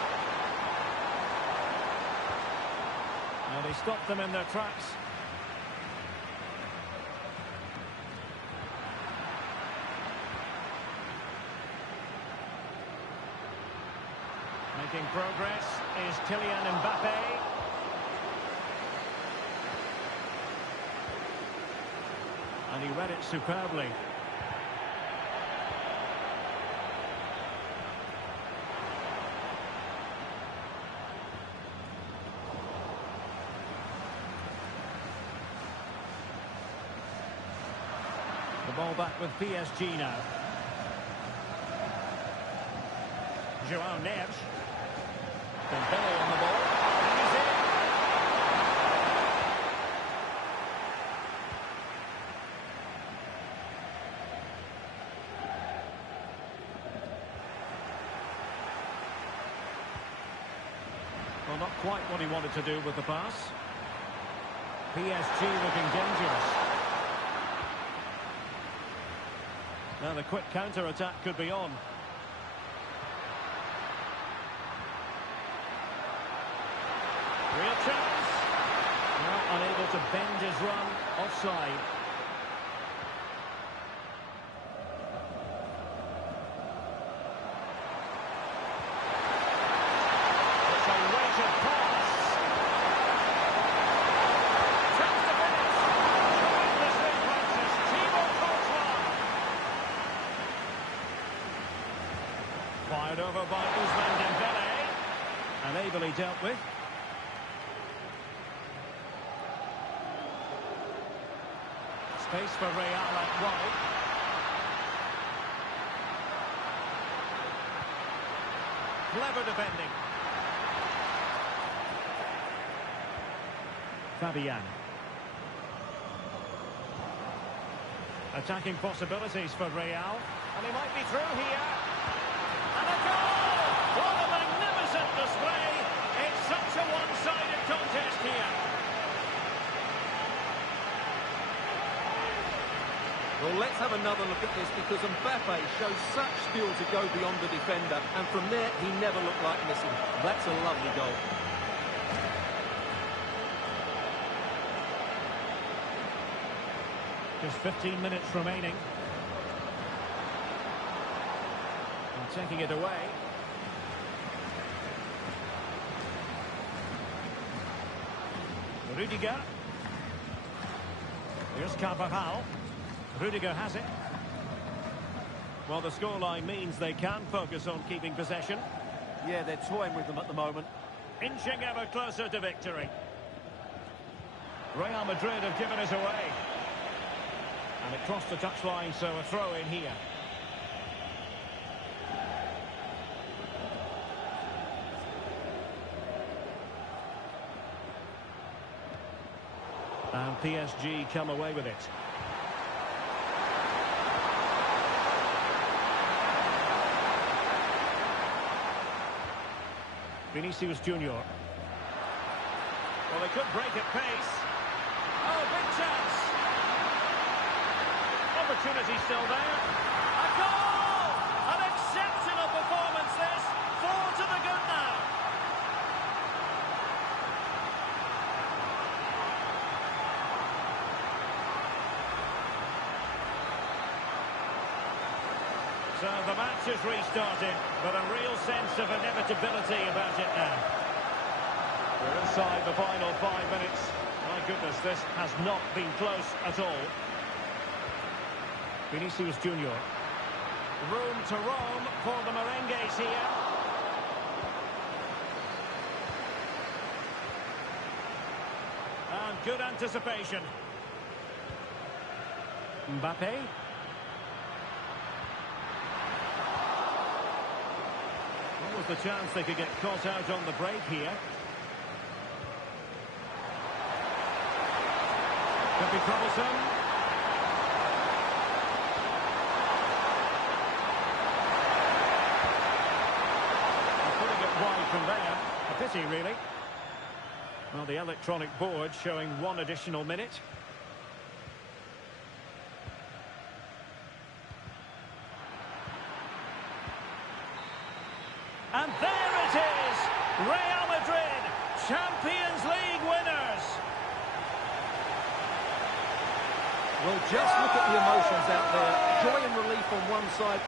Now they stopped them in their tracks. Making progress is Kylian Mbappe. And he read it superbly. Ball back with PSG now. Joao Neves. Dembele on the ball. He's in. Well, not quite what he wanted to do with the pass. PSG looking dangerous. Now the quick counter-attack could be on. Real chance. Now unable to bend his run. Offside. It's a weighted pass. Chance to finish. Tremendous reflexes. Thibaut Courtois. Fired over by Ousmane Dembele. And ably dealt with. Space for Real at wide. Clever defending. Fabian. Attacking possibilities for Real. And he might be through here. And a goal! What a magnificent display! It's such a one-sided contest here. Well, let's have another look at this because Mbappe shows such skill to go beyond the defender, and from there he never looked like missing. That's a lovely goal. Just 15 minutes remaining. And taking it away. Rudiger. Here's Carvajal. Rudiger has it. Well, the scoreline means they can focus on keeping possession. Yeah, they're toying with them at the moment. Inching ever closer to victory. Real Madrid have given it away. And it crossed the touchline, so a throw in here. And PSG come away with it. Vinicius Junior. Well, they could break at pace. Oh, big chance. Opportunity still there. A goal! An exceptional performance this. 4 to the good now. So the match is restarted, but a real sense of inevitability about it now. We're inside the final 5 minutes. My goodness, this has not been close at all. Vinicius Junior. Room to roam for the Merengues here. And good anticipation. Mbappe. What was the chance they could get caught out on the break here? Could be troublesome. Putting it wide from there. A pity, really. Well, the electronic board showing 1 additional minute. And there it is! Real Madrid, Champions League winners! Well, just look at the emotions out there. Joy and relief on one side.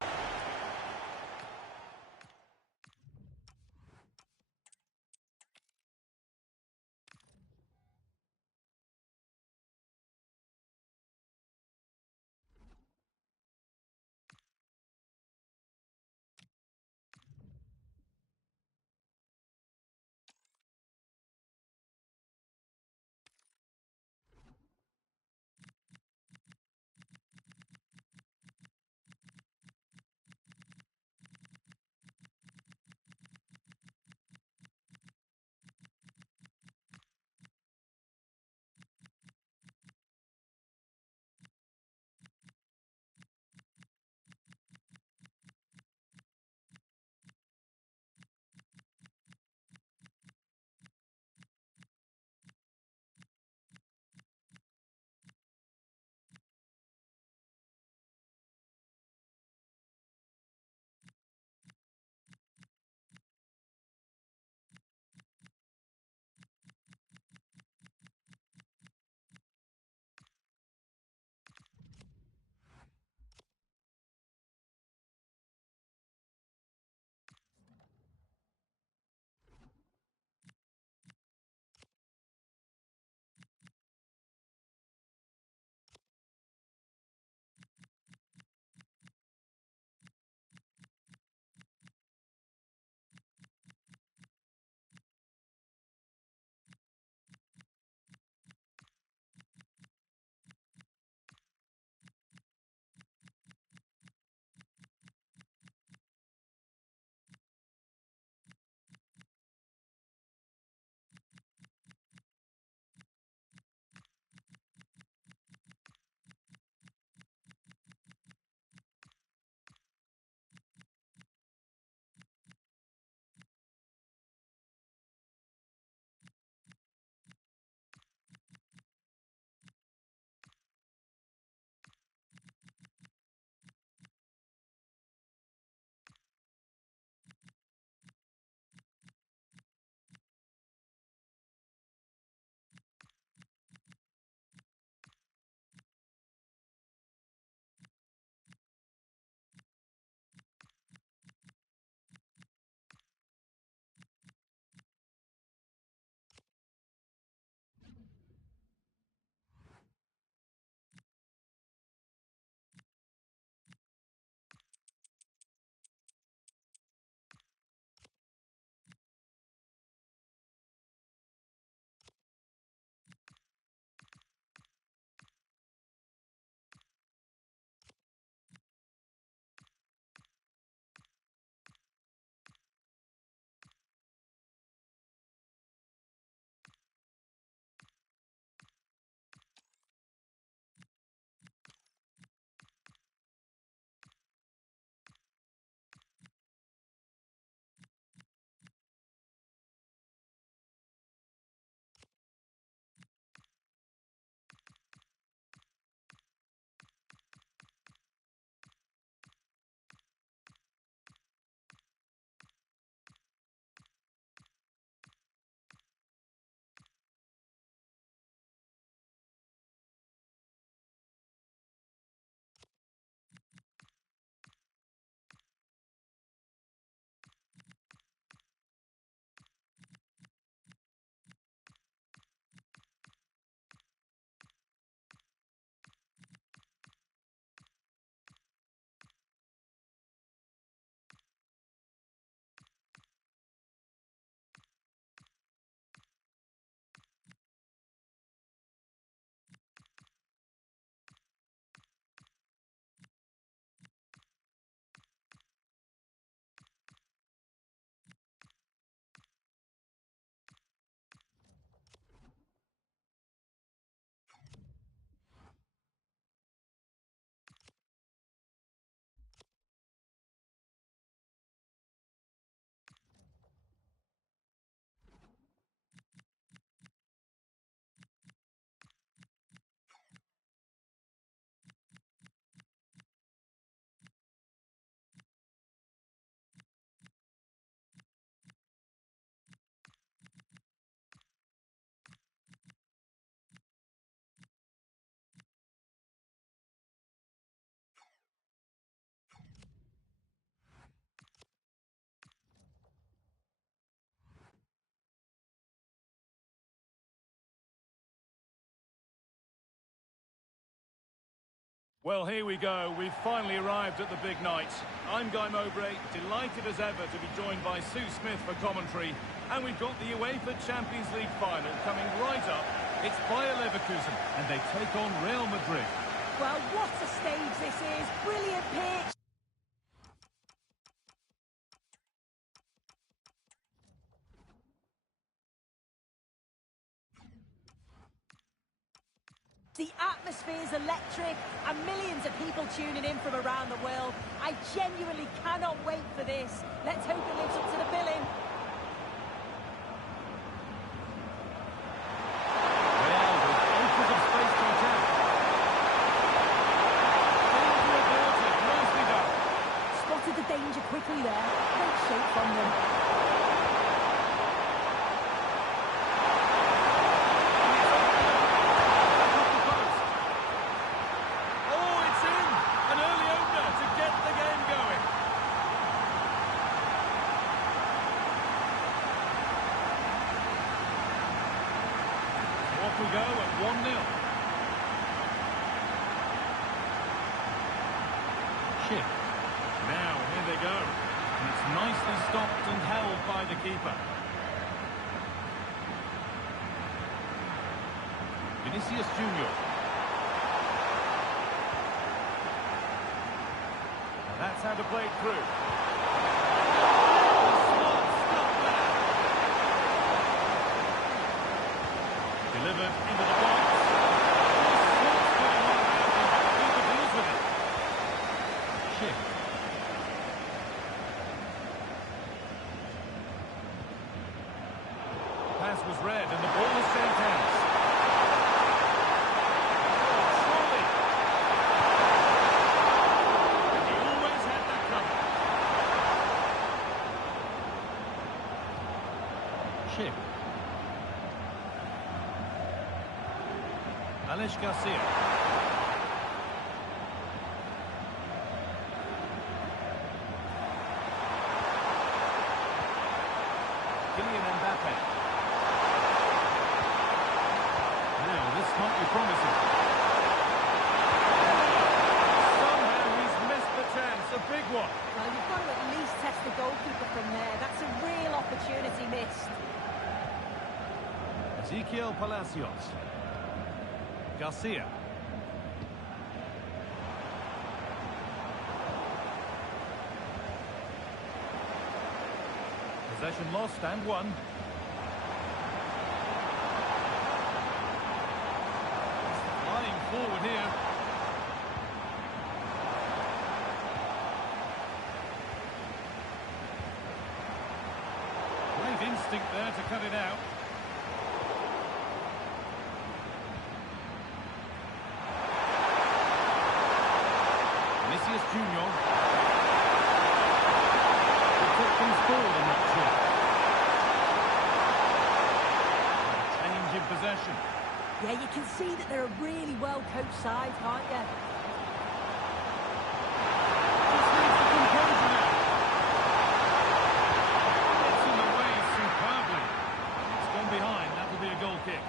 Well, here we go. We've finally arrived at the big night. I'm Guy Mowbray, delighted as ever to be joined by Sue Smith for commentary. And we've got the UEFA Champions League final coming right up. It's Bayer Leverkusen, and they take on Real Madrid. Well, what a stage this is. Brilliant pitch. The atmosphere's electric and millions of people tuning in from around the world. I genuinely cannot wait for this. Let's hope it lives up to the billing. Well, with acres of space to attack. Danger averted, nicely done. Spotted the danger quickly there. Great shape from them. Off we go at 1-0. Chip. Now, here they go. And it's nicely stopped and held by the keeper. Vinicius Junior. And that's how to play it through. Delivered into the box. What's going on around him? The keeper deals with it. Chip. Pass was read and the ball is sent hands. Surely. He always had that covered. Chip. Aleix Garcia. Kylian Mbappe. Now, this might be promising. Somehow he's missed the chance, a big one. Well, you've got to at least test the goalkeeper from there. That's a real opportunity missed. Ezequiel Palacios. Garcia. Possession lost and won. Flying forward here. Great instinct there to cut it out. Vinicius Junior. He took things forward in that shot. Change in possession. Yeah, you can see that they're a really well-coached side, can't you? Just needs the composure now. Gets in the way superbly. It's gone behind. That will be a goal kick.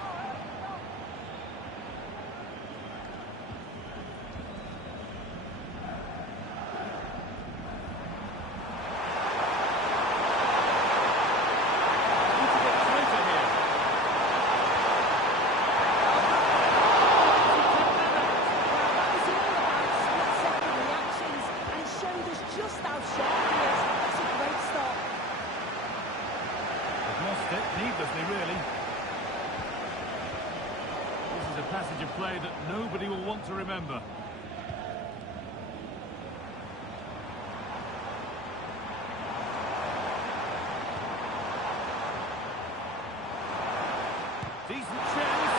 Needlessly, really. This is a passage of play that nobody will want to remember. Decent chance.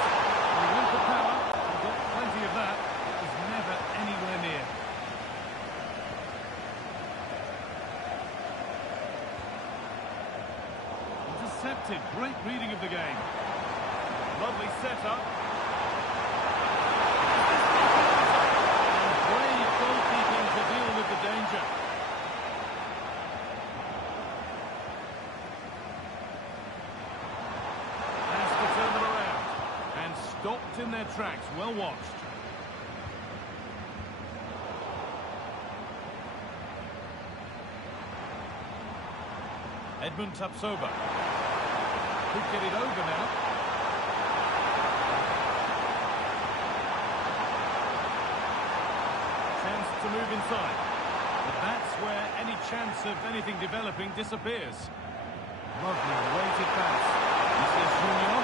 He went for power. He got plenty of that. It was never anywhere near. Intercepted. Great reading of the game. Lovely setup. And brave goalkeeping to deal with the danger. Has to turn them around. And stopped in their tracks. Well watched. Edmund Tapsoba. Could get it over now. Chance to move inside. But that's where any chance of anything developing disappears. Lovely weighted pass. This is Junior.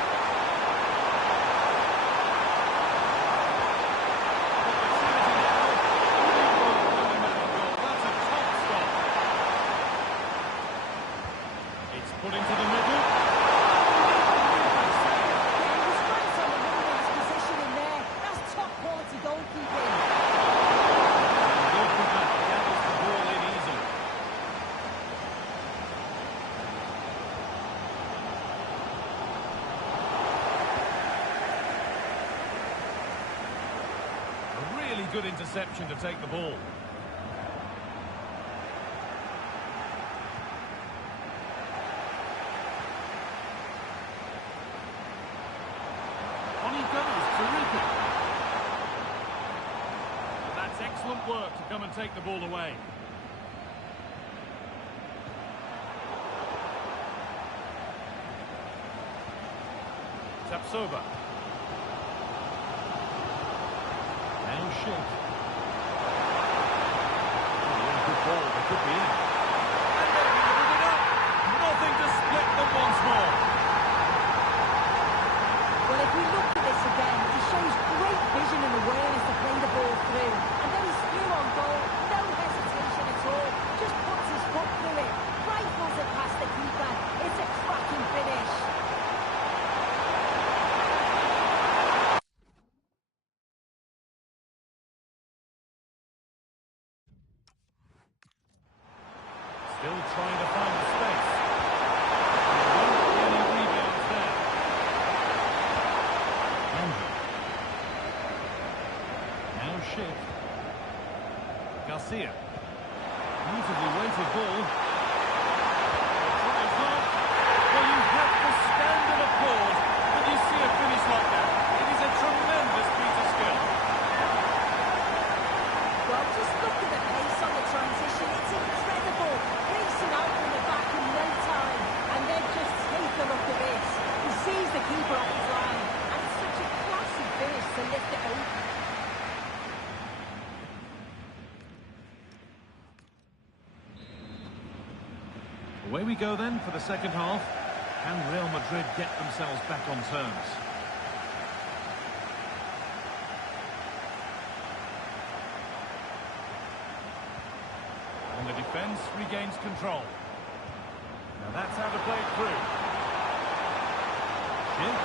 Put into the middle. Yeah, he was right on the money with his positioning there. That's top quality goalkeeping. And goalkeeper gathers the ball in easily. A really good interception to take the ball. On he goes, Tariqa. But that's excellent work to come and take the ball away. Tapsoba. Now Schick. Oh, good ball, they could be in. And they've lifted it up. Nothing to split them once more. Well, if we look at this again, he shows great vision and awareness to play the ball through. And then he's through on goal, no hesitation at all. Just puts his foot through it, rifles it past the keeper. It's a cracking finish. Still trying to find the space. There won't be any rebounds there. Andrew. Now Schick. Garcia. Beautifully weighted ball. Tries hard. Well, you have to stand and applaud when you see a finish like that. It is a tremendous piece of skill. Well, just look at the pace on the transition. It's incredible. Racing out from the back in no time. And then just take a look at this. He sees the keeper off his line. And it's such a classy finish to lift it over. Away we go then for the second half. Can Real Madrid get themselves back on terms? And the defence regains control. Now that's how to play it through. Schick.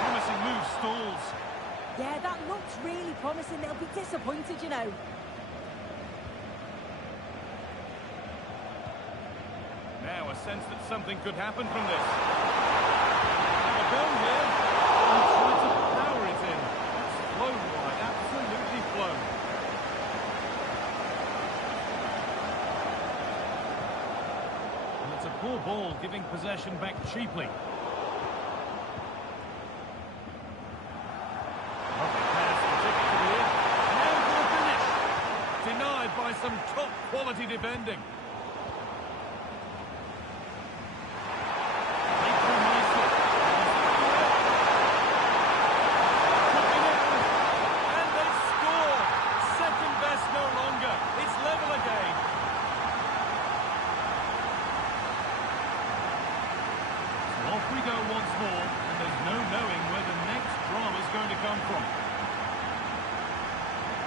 Promising move stalls. Yeah, that looks really promising. They'll be disappointed, you know. Now a sense that something could happen from this. Have a go here. And try to power it in. It's flown wide, absolutely flown. And it's a poor ball giving possession back cheaply. Lovely pass to take it to the end. Now for the finish. Denied by some top quality defending. Off we go once more, and there's no knowing where the next drama's going to come from.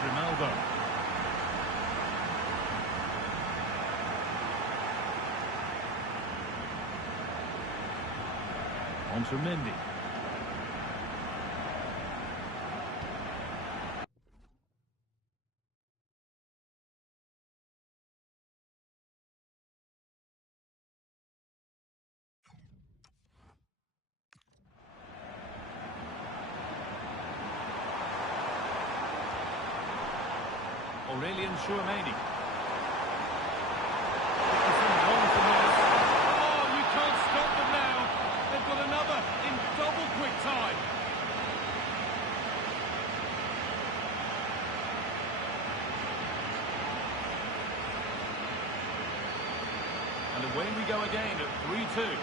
Ronaldo. On to Mendy. Aurelian Tchouameni. Oh, you can't double quick time. And away we go again at 3-2.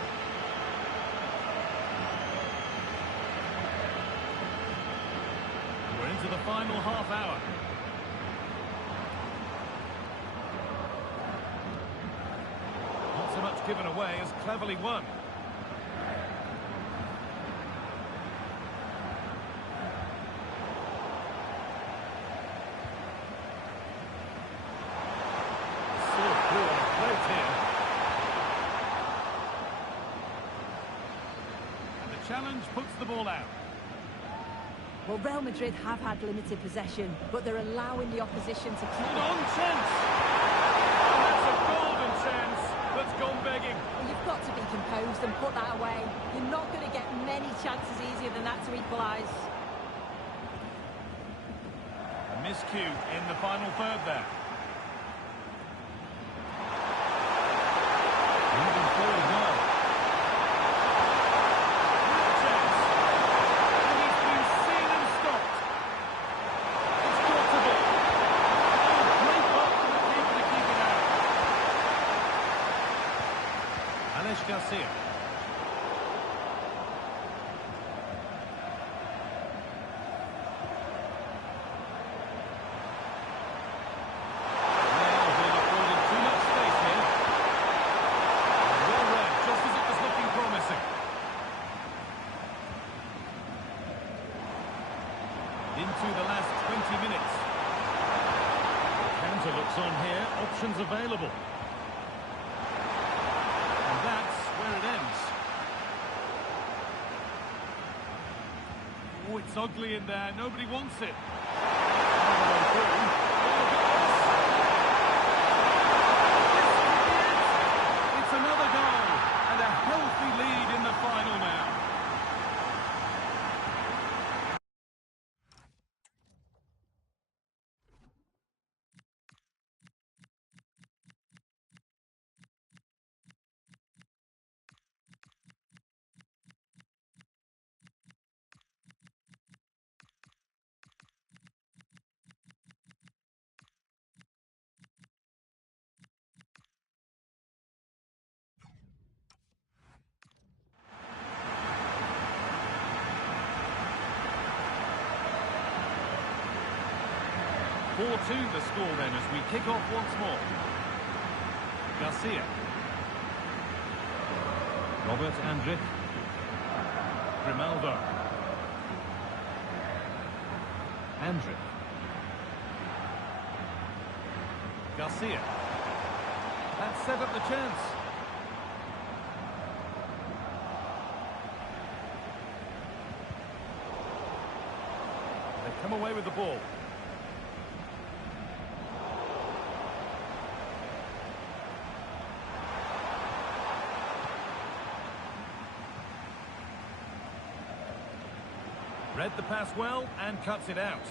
We're into the final half hour. Not so much given away as cleverly won. So poor on a float here. And the challenge puts the ball out. Well, Real Madrid have had limited possession, but they're allowing the opposition to keep... On chance! And that's a golden chance that's gone begging. Well, you've got to be composed and put that away. You're not going to get many chances easier than that to equalise. A miscue in the final third there. Moving forward well. Real chance. And he's been seen and stopped. It's got to be. Oh, great block from the keeper to keep it out. Alex Garcia. Into the last 20 minutes. The counter looks on here, options available. And that's where it ends. Oh, it's ugly in there, nobody wants it. It's another goal, and a healthy lead in the final now. Four 4-2 the score then as we kick off once more. Garcia. Robert Andrich. Grimaldo. Andrich. Garcia. That set up the chance. They've come away with the ball. Read the pass well and cuts it out.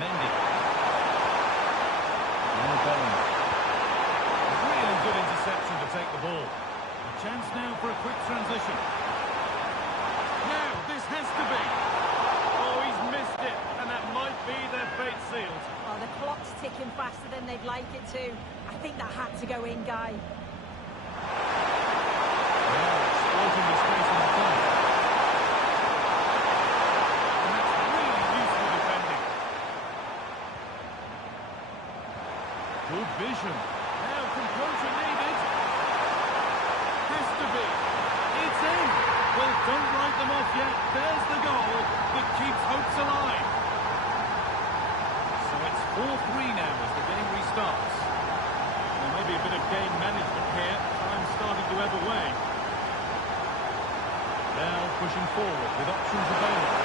Mendy. Really good interception to take the ball. A chance now for a quick transition. Now, this has to be. Oh, he's missed it, and that might be their fate sealed. Oh, the clock's ticking faster than they'd like it to. I think that had to go in, Guy. Well, exploiting the space in the front. And that's really useful defending. Good vision. Now, composure needed. Has to be. It's in. Well, don't write them off yet. There's the goal that keeps hopes alive. So it's 4-3 now as the game restarts. There may be a bit of game management here. Time starting to ebb away. Now pushing forward with options available.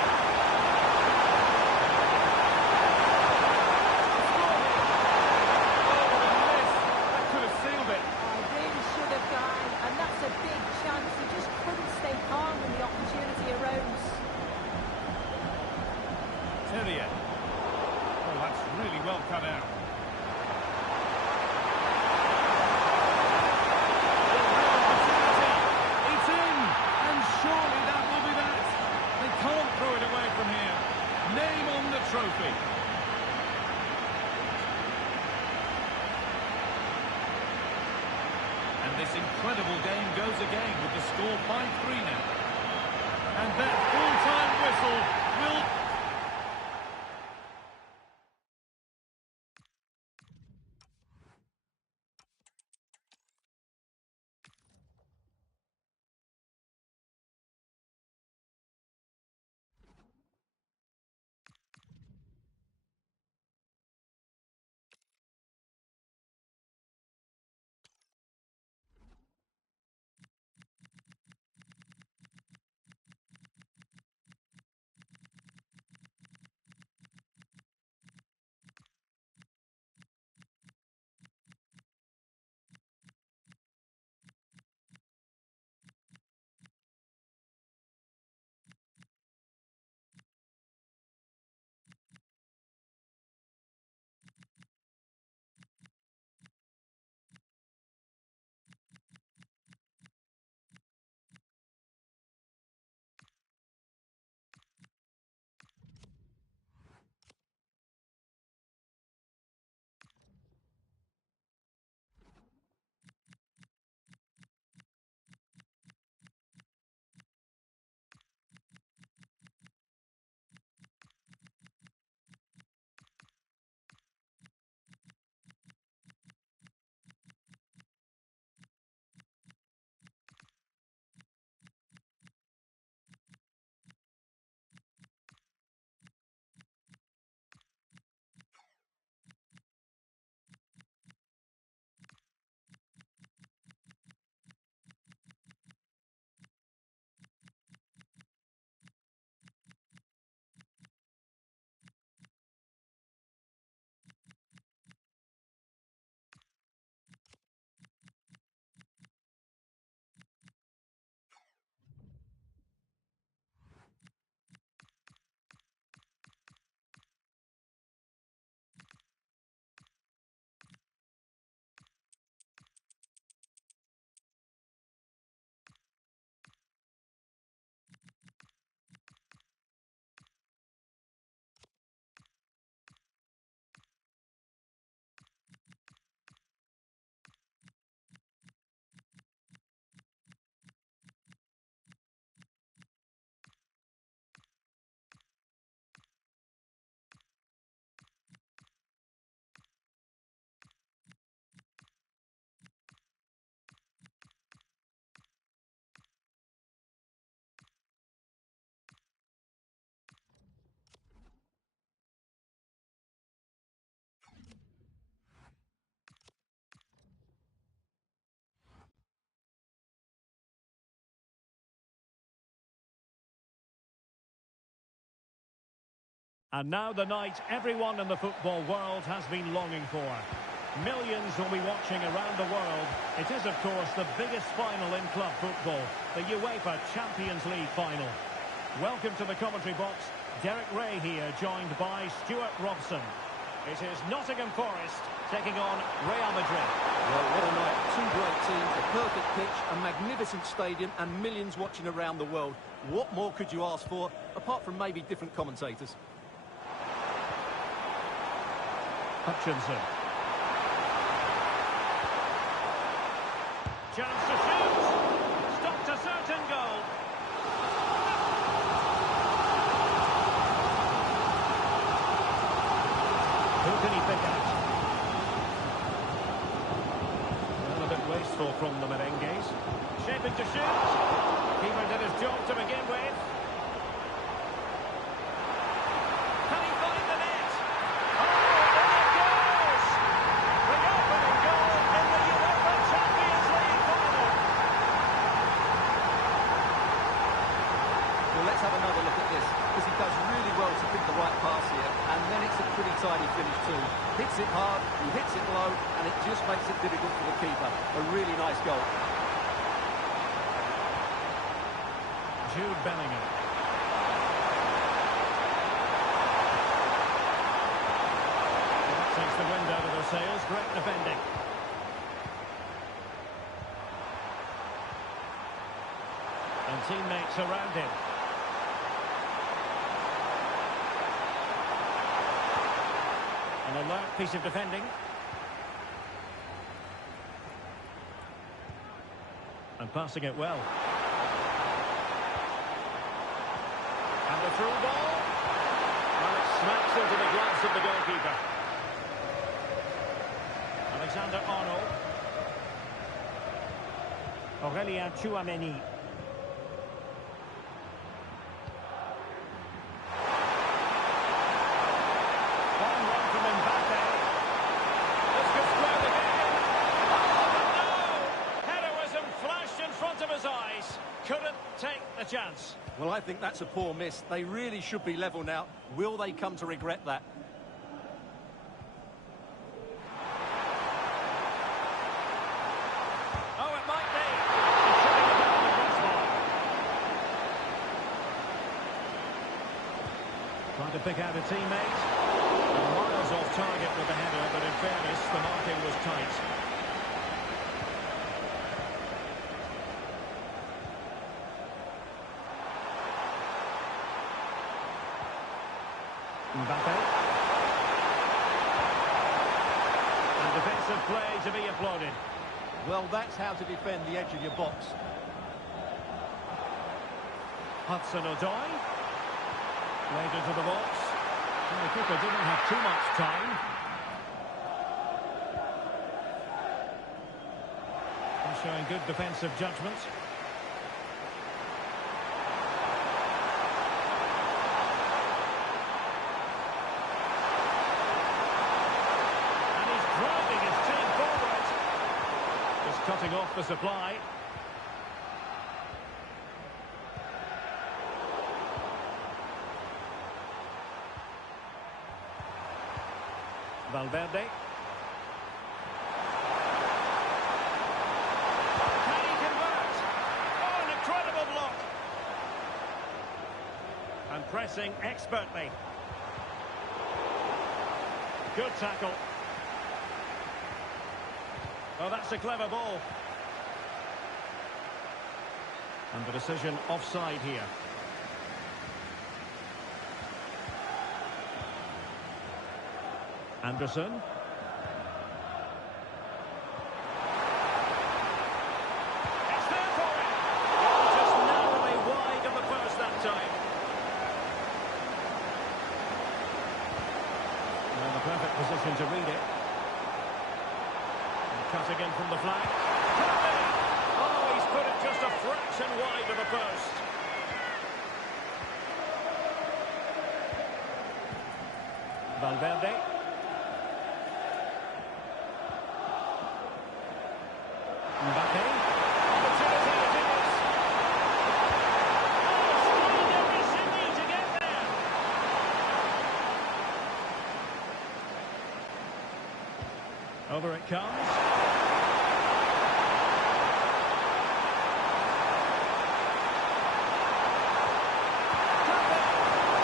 Oh, what a miss. That could have sealed it. I really should have, Guy. And that's a big chance. He just couldn't stay incredible game goes again with the score 5-3 now. And that full-time whistle will... And now the night everyone in the football world has been longing for. Millions will be watching around the world. It is, of course, the biggest final in club football, the UEFA Champions League final. Welcome to the commentary box. Derek Ray here, joined by Stuart Robson. It is Nottingham Forest taking on Real Madrid. Well, what a night. Two great teams, a perfect pitch, a magnificent stadium, and millions watching around the world. What more could you ask for, apart from maybe different commentators? Hutchinson. Chance to shoot. Stopped a certain goal. Who can he pick out? Well, a bit wasteful from the Merengues. Shaping to shoot. Keeper did his job to begin with. Can he find the net? Let's have another look at this, because he does really well to pick the right pass here, and then it's a pretty tidy finish too. Hits it hard, he hits it low, and it just makes it difficult for the keeper. A really nice goal. Jude Bellingham. That takes the wind out of their sails. Great defending. And teammates around him. An alert piece of defending. passing it well. And the through ball. Well, it smacks into the gloves of the goalkeeper. Alexander Arnold. Aurélien Tchouameni. One run from Mbappe. This could square the game. Oh, no! Heroism flashed in front of his eyes. Couldn't take the chance. Well, I think that's a poor miss. They really should be level now. Will they come to regret that? Oh, it might be. He's shooting it down the crossbar. Trying to pick out a teammate. Miles off target with the header, but in fairness, the marking was tight. Mbappe. And defensive play to be applauded. Well, that's how to defend the edge of your box. Hudson-Odoi. Played into the box. And the keeper didn't have too much time. And showing good defensive judgment. And he's driving his team forward. Just cutting off the supply. Valverde. Can he convert? Oh, an incredible block. And pressing expertly. Good tackle. Oh, that's a clever ball. And the decision offside here. Anderson. It's there for him. Oh, just narrowly wide of the post that time. And the perfect position to read it. And cutting in from the flank. Oh, he's put it just a fraction wide of the post. Valverde. Mbappe. Opportunity it is. Oh, screened every Sydney to get there. Over it comes.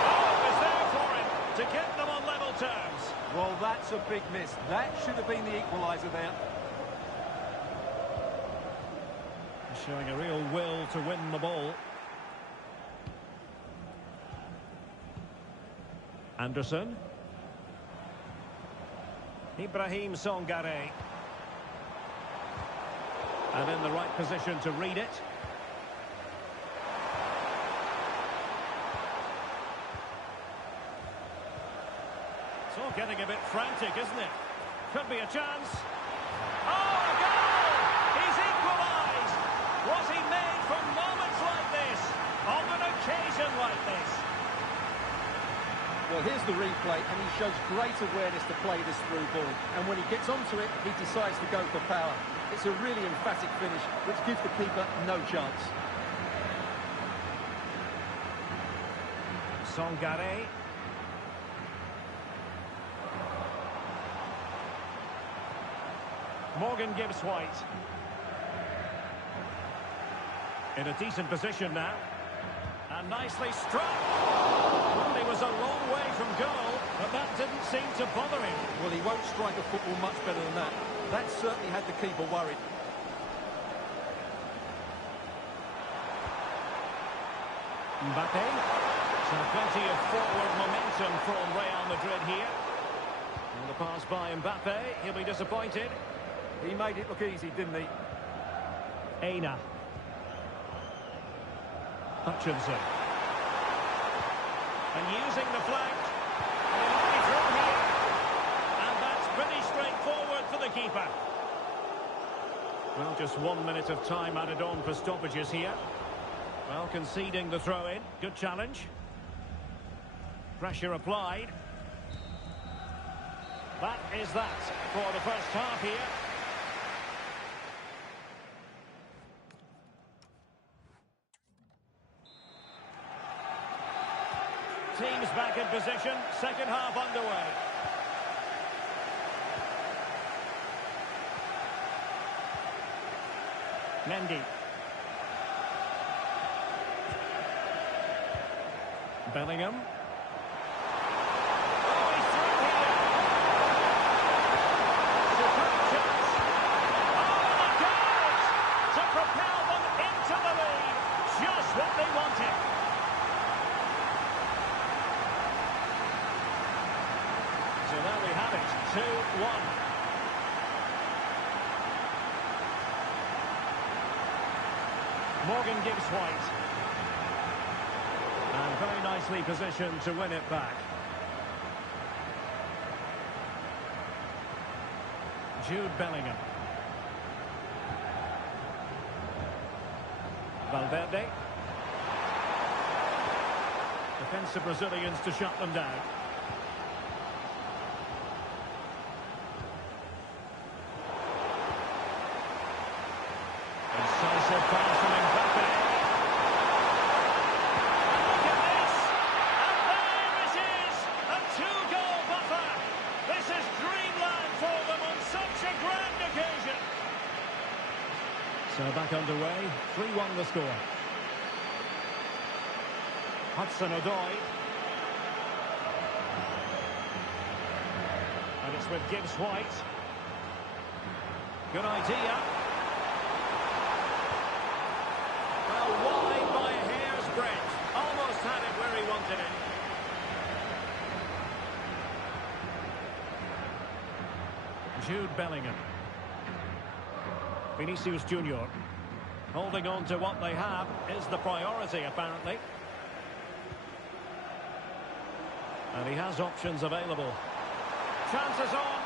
Oh, it was there for him to get them on level terms. Well, that's a big miss. That should have been the equaliser there. Showing a real will to win the ball. Anderson. Ibrahim Sangare. And in the right position to read it. It's all getting a bit frantic, isn't it? Could be a chance. Oh, a goal! He's equalised! Was he made for moments like this? On an occasion like this? Well, here's the replay, and he shows great awareness to play this through ball. And when he gets onto it, he decides to go for power. It's a really emphatic finish, which gives the keeper no chance. Sangare. Morgan Gibbs-White. In a decent position now. And nicely struck. Well, he was a long way from goal, but that didn't seem to bother him. Well, he won't strike a football much better than that. That certainly had the keeper worried. Mbappe. So plenty of forward momentum from Real Madrid here. And the pass by Mbappe. He'll be disappointed. He made it look easy, didn't he? Aina. Hutchinson. And using the flank. And it might be through here. And that's pretty straightforward for the keeper. Well, just 1 minute of time added on for stoppages here. Well, conceding the throw-in. Good challenge. Pressure applied. That is that for the first half here. Teams back in position. Second half underway. Mendy. Bellingham. Oh, he's through here. Superb chance. Oh, the goals to propel them into the lead. Just what they wanted. So there we have it, 2-1. Morgan Gibbs White. And very nicely positioned to win it back. Jude Bellingham. Valverde. Defensive Brazilians to shut them down. Incisive pass from Mbappe. And look at this! And there it is! A two-goal buffer! This is dreamland for them on such a grand occasion! So back underway, 3-1 the score. Hudson-Odoi. And it's with Gibbs White. Good idea. Well, wide by a hair's breadth. Almost had it where he wanted it. Jude Bellingham. Vinicius Junior. Holding on to what they have is the priority, apparently. And he has options available. Chances on.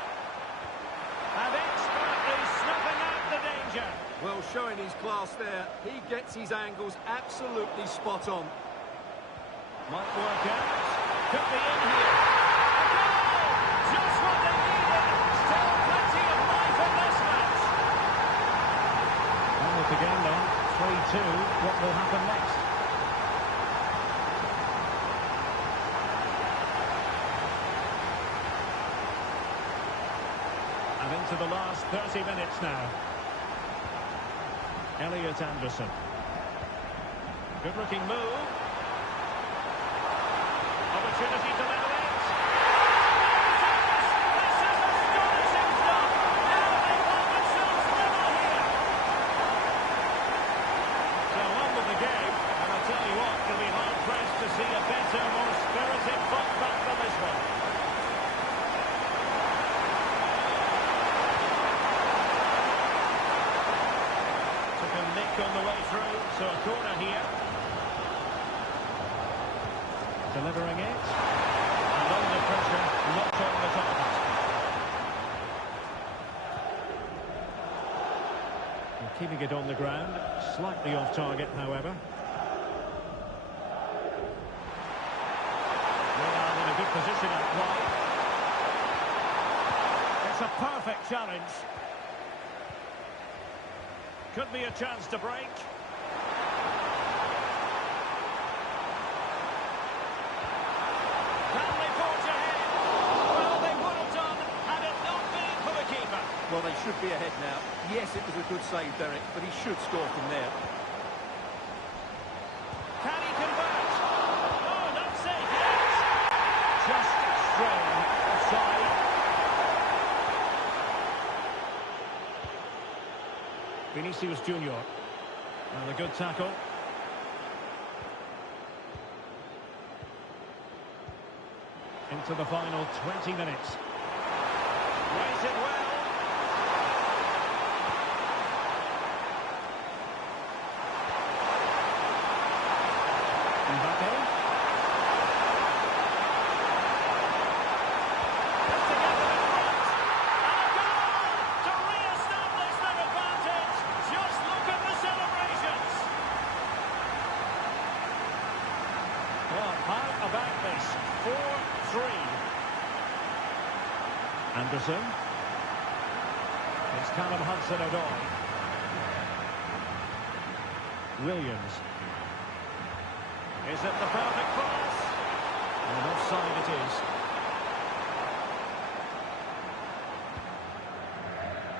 And expertly snuffing out the danger. Well, showing his class there. He gets his angles absolutely spot on. Might work out. Could be in here. A goal! Just what they needed. Still plenty of life in this match. And with the game then, 3-2. What will happen next? And into the last 30 minutes now. Elliot Anderson. Good looking move. Opportunity to level it. This is astonishing stuff. Now they find themselves level here. So on with the game. And I'll tell you what, you'll be hard pressed to see a better, more spirited fight back than this one. On the way through, so a corner here. Delivering it. And under pressure, not on the target. And keeping it on the ground, slightly off target, however. Real in a good position at wide. It's a perfect challenge. Could be a chance to break. Can they forge ahead? Well, they would have done had it not been for the keeper. Well, they should be ahead now. Yes, it was a good save, Derek, but he should score from there. Can he convert? Oh, not safe yet. Just strong offside. Vinicius Junior. And a good tackle. Into the final 20 minutes. Raised it well. Mbappe. Just to get them in front. And a goal to re-establish their advantage. Just look at the celebrations. Well, how about this? 4-3. Anderson. It's Callum Hudson-Odoi. Williams. Is it the perfect pass? And offside it is.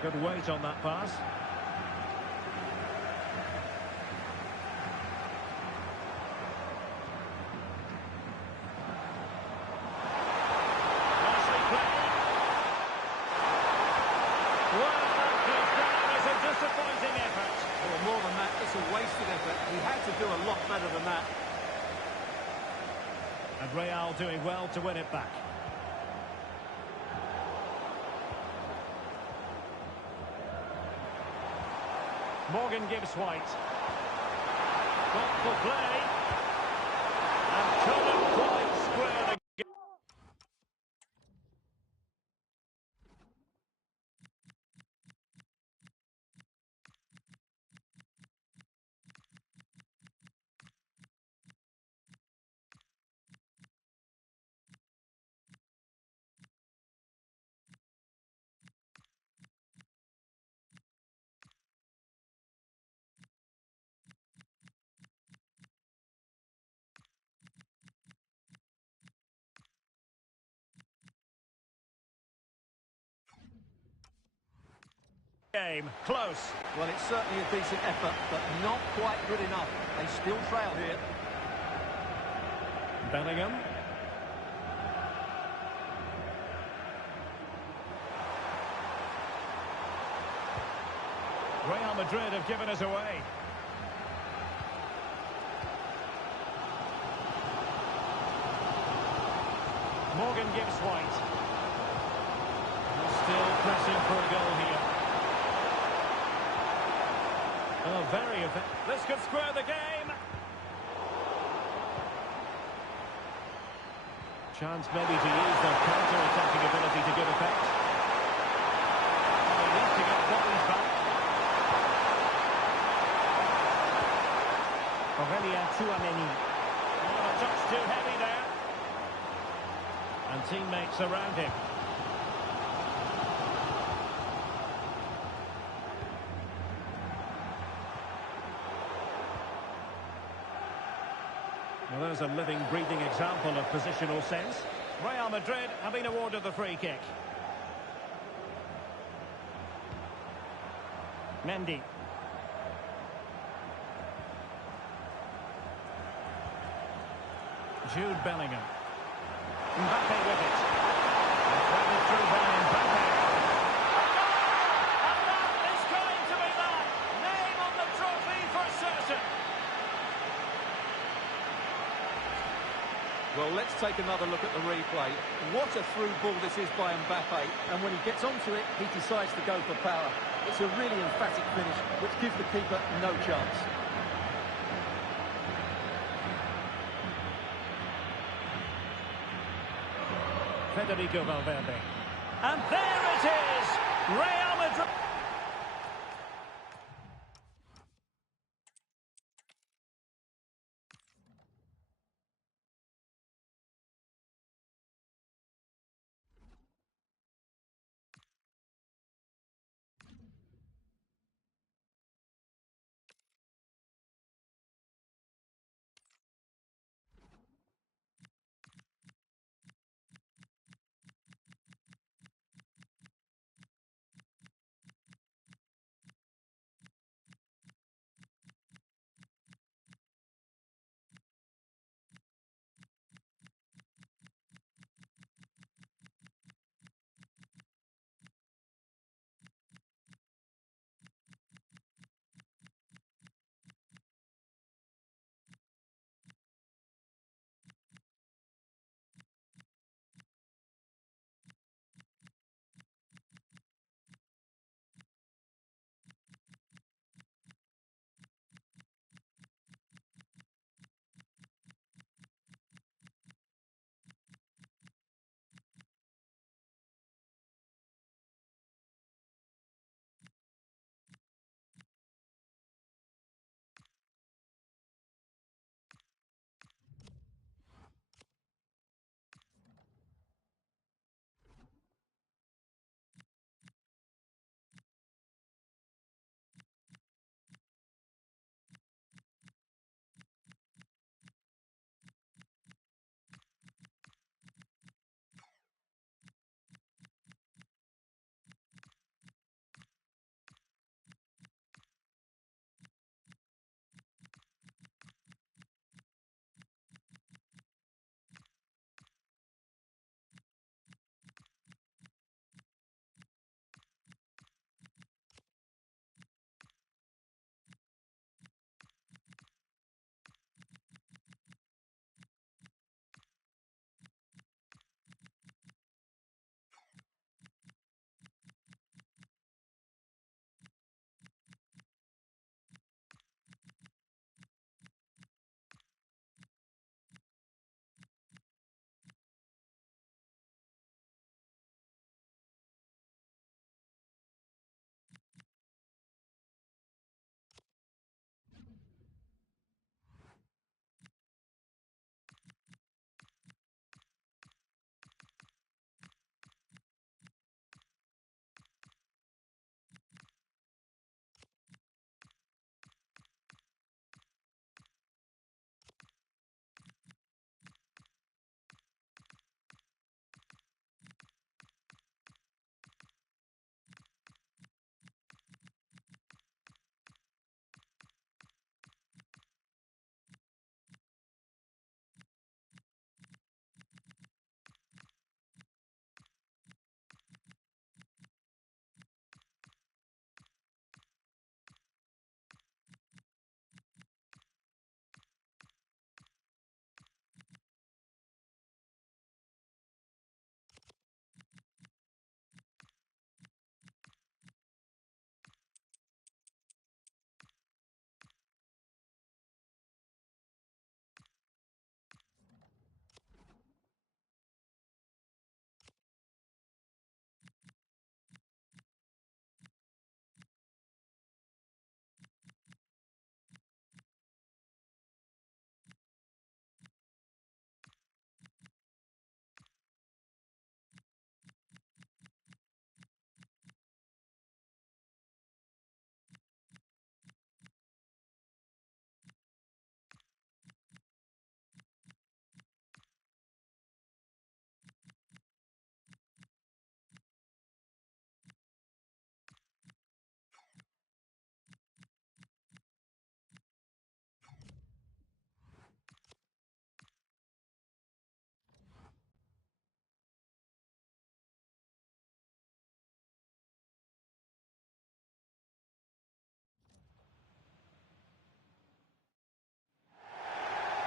Good weight on that pass. Nicely played. Well, that goes down as a disappointing effort. Well, more than that, it's a wasted effort. He had to do a lot better than that. And Real doing well to win it back. Morgan Gibbs White. Thoughtful play. And couldn't quite square the game. Game close. Well, it's certainly a decent effort, but not quite good enough. They still trail here. Bellingham. Real Madrid have given us away. Morgan Gibbs White. Still pressing for a goal here. Oh, very effective. This could square the game. Chance maybe to use their counter-attacking ability to good effect. They need to get bodies back. Aurelien Tchouameni. Oh, a touch too heavy there. And teammates around him. Well, there's a living, breathing example of positional sense. Real Madrid have been awarded the free kick. Mendy. Jude Bellingham. Mbappe with it. Threaded through by Mbappe. And that is going to be that. Name on the trophy for certain. Well, let's take another look at the replay. What a through ball this is by Mbappe, and when he gets onto it, he decides to go for power. It's a really emphatic finish, which gives the keeper no chance. Federico Valverde. And there it is! Real Madrid.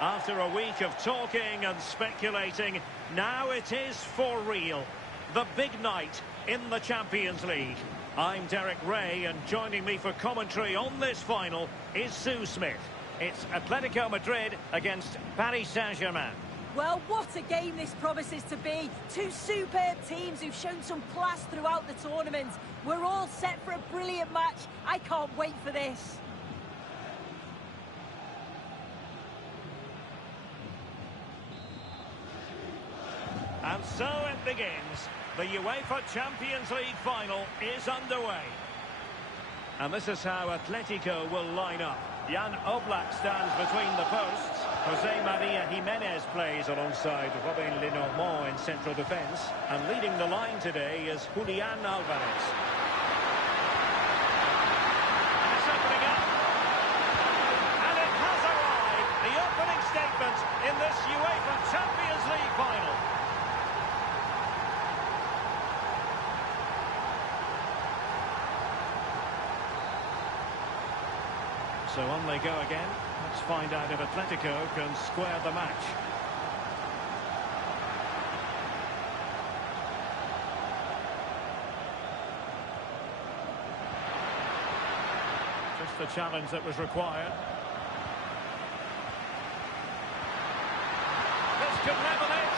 After a week of talking and speculating, now it is for real. The big night in the Champions League. I'm Derek Ray, and joining me for commentary on this final is Sue Smith. It's Atletico Madrid against Paris Saint-Germain. Well, what a game this promises to be. Two superb teams who've shown some class throughout the tournament. We're all set for a brilliant match. I can't wait for this. And so it begins. The UEFA Champions League final is underway. And this is how Atletico will line up. Jan Oblak stands between the posts. Jose Maria Jimenez plays alongside Robin Lenormand in central defence. And leading the line today is Julian Alvarez. And it's opening up. And it has arrived. The opening statement in this UEFA Champions League final. So on they go again. Let's find out if Atletico can square the match. Just the challenge that was required. This could level it.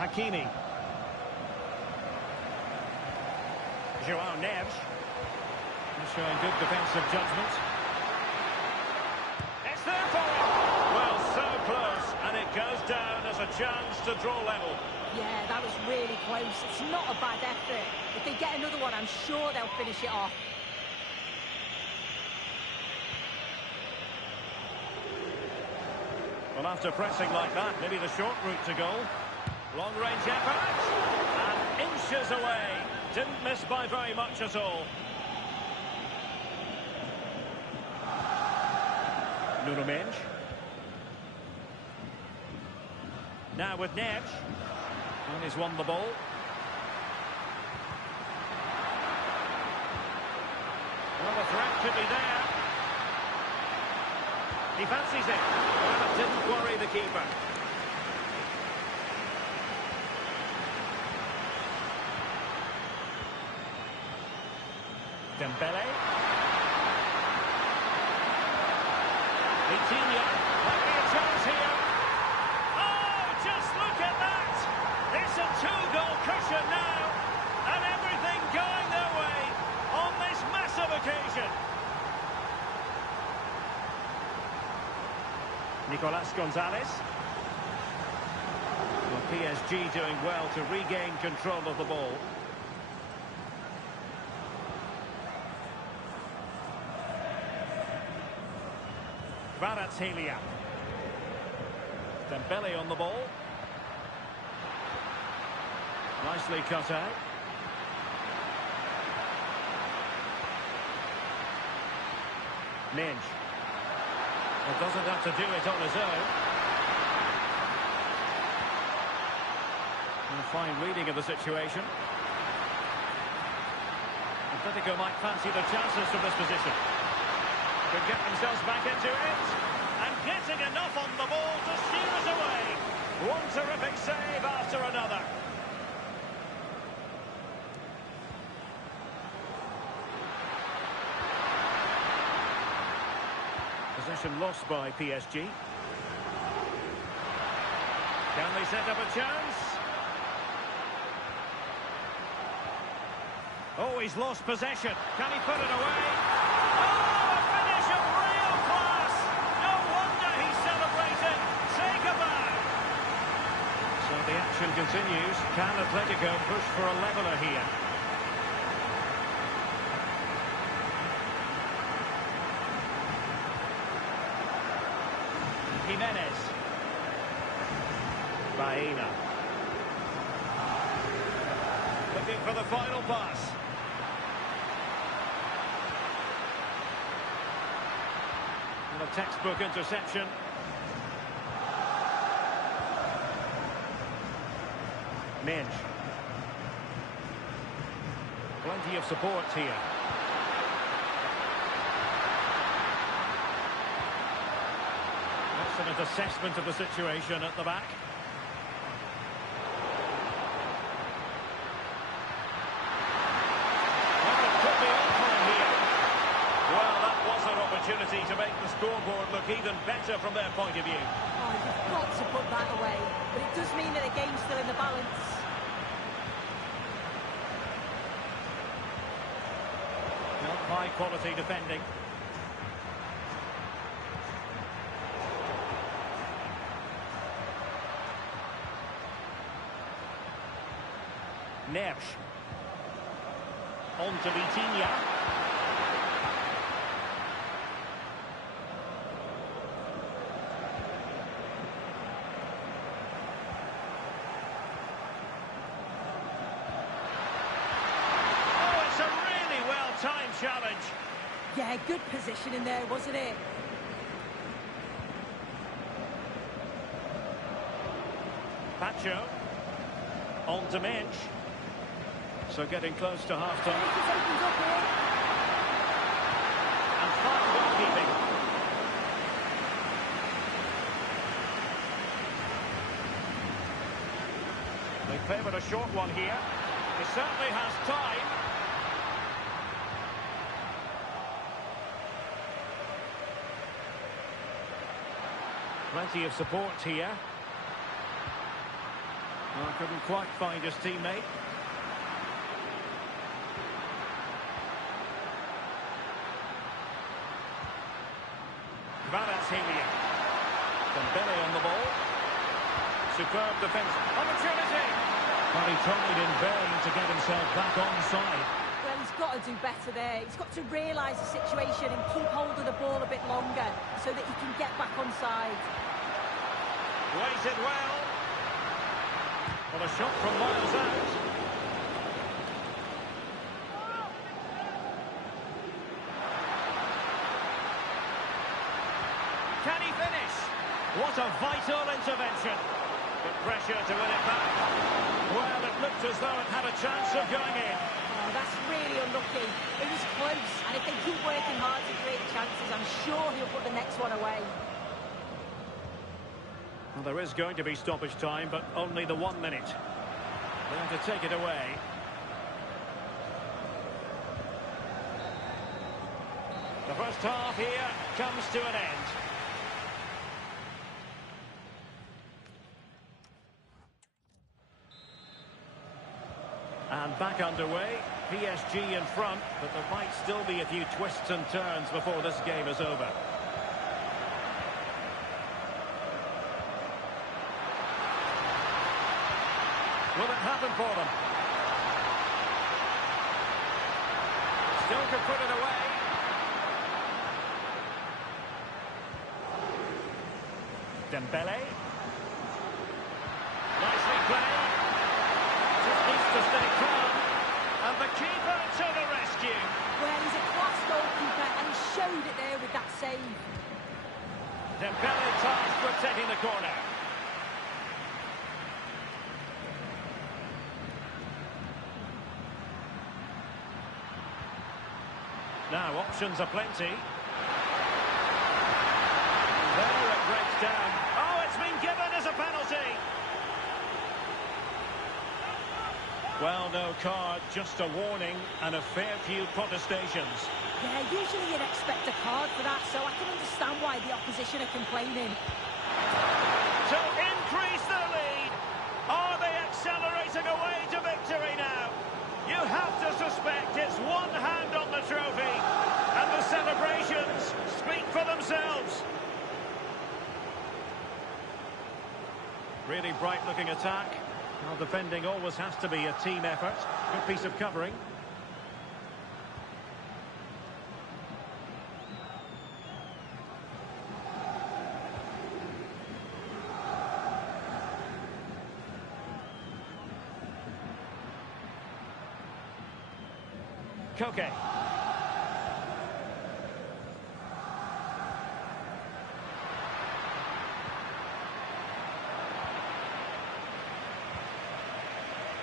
Hakimi. Joao Neves. He's showing good defensive judgment. It's there for him. Well, so close, and it goes down as a chance to draw level. Yeah, that was really close. It's not a bad effort. If they get another one, I'm sure they'll finish it off. Well, after pressing like that, maybe the short route to goal. Long-range effort. And inches away. Didn't miss by very much at all. Nuno Mendes. Now with Neves. And he's won the ball. Well, the threat could be there. He fancies it. Well, it didn't worry the keeper. Dembele. Vitinha. Might be a chance here. Oh, just look at that! It's a two-goal cushion now. And everything going their way on this massive occasion. Nicolas Gonzalez. Well, PSG doing well to regain control of the ball. Kvaratskhelia. Dembele on the ball. Nicely cut out. Mendes. Well, doesn't have to do it on his own. And a fine reading of the situation. Atletico might fancy the chances from this position. Could get themselves back into it. And getting enough on the ball to steer us away. One terrific save after another. Possession lost by PSG. Can they set up a chance? Oh, he's lost possession. Can he put it away? Oh, a finish of real class! No wonder he's celebrating. Take a bow. So the action continues. Can Atletico push for a leveller here? Jimenez. Baena. Looking for the final pass. And a textbook interception. Mendes. Plenty of support here. Excellent assessment of the situation at the back. Well, it could be on for him here. Well, that was an opportunity to make the scoreboard look even better from their point of view. Oh, you've got to put that away. But it does mean that the game's still in the balance. Not high quality defending. Nersch. On to Vitinha. Oh, it's a really well-timed challenge. Yeah, good position in there, wasn't it? Pacho. On to Mensch. So getting close to half-time. It opens up here. And fine goalkeeping. They favoured a short one here. He certainly has time. Plenty of support here. Well, couldn't quite find his teammate. Kvaratskhelia. Dembele on the ball. Superb defence. Opportunity! But he tried in vain to get himself back onside. Well, he's got to do better there. He's got to realise the situation and keep hold of the ball a bit longer so that he can get back onside. Waited well. Well, a shot from miles out. Can he finish? What a vital intervention. Good pressure to win it back. Well, it looked as though it had a chance of going in. Oh, that's really unlucky. It was close, and if they keep working hard to create chances, I'm sure he'll put the next one away. Well, there is going to be stoppage time, but only the 1 minute. There to take it away. The first half here comes to an end. And back underway, PSG in front, but there might still be a few twists and turns before this game is over. Will it happen for them? Still can put it away. Dembele. Nicely played. Just needs to stay calm. And the keeper to the rescue. Well, he's a class goalkeeper, and he showed it there with that save. Dembele tasked with taking the corner. Now, options are plenty. There it breaks down. Oh, it's been given as a penalty. Well, no card, just a warning and a fair few protestations. Yeah, usually you'd expect a card for that, so I can understand why the opposition are complaining. To increase the lead. Are they accelerating away to victory now? You have to suspect it's one hand on the trophy. And the celebrations speak for themselves. Really bright-looking attack. Well, defending always has to be a team effort. Good piece of covering. Koke.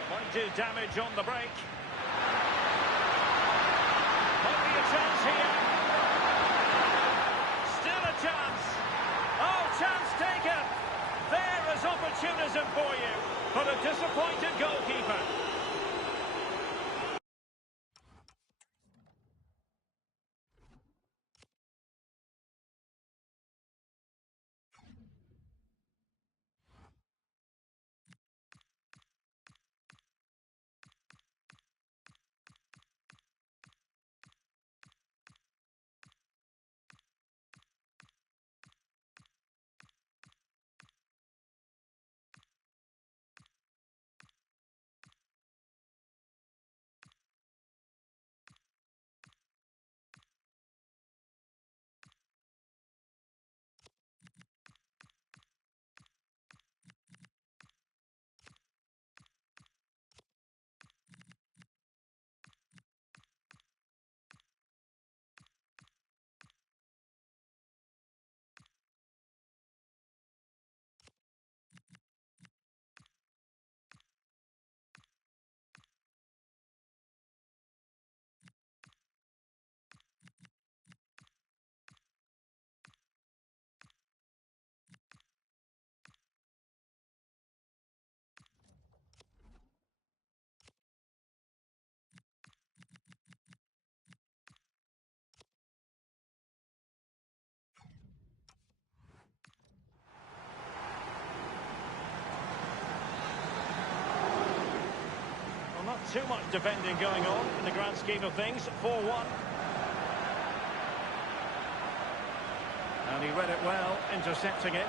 Might do damage on the break. Might be a chance here. Still a chance. Oh, chance too much defending going on in the grand scheme of things. 4-1. And he read it well, intercepting it.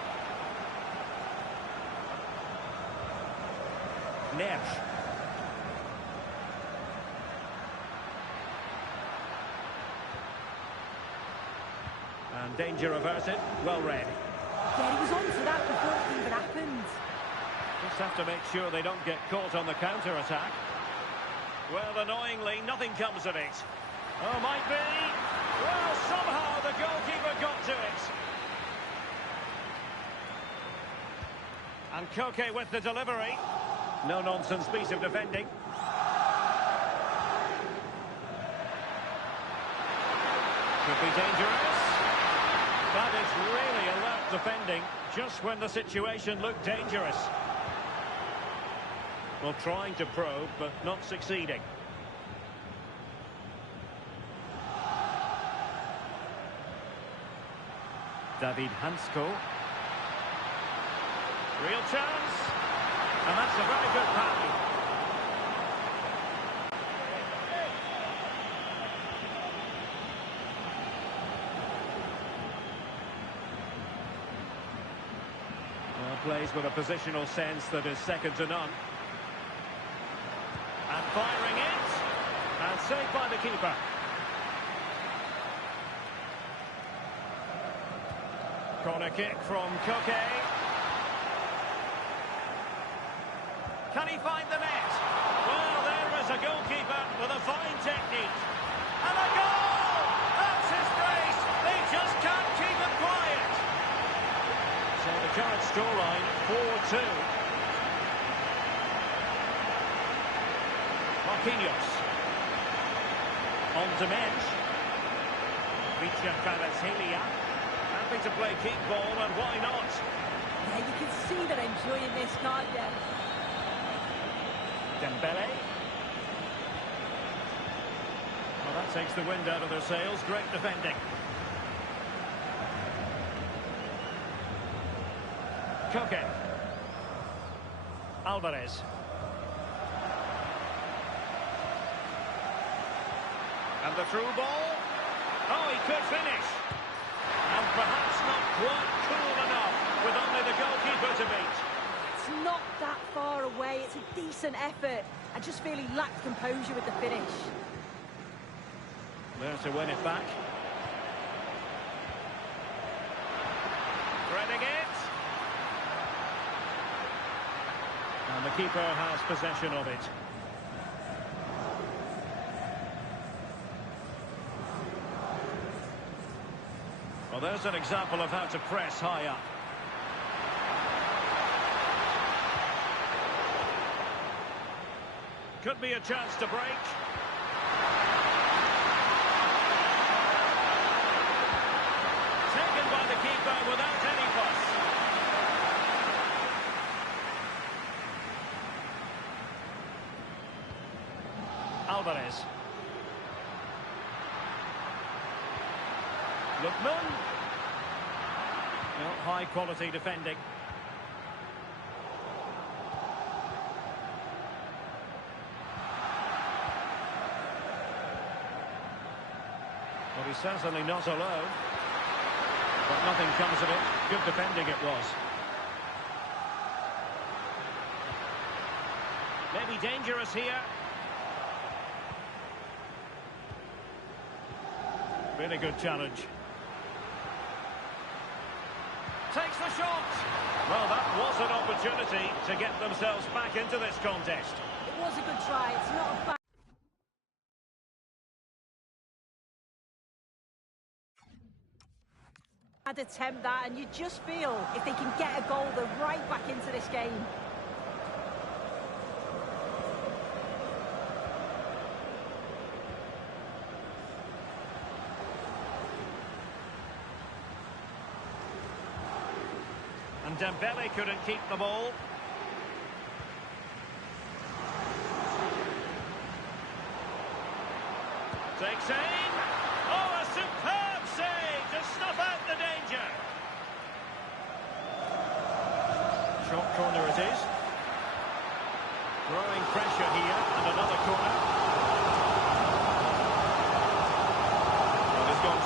Neves. And danger averted. Well read. Yeah, he was on to that before it even happened. Just have to make sure they don't get caught on the counter-attack. Well, annoyingly, nothing comes of it. Oh, might be. Well, somehow the goalkeeper got to it. And Koke with the delivery. No-nonsense piece of defending. Could be dangerous. That is really alert defending, just when the situation looked dangerous. Well, trying to probe, but not succeeding. David Hansko. Real chance. And that's a very good pass. Well, plays with a positional sense that is second to none. And firing it. And saved by the keeper. Corner kick from Koke. Can he find the net? Well, there is a goalkeeper with a fine technique. And a goal! That's his brace! They just can't keep it quiet. So the current scoreline, 4-2. Marquinhos. On to Mensch. Vicha Kvaratskhelia. Happy to play keep ball, and why not? Yeah, you can see they're enjoying this, can't you? Dembele. Well, that takes the wind out of their sails. Great defending. Koke. Alvarez. And the through ball. Oh, he could finish. And perhaps not quite cool enough with only the goalkeeper to beat. It's not that far away. It's a decent effort. I just feel he lacked composure with the finish. There to win it back. Threading it. And the keeper has possession of it. Well, there's an example of how to press high up. Could be a chance to break. Taken by the keeper without any fuss. Alvarez. Lookman. Well, high quality defending. Well, he's certainly not alone. But nothing comes of it. Good defending it was. Maybe dangerous here. Really good challenge. Takes the shot. Well, that was an opportunity to get themselves back into this contest. It was a good try. It's not a bad... I'd attempt that, and you just feel if they can get a goal, they're right back into this game. And Dembele couldn't keep the ball. Takes aim. Oh, a superb save to snuff out the danger. Short corner it is. Growing pressure here, and another corner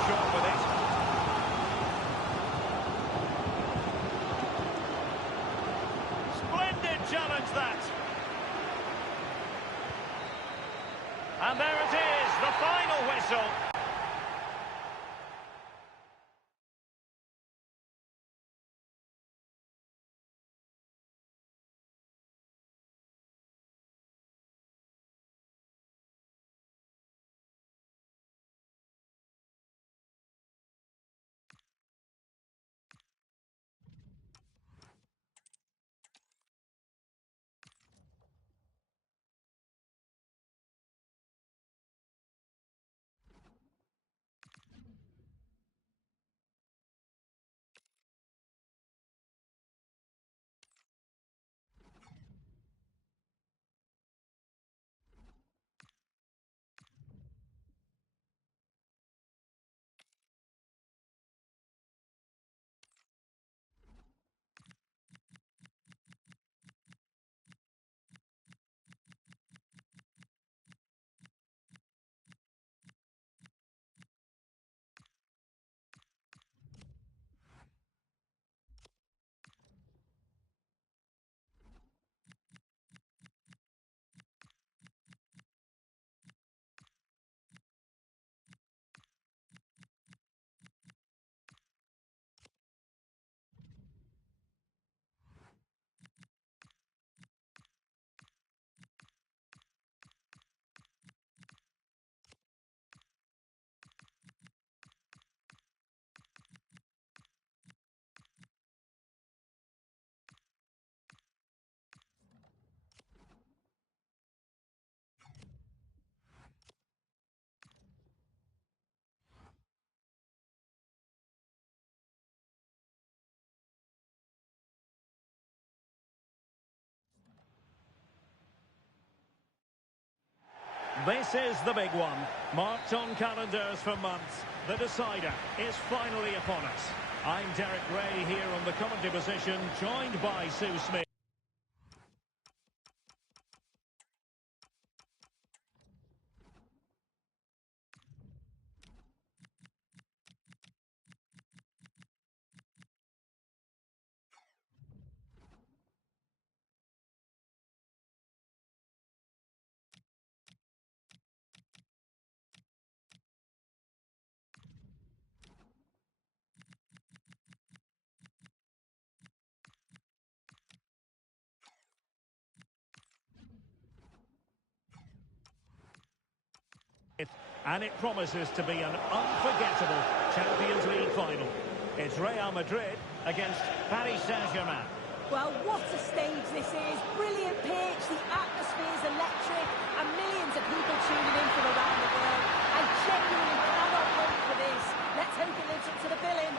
short with it. Splendid challenge, that. And there it is, the final whistle. This is the big one, marked on calendars for months. The decider is finally upon us. I'm Derek Ray here on the commentary position, joined by Sue Smith. And it promises to be an unforgettable Champions League final. It's Real Madrid against Paris Saint-Germain. Well, what a stage this is. Brilliant pitch, the atmosphere's electric, and millions of people tuning in from around the world. I genuinely cannot wait for this. Let's hope it lives up to the billing.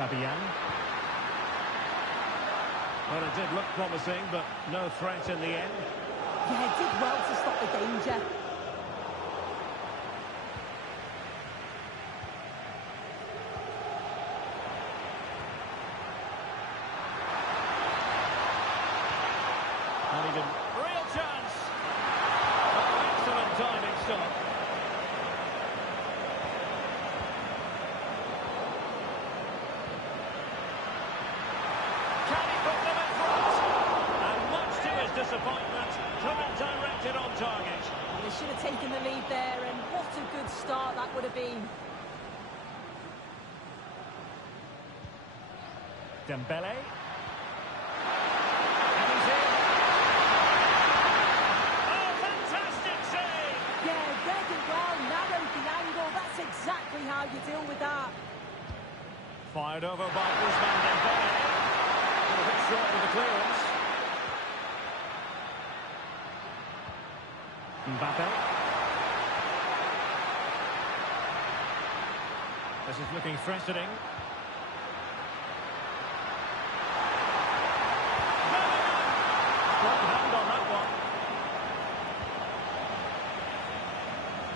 Fabian. Well, it did look promising, but no threat in the end. Yeah, did well to stop the danger. And he didn't. Real chance! Oh, excellent timing stop. Can he put them in front? And much to his disappointment, couldn't direct it on target. And they should have taken the lead there, and what a good start that would have been. Dembele. And he's in. Oh, fantastic save! Yeah, read it well, narrowed the angle. That's exactly how you deal with that. Fired over by Ousmane Dembele. A bit short with the clearance. Mbappe. This is looking threatening. Strong hand on that one.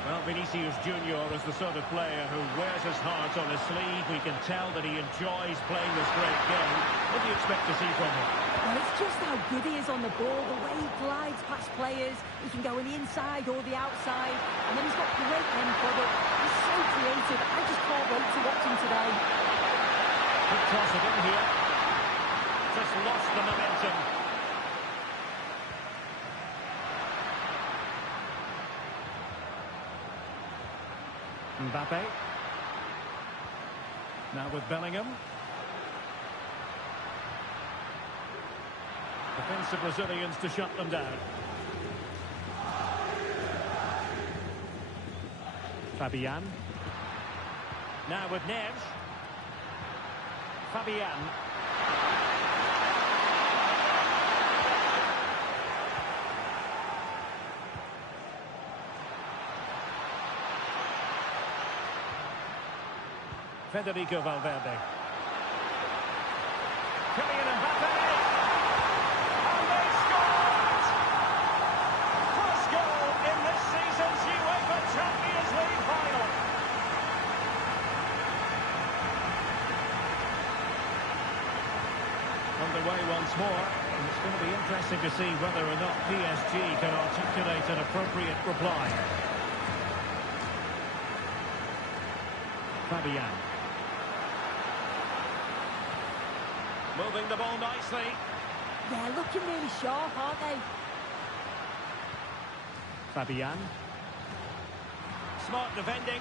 Well, Vinicius Junior is the sort of player who wears his heart on his sleeve. We can tell that he enjoys playing this great game. What do you expect to see from him? Well, it's just how good he is on the ball, the way he glides past players. He can go on the inside or the outside, and then he's got great end product. He's so creative. I just can't wait to watch him today. Good toss it in here. Just lost the momentum. Mbappe. Now with Bellingham. Defensive Brazilians to shut them down. Fabian. Now with Neves. Fabian. Federico Valverde. Kylian Mbappe. And they scored! First goal in this season's UEFA Champions League final. Underway once more, and it's going to be interesting to see whether or not PSG can articulate an appropriate reply. Fabian. Moving the ball nicely. Yeah, looking really sharp, aren't they? Fabian. Smart defending.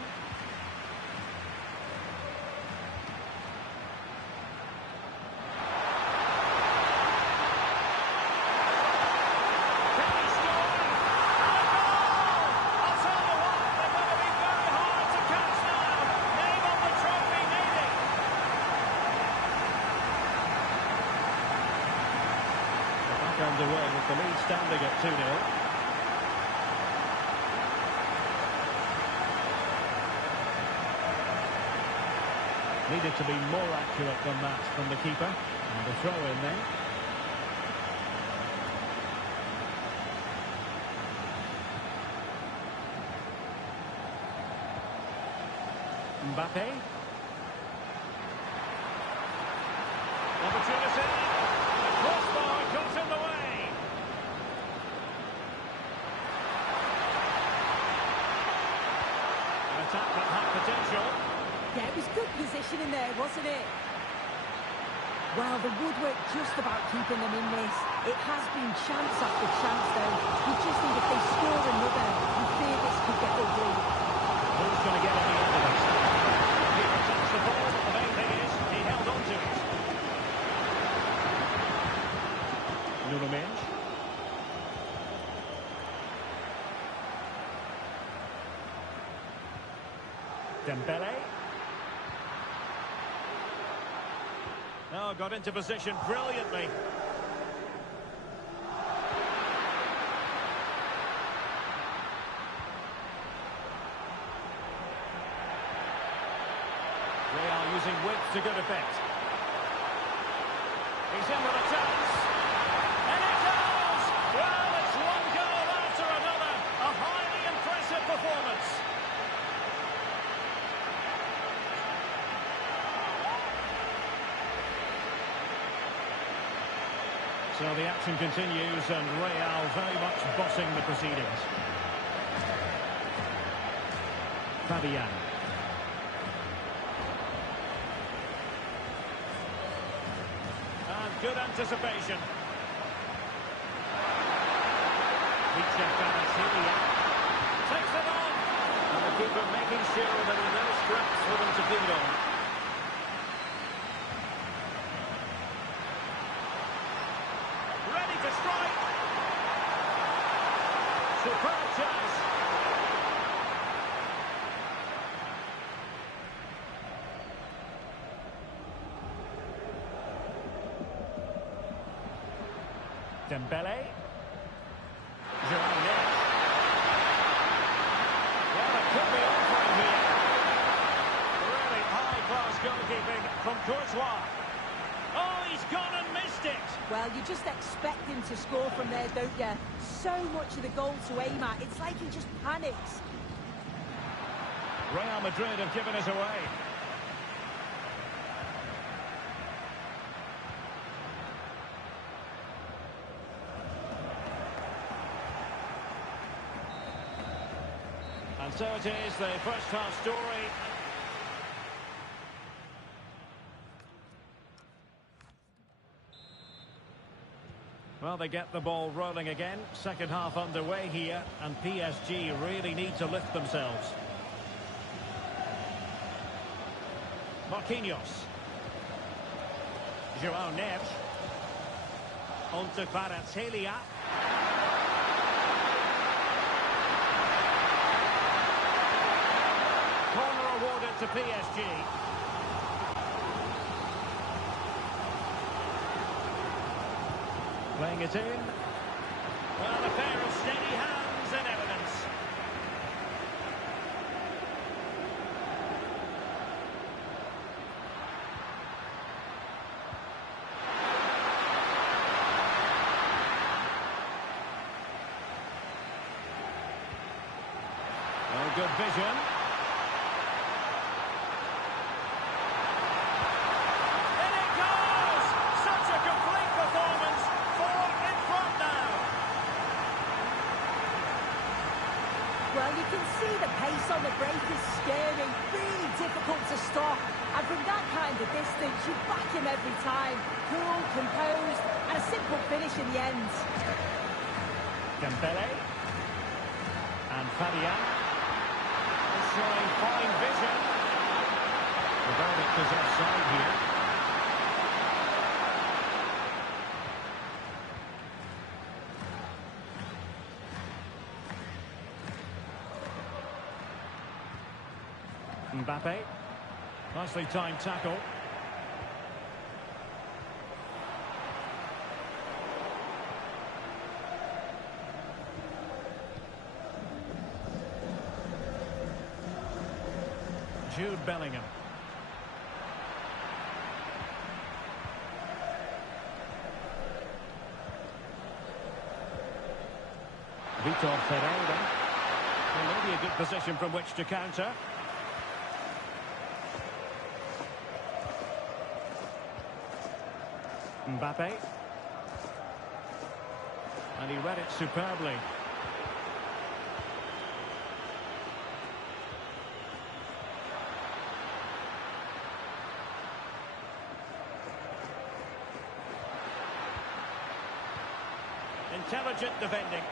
Can he score? And a goal! I'll tell you what, they're going to be very hard to catch now. Name on the trophy, maybe. They're back underway with the lead standing at 2-0. Needed to be more accurate than that from the keeper. And the throw in there. Mbappe. Opportunity. The crossbar got in the way. An attack that had potential. Yeah, it was good positioning there, wasn't it? Well, the woodwork just about keeping them in this. It has been chance after chance, though. You just think if they score another, you fear this could get ugly. Who's going to get on the end of it? He attacks the ball, but the main thing is he held on to it. Nuno Mendes. Dembele. Oh, got into position brilliantly. Real using width to good effect. He's in with a chance. And it goes! Well, it's one goal after another. A highly impressive performance. So the action continues and Real very much bossing the proceedings. Fabian. And good anticipation. Micha Kvaratskhelia takes it on. And the keeper making sure there are no scraps for them to feed on. To strike. Superb chance. Dembele. João Neves. Well, it could be on for him here. Really high-class goalkeeping from Courtois. Oh, he's gone and missed it. Well, you just expect him to score from there, don't you? So much of the goal to aim at. It's like he just panics. Real Madrid have given us away. And so it is, the first half story. Well, they get the ball rolling again. Second half underway here, and PSG really need to lift themselves. Marquinhos. Joao Neves. On to Kvaratskhelia. Corner awarded to PSG. Playing it in. Well, a pair of steady hands in evidence. Well, good vision. In it goes! Such a complete performance. In front now. Well, you can see the pace on the break is scary, really difficult to stop. And from that kind of distance, you back him every time. Cool, composed, and a simple finish in the end. Dembele. And Fabian. Showing fine vision. The verdict is offside here. Mbappe. Nicely timed tackle. Jude Bellingham. Vitor Ferreira. Well, maybe a good position from which to counter. Mbappe. And he read it superbly. Intelligent defending.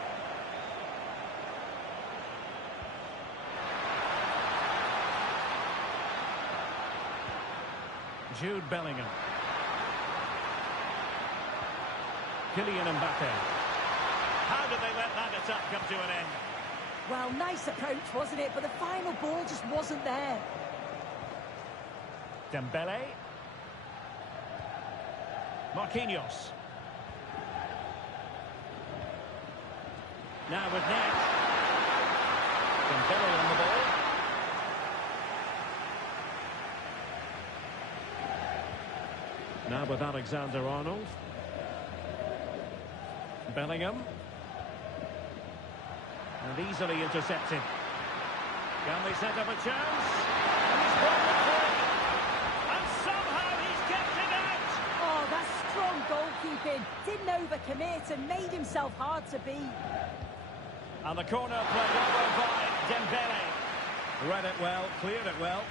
Jude Bellingham. Kylian Mbappe. How did they let that attack come to an end? Well, nice approach, wasn't it? But the final ball just wasn't there. Dembele. Marquinhos. Now with Neves. Dembele on the ball. Now with Alexander-Arnold. Bellingham. And easily intercepted. Can they set up a chance? And he's brought it free. And somehow he's kept it out. Oh, that's strong goalkeeping. Didn't overcommit and made himself hard to beat. And the corner played over by Dembele. Read it well, cleared it well.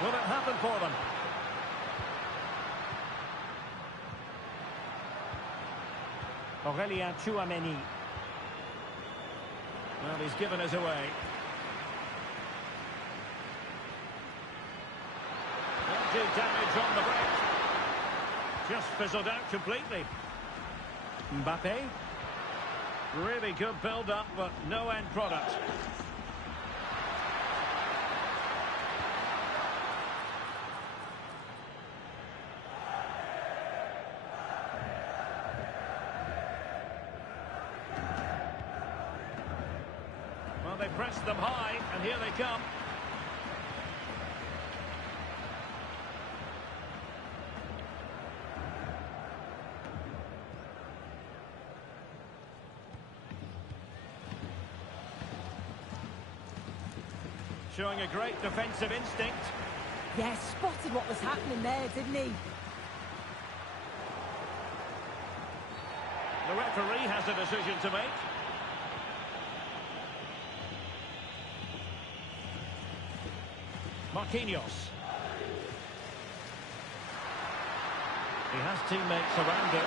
Will it happen for them? Aurélien Tchouameni. Well, he's given us away. Won't do damage on the break. Just fizzled out completely. Mbappe. Really good build-up, but no end product. Well, they pressed them high, and here they come. showing a great defensive instinct. Yes, spotted what was happening there, didn't he? The referee has a decision to make. Marquinhos. He has teammates around him.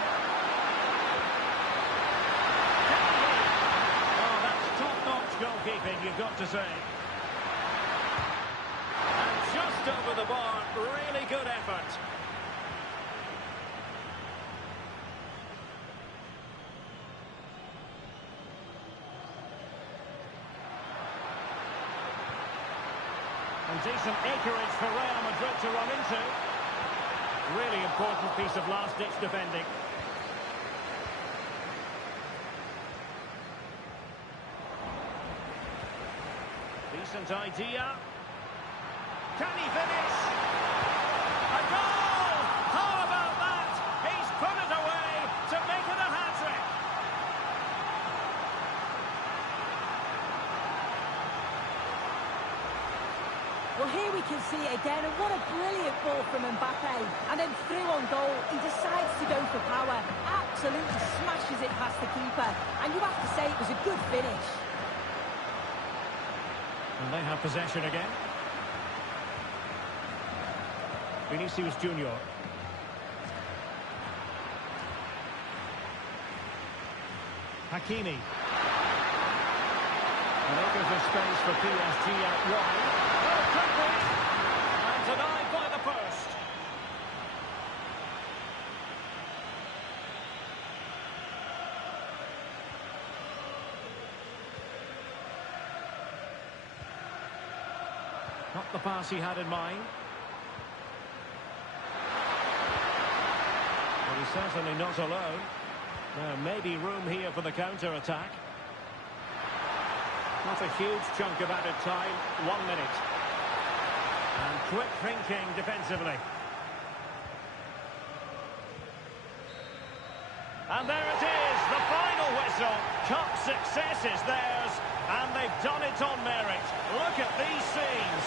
Oh, that's top-notch goalkeeping, you've got to say. And just over the bar, really good effort. And decent acreage for Real Madrid to run into. Really important piece of last-ditch defending. Decent idea. Can he finish? A goal! How about that? He's put it away to make it a hat-trick. Well, here we can see it again, and what a brilliant ball from Mbappe. And then through on goal, he decides to go for power. Absolutely smashes it past the keeper. And you have to say it was a good finish. And they have possession again. Vinicius Junior. Hakimi. And opens a space for PSG out wide. Oh, could be! And denied by the post. Not the pass he had in mind. But he's certainly not alone. There may be room here for the counter-attack. Not a huge chunk of added time. 1 minute. And quick thinking defensively. And there it is, the final whistle. Cup success is theirs, and they've done it on merit. Look at these scenes.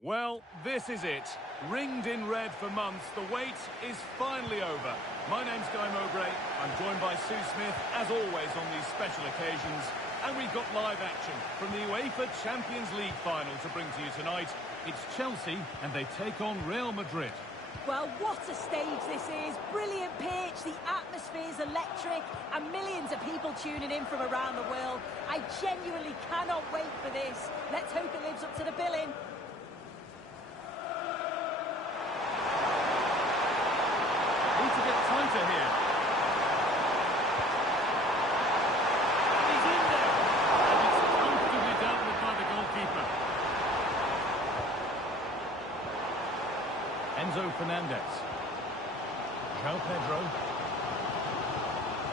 Well, this is it. Ringed in red for months, the wait is finally over. My name's Guy Mowbray. I'm joined by Sue Smith, as always on these special occasions. And we've got live action from the UEFA Champions League final to bring to you tonight. It's Chelsea, and they take on Real Madrid. Well, what a stage this is. Brilliant pitch, the atmosphere's electric, and millions of people tuning in from around the world. I genuinely cannot wait for this. Let's hope it lives up to the billing. Need to get tighter here. He's in there. And it's comfortably dealt with by the goalkeeper. Enzo Fernandez. João Pedro.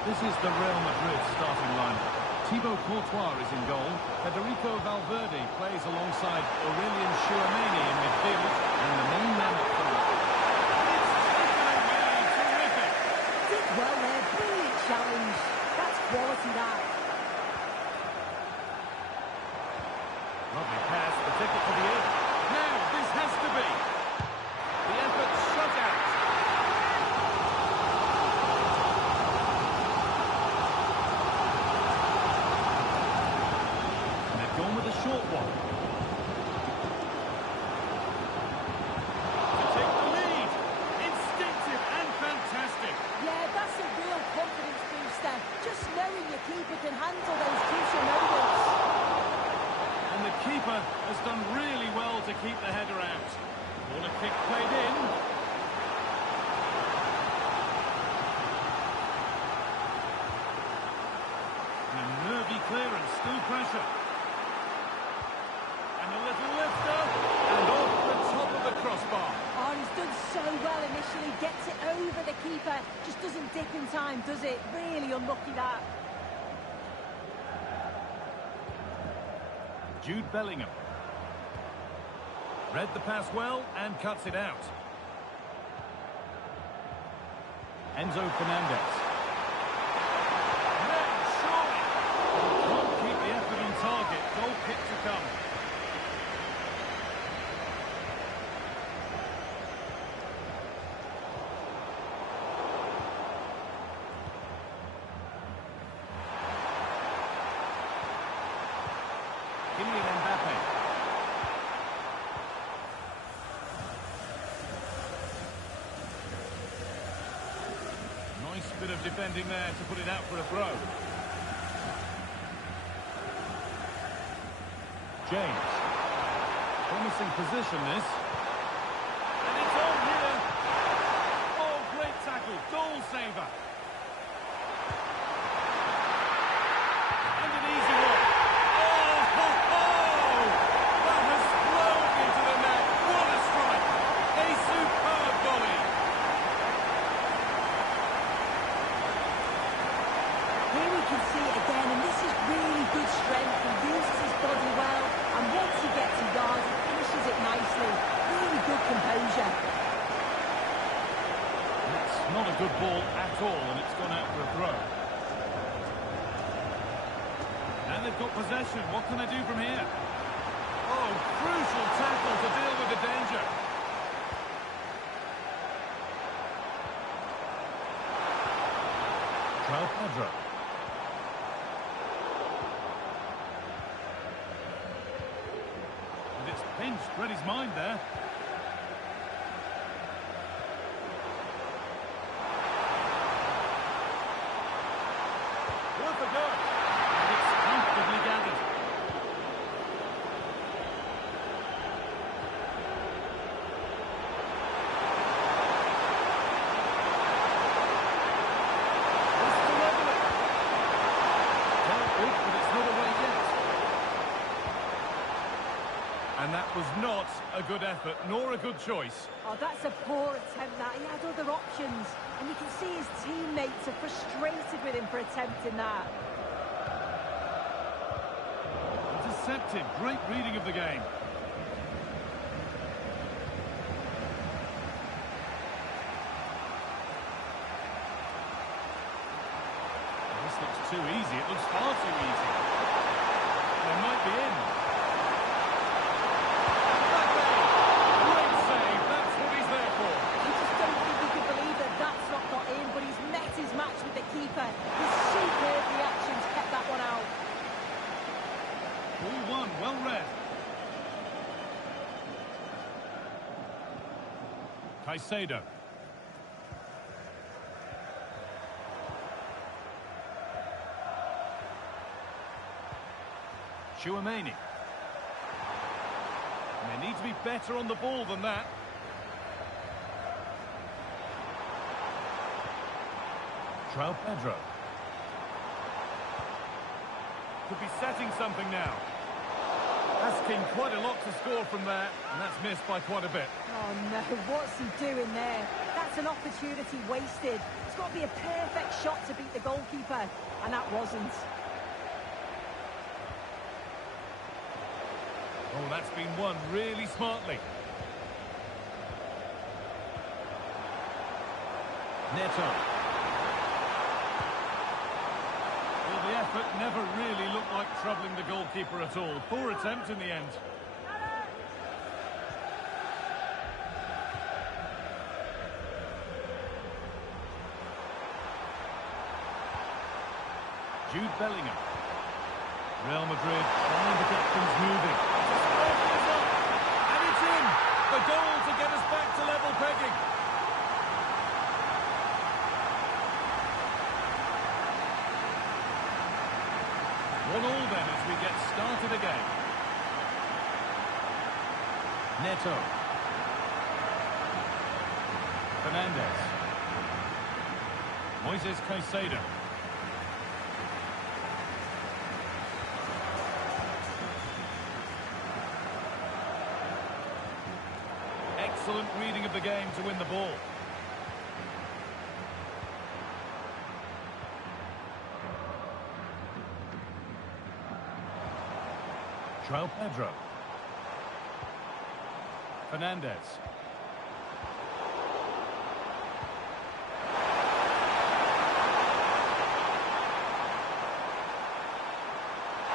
This is the Real Madrid starting lineup. Thibaut Courtois is in goal. Federico Valverde plays alongside Aurelien Tchouameni in midfield. And the main man up front. It's taken away. Terrific. Did well there. Brilliant challenge. That's quality, that. Lovely pass, protected for the end. Now, this has to be. The effort shut out. And they've gone with a short one. To take the lead. Instinctive and fantastic. Yeah, that's a real confidence booster. Just knowing your keeper can handle those crucial moments. And the keeper has done really well to keep the header out. Corner kick played in. And a nervy clearance, still pressure. And a little lifter. And off the top of the crossbar. Oh, he's done so well initially. Gets it over the keeper. Just doesn't dip in time, does it? Really unlucky, that. Jude Bellingham. Read the pass well and cuts it out. Enzo Fernandez. No, surely. Can't keep the effort on target. Goal kick to come. Kylian Mbappe. Nice bit of defending there to put it out for a throw. James. Promising position, this. And it's on here. Oh, great tackle. Goal saver. And an easy one. Oh, ho, ho! That has flown into the net. What a strike. A superb volley. Here we can see it again, and this is really good strength. He uses his body well, and once he gets a yard, he finishes it nicely. Really good composure. It's not a good ball at all, and it's gone out for a throw. And they've got possession. What can they do from here? Oh, crucial tackle to deal with the danger. João Pedro. And it's pinched. Read his mind there. Worth a go. And it's comfortably gathered. Wants to level it. Well, oh, but it's not away yet. And that was not a good effort, nor a good choice. Oh, that's a poor attempt, that. He had other options. And you can see his teammates are frustrated with him for attempting that. Intercepted. Great reading of the game. This looks too easy. It looks far too easy. They might be in. Mbappe! Well read. Caicedo. Tchouaméni. They need to be better on the ball than that. João Pedro. Could be setting something now. Asking quite a lot to score from there, and that's missed by quite a bit. Oh no, what's he doing there? That's an opportunity wasted. It's got to be a perfect shot to beat the goalkeeper, and that wasn't. Oh, that's been won really smartly. Neto. Well, the effort never really looked like troubling the goalkeeper at all. Poor attempt in the end. Jude Bellingham. Real Madrid trying to get things moving. And it's in! The goal to get us back to level pegging. One all then as we get started again. Neto. Fernandez. Moises Caicedo. Excellent reading of the game to win the ball. João Pedro. Fernandez.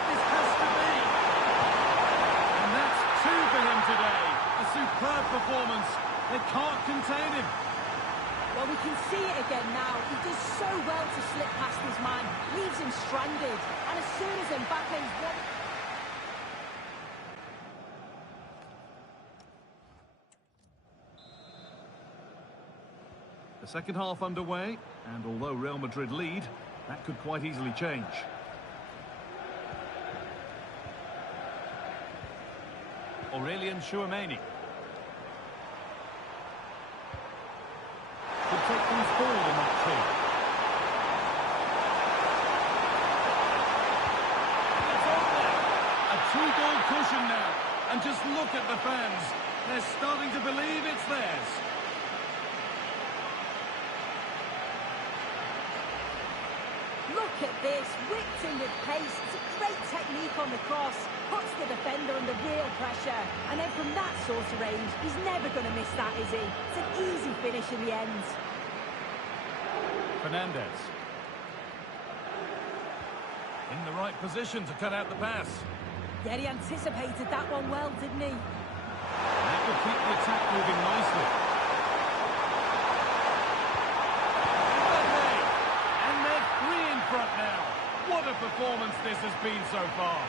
This has to be. And that's two for him today. A superb performance. They can't contain him. Well, we can see it again now. He does so well to slip past his man, leaves him stranded. And as soon as Mbappe's won... The second half underway, and although Real Madrid lead, that could quite easily change. Aurélien Tchouaméni. Could take things forward in that too. It's on there. A two-goal cushion now. And just look at the fans. They're starting to believe it's theirs. Look at this, whipped in with pace. It's a great technique on the cross. Puts the defender under real pressure. And then from that sort of range, he's never going to miss that, is he? It's an easy finish in the end. Fernandez. In the right position to cut out the pass. Yeah, he anticipated that one well, didn't he? That will keep the attack moving nicely. And they're three in front now. What a performance this has been so far.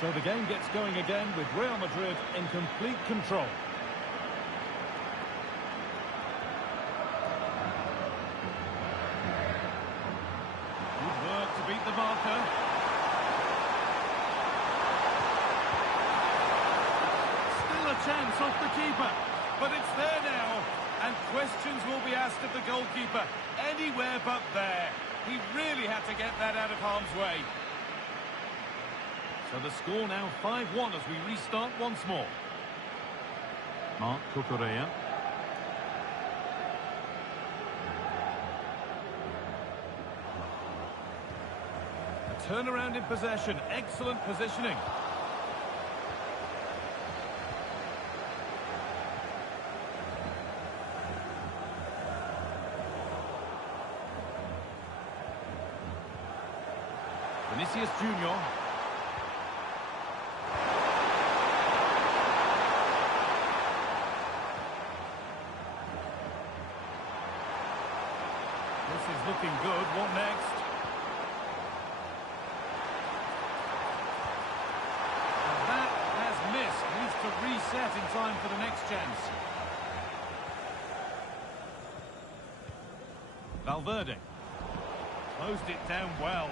So the game gets going again with Real Madrid in complete control. Good work to beat the marker. Still a chance off the keeper, but it's there now, and questions will be asked of the goalkeeper. Anywhere but there. He really had to get that out of harm's way. So the score now 5-1 as we restart once more. Marc Cucurella. A turnaround in possession. Excellent positioning. Vinicius Junior. This is looking good. What next? reset in time for the next chance. Valverde. Closed it down well.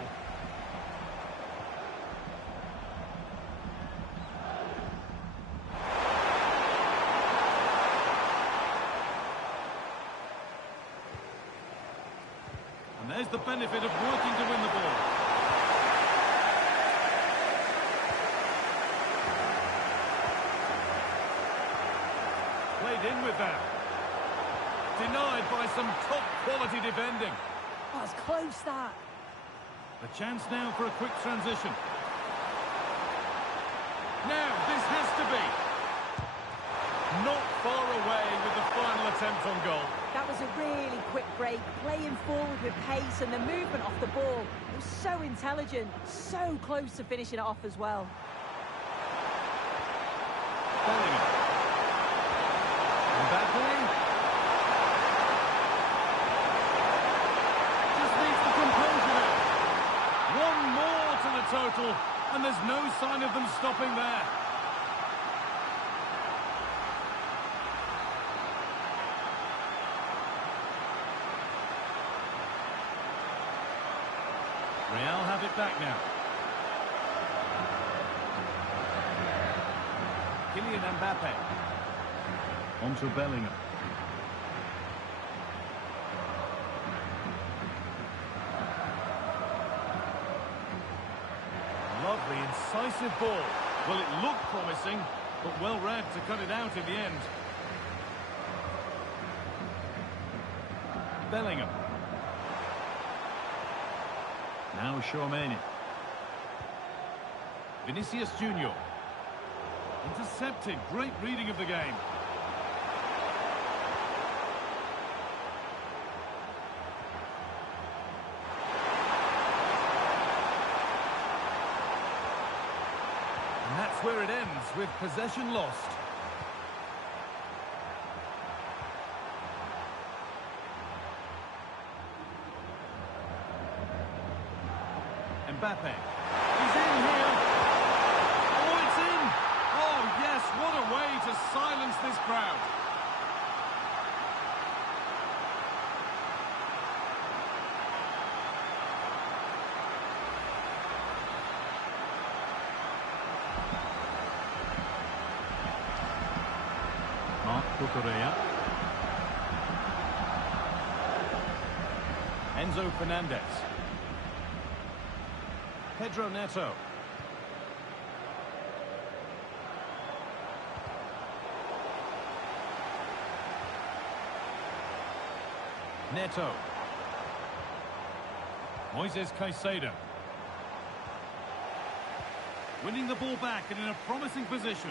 And there's the benefit of working to win the ball. Played in with that. Denied by some top-quality defending. Oh, it's close, that. The chance now for a quick transition. Now, this has to be. Not far away with the final attempt on goal. That was a really quick break, playing forward with pace and the movement off the ball. It was so intelligent, so close to finishing it off as well. Bellingham. Mbappe. Just needs the composure now. One more to the total, and there's no sign of them stopping there. Real have it back now. Kylian Mbappe. Onto Bellingham. Lovely, incisive ball. Well, it looked promising, but well read to cut it out in the end. Bellingham. Now Tchouaméni. Vinicius Junior. Intercepted. Great reading of the game. And that's where it ends, with possession lost. Mbappe. He's in here. Oh, it's in. Oh, yes, what a way to silence this crowd. Marc Cucurella. Enzo Fernandez. Pedro Neto. Neto. Moises Caicedo. Winning the ball back and in a promising position.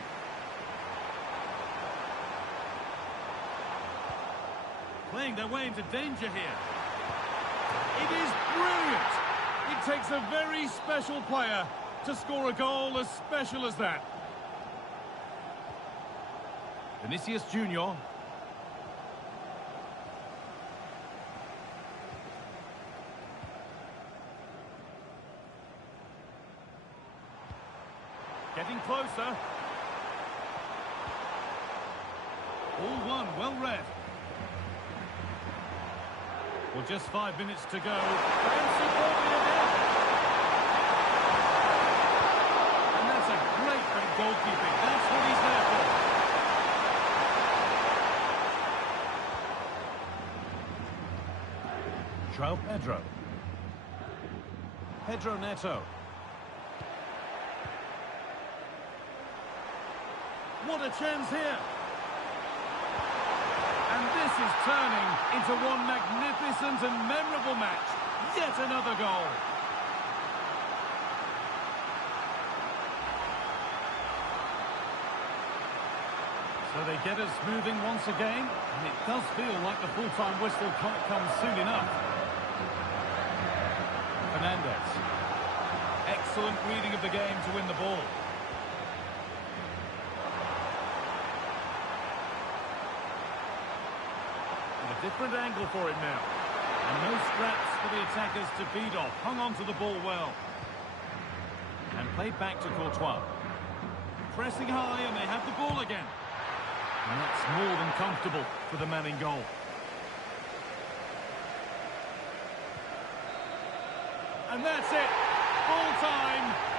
Playing their way into danger here. It is brilliant! It takes a very special player to score a goal as special as that. Vinicius Junior. Getting closer. All one, well read. Well, just 5 minutes to go. Fancy ball again. And that's a great bit of goalkeeping. That's what he's there for. João Pedro. Pedro Neto. What a chance here. And this is turning into one magnificent and memorable match. Yet another goal. So they get us moving once again, and it does feel like the full-time whistle can't come soon enough. Fernandez. Excellent reading of the game to win the ball. Different angle for it now. And no scraps for the attackers to feed off. Hung on to the ball well. And played back to Courtois. Pressing high and they have the ball again. And that's more than comfortable for the man in goal. And that's it. Full time.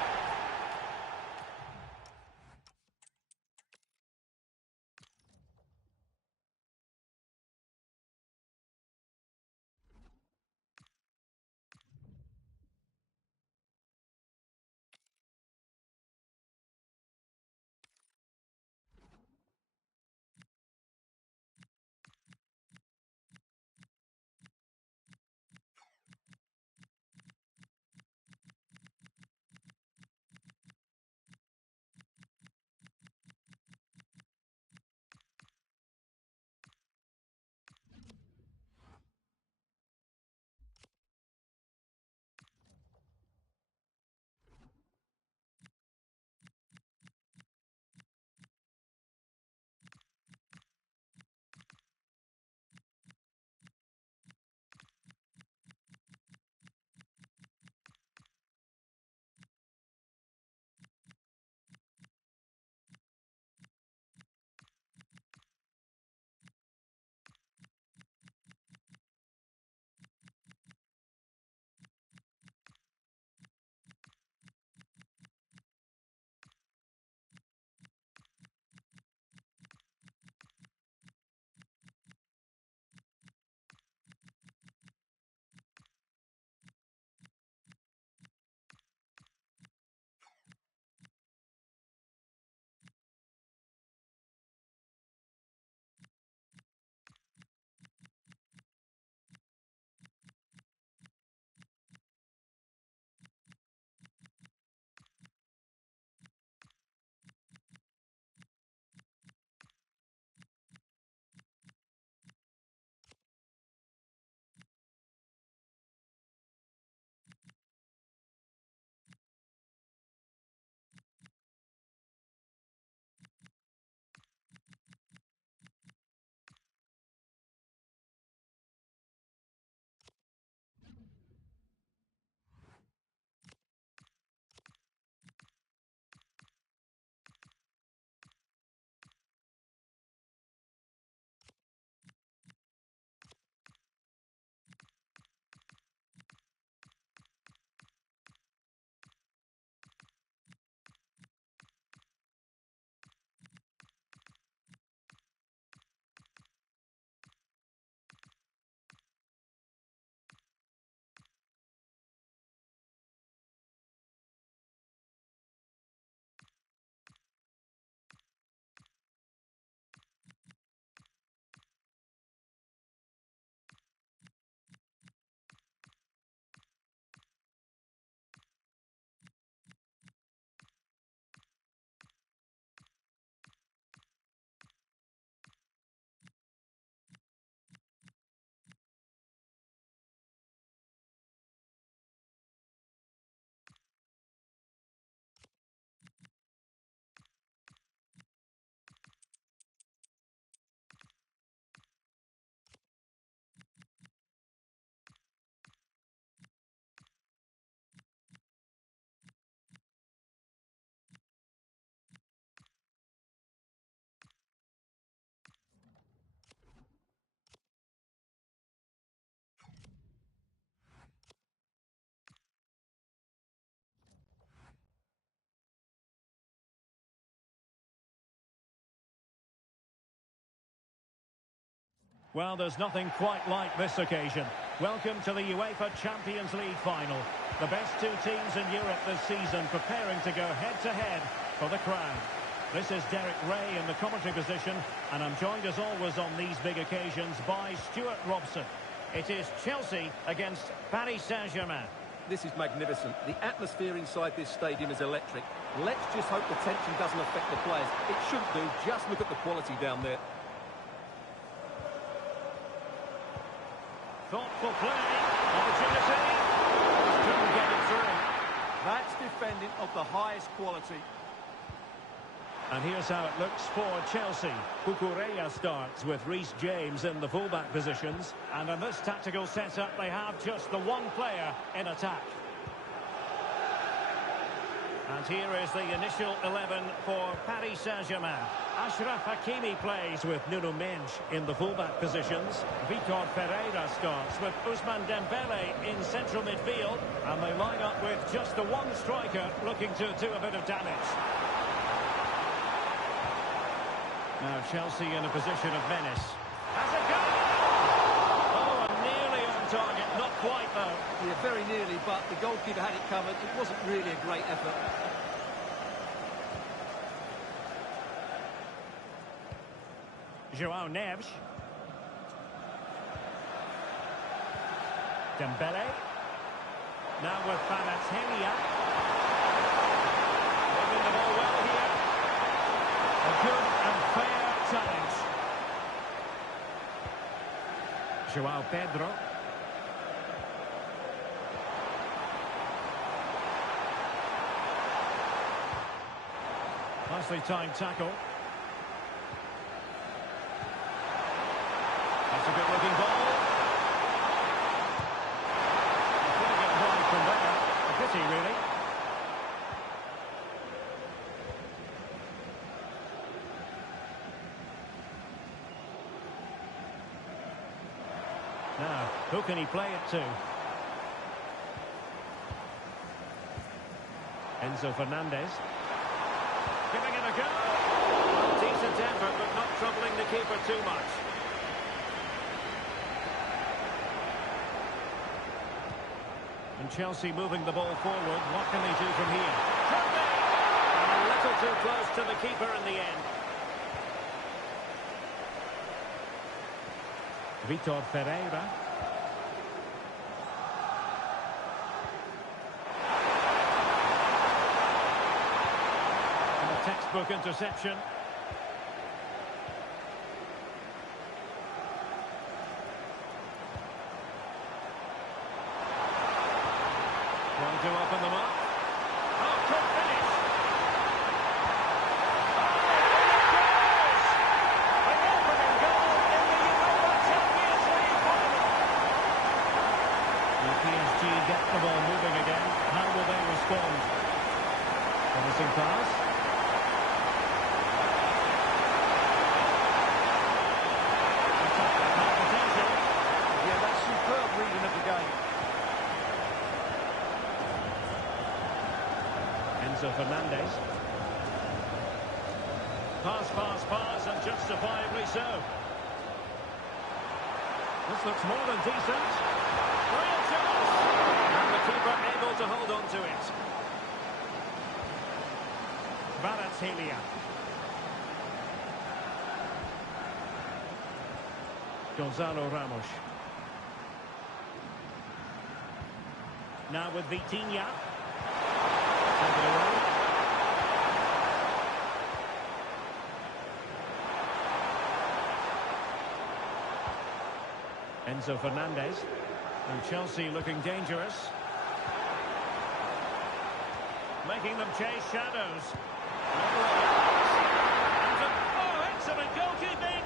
Well, there's nothing quite like this occasion. Welcome to the UEFA Champions League final. The best two teams in Europe this season preparing to go head-to-head for the crown. This is Derek Ray in the commentary position, and I'm joined as always on these big occasions by Stuart Robson. It is Chelsea against Paris Saint-Germain. This is magnificent. The atmosphere inside this stadium is electric. Let's just hope the tension doesn't affect the players. It shouldn't do. Just look at the quality down there. Thoughtful play, opportunity, couldn't get it through. That's defending of the highest quality. And here's how it looks for Chelsea. Cucurella starts with Reece James in the fullback positions. And in this tactical setup, they have just the one player in attack. And here is the initial 11 for Paris Saint-Germain. Achraf Hakimi plays with Nuno Mendes in the fullback positions. Vitor Ferreira starts with Ousmane Dembele in central midfield. And they line up with just the one striker looking to do a bit of damage. Now Chelsea in a position of menace. Has a go! Oh, and nearly on target. Not quite, though. Yeah, very nearly, but the goalkeeper had it covered. It wasn't really a great effort. João Neves. Dembele. Now with Kvaratskhelia. Moving the ball well here. A good and fair challenge. João Pedro. Nicely timed tackle. That's a good-looking ball. Couldn't get wide from there. A pity, really. Now, who can he play it to? Enzo Fernandez. Giving it a go. Well, decent effort, but not troubling the keeper too much. And Chelsea moving the ball forward. What can they do from here? And a little too close to the keeper in the end. Vitor Ferreira. And a textbook interception. Trying to open them up. Oh, good finish. Oh, there it goes! An opening goal in the UEFA Champions League final. Will PSG get the ball moving again? How will they respond? Promising pass. Attack with potential. Yeah, that's superb reading of the game. Enzo Fernandez. Pass, and justifiably so. This looks more than decent. Real chance! And the keeper able to hold on to it. Kvaratskhelia. Gonzalo Ramos. Now with Vitinha. Take it away. Enzo Fernandez. And Chelsea looking dangerous. Making them chase shadows. Oh, excellent goalkeeping!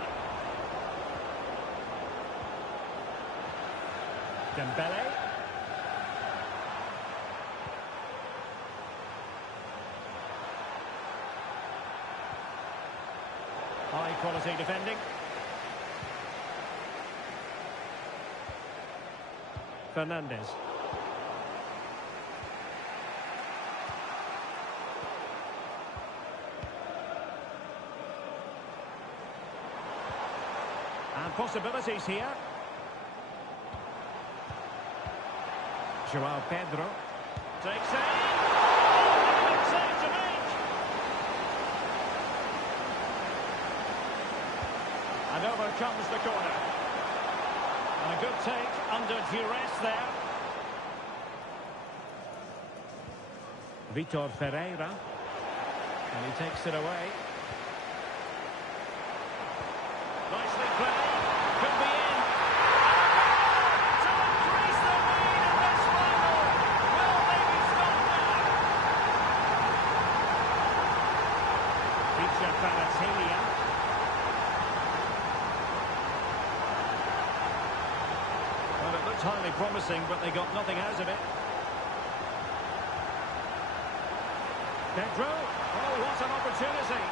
Dembele. High quality defending. Fernandez. And possibilities here. João Pedro. Takes it. Oh, big save to make. And over comes the corner. And a good take under duress there. Vitor Ferreira. And he takes it away. Nicely played. Could be in. To increase the lead in this final. Will they be stopped now? Vitor Kvaratskhelia. Well, it looked highly promising, but they got nothing out of it. Pedro. Oh, what an opportunity.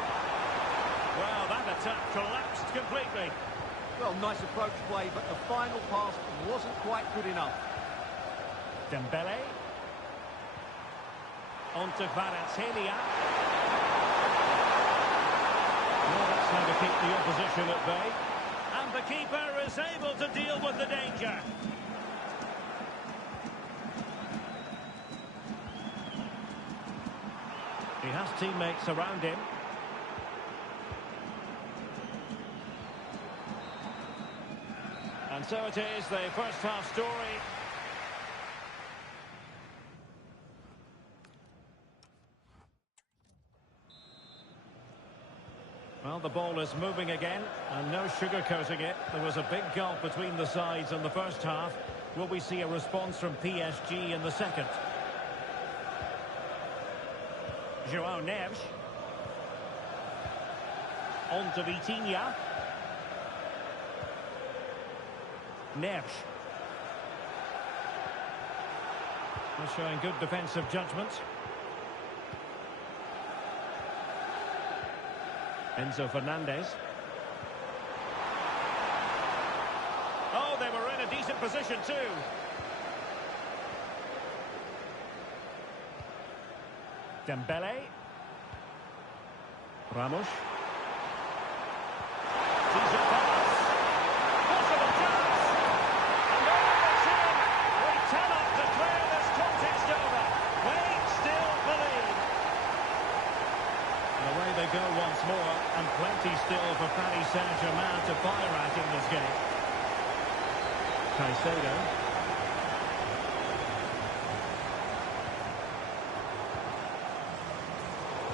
Well, that attack collapsed completely. Well, nice approach play, but the final pass wasn't quite good enough. Dembele. On to Kvaratskhelia. Well, that's how to keep the opposition at bay. And the keeper is able to deal with the danger. He has teammates around him. And so it is, the first half story. Well, the ball is moving again, and no sugarcoating it. There was a big gulf between the sides in the first half. Will we see a response from PSG in the second? João Neves. On to Vitinha. Neves. They're showing good defensive judgment. Enzo Fernandez. Oh, they were in a decent position too. Dembele. Ramos. Sees a pass. Possible chance. And there it's in. We cannot declare this contest over. We still believe. And away they go once more, and plenty still for Paris Saint-Germain to fire at in this game. Caicedo.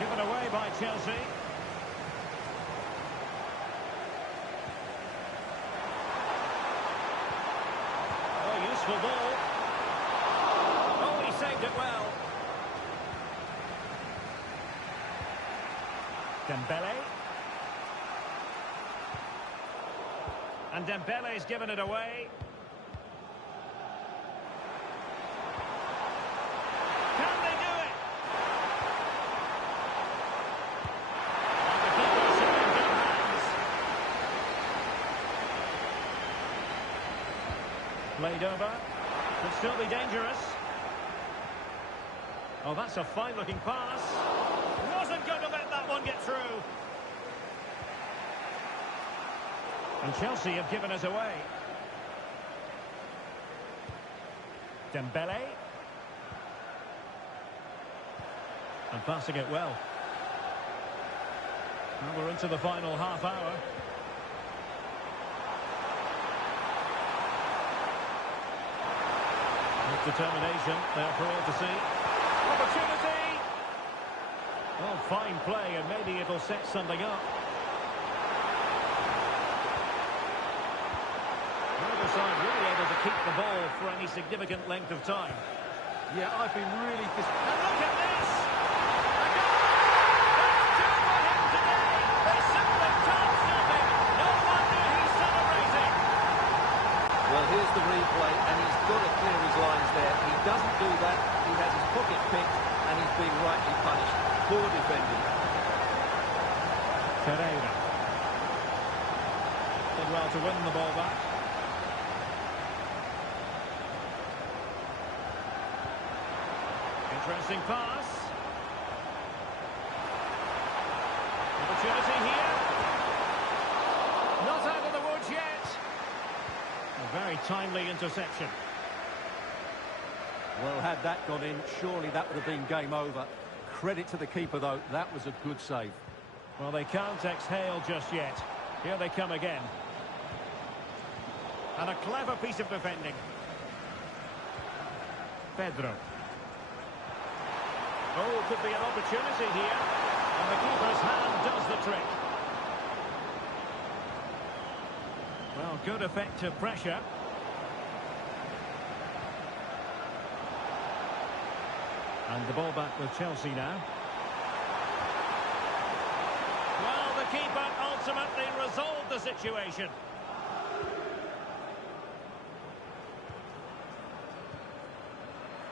Given away by Chelsea. Oh, useful ball. Oh, he saved it well. Dembele. And Dembele's given it away. Can they do it? And the keeper's in good hands. Played over. Could still be dangerous. Oh, that's a fine-looking pass. Wasn't going to let that one get through. And Chelsea have given us away. Dembele. And passing it well. Now we're into the final half hour. With determination, they're thrilled to see. Opportunity! Well, fine play, and maybe it'll set something up. Neither side really able to keep the ball for any significant length of time. Yeah, I've been really And look at this! A goal! That's two for him today! They simply can't stop him! No wonder he's celebrating! Well, here's the replay, and he's got to clear his lines there. He doesn't do that. He has his pocket picked, and he's being rightly punished. Poor defending. Pereira. Did well to win the ball back. Interesting pass. Opportunity here. Not out of the woods yet. A very timely interception. Well, had that gone in, surely that would have been game over. Credit to the keeper, though. That was a good save. Well, they can't exhale just yet. Here they come again. And a clever piece of defending. Pedro. Oh, could be an opportunity here. And the keeper's hand does the trick. Well, good effective pressure. And the ball back with Chelsea now. Well, the keeper ultimately resolved the situation.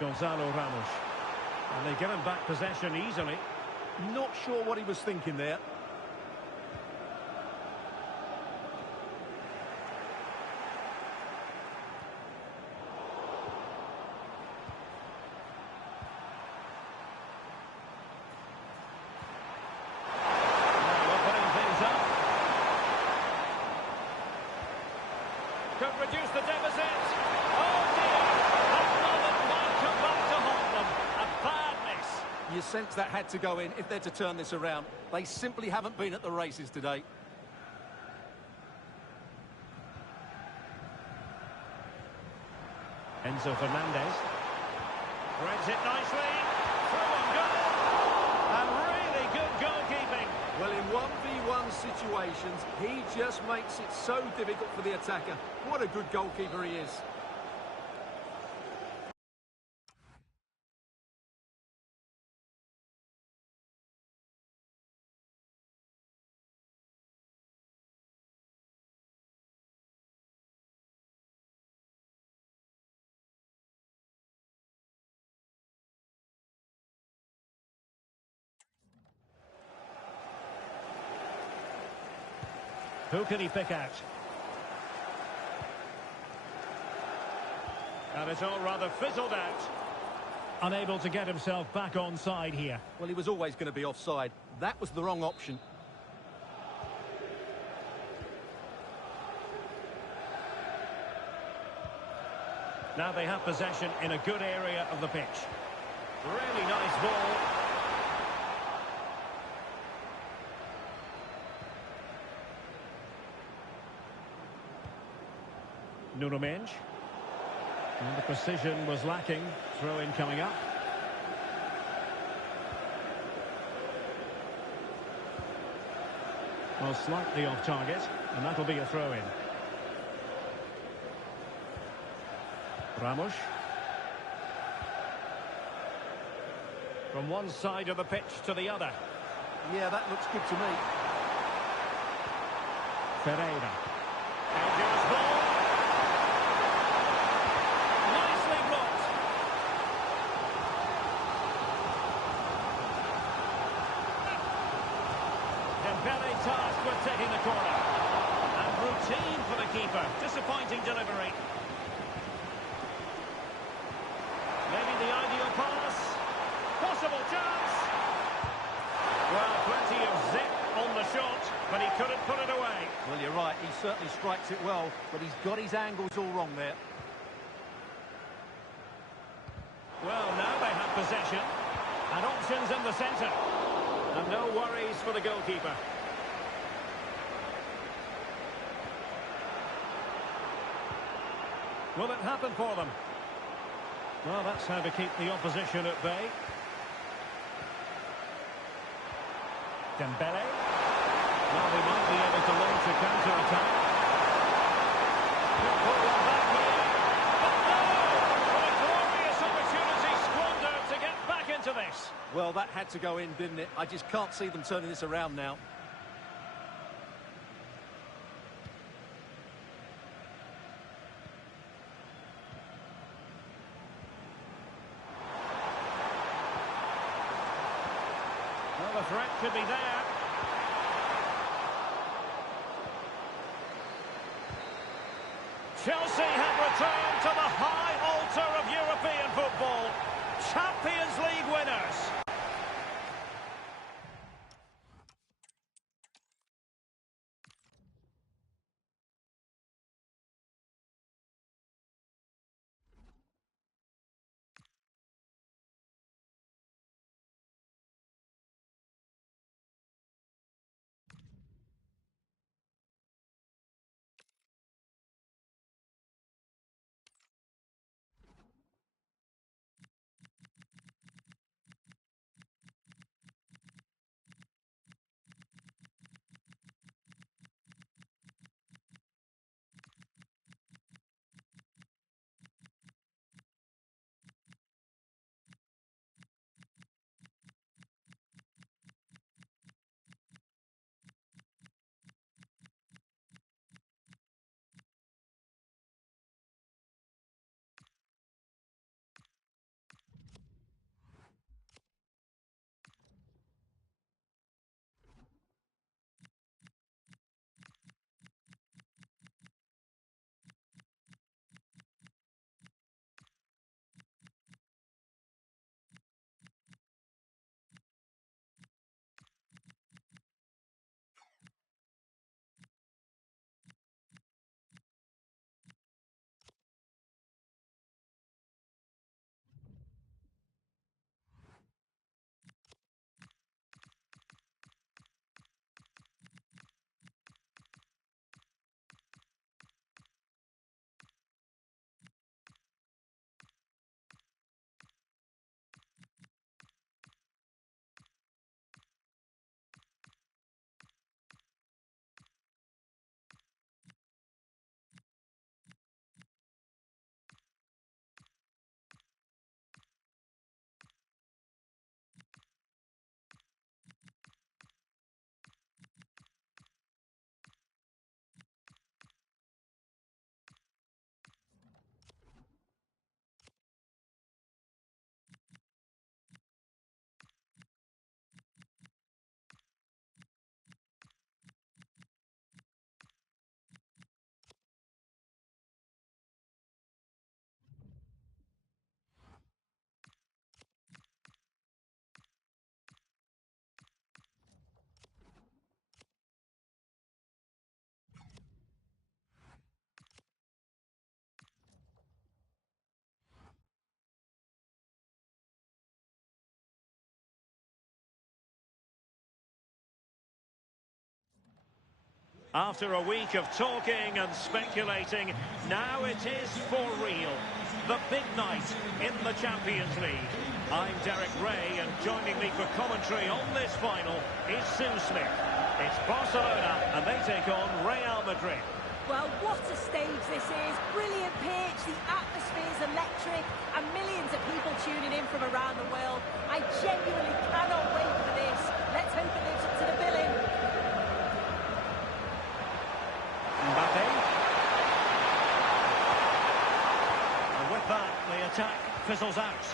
Gonzalo Ramos. And they give him back possession easily. Not sure what he was thinking there. Could reduce the deficit. Oh dear! That moment might come back to haunt them. A bad miss. You sense that had to go in if they're to turn this around. They simply haven't been at the races today. Enzo Fernandez. Threads it nicely. Through on goal. And really good goalkeeping. Well, in 1v1 situations, he just makes it so difficult for the attacker. What a good goalkeeper he is. Who can he pick out? And it's all rather fizzled out. Unable to get himself back on side here. Well, he was always going to be offside. That was the wrong option. Now they have possession in a good area of the pitch. Really nice ball. Nuno Mendes. And the precision was lacking. Throw-in coming up. Well, slightly off target, and that'll be a throw-in. Ramos. From one side of the pitch to the other. Yeah, that looks good to me. Ferreira. Dangerous ball. Nicely blocked. Dembele tasked with taking the corner. And routine for the keeper. Disappointing delivery. Maybe the ideal pass. Possible chance. Well, plenty of zip on the shot, but he couldn't put it away. Well, you're right. He certainly strikes it well, but he's got his angles all wrong there. Well, now they have possession. And options in the centre. And no worries for the goalkeeper. Will it happen for them? Well, that's how to keep the opposition at bay. Dembele. Well, they might be able to launch a counter-attack. Could pull one back here. But no! What a glorious opportunity squandered to get back into this. Well, that had to go in, didn't it? I just can't see them turning this around now. Well, the threat could be there. Chelsea have returned to the high altar of European football. Champions League winners. After a week of talking and speculating, now it is for real. The big night in the Champions League. I'm Derek Ray, and joining me for commentary on this final is Sue Smith. It's Barcelona, and they take on Real Madrid. Well, what a stage this is. Brilliant pitch, the atmosphere's electric, and millions of people tuning in from around the world. I genuinely cannot wait for this. Let's hope it lives up to the billing. Mbappe. And with that, the attack fizzles out.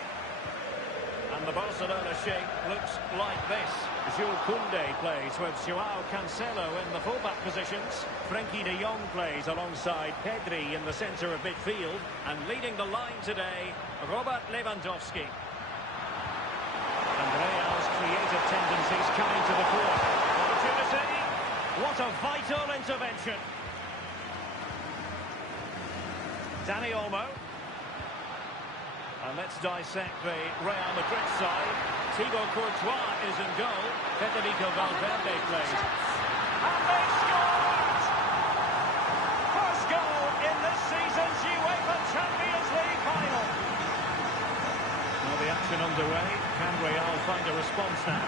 And the Barcelona shape looks like this. Jules Koundé plays with Joao Cancelo in the fullback positions. Frenkie de Jong plays alongside Pedri in the centre of midfield. And leading the line today, Robert Lewandowski. And Real's creative tendencies coming to the fore. Opportunity. What a vital intervention. Dani Olmo. And let's dissect the Real Madrid side. Thibaut Courtois is in goal. Federico Valverde plays. And they scored! First goal in this season's UEFA Champions League final. Now the action underway. Can Real find a response now?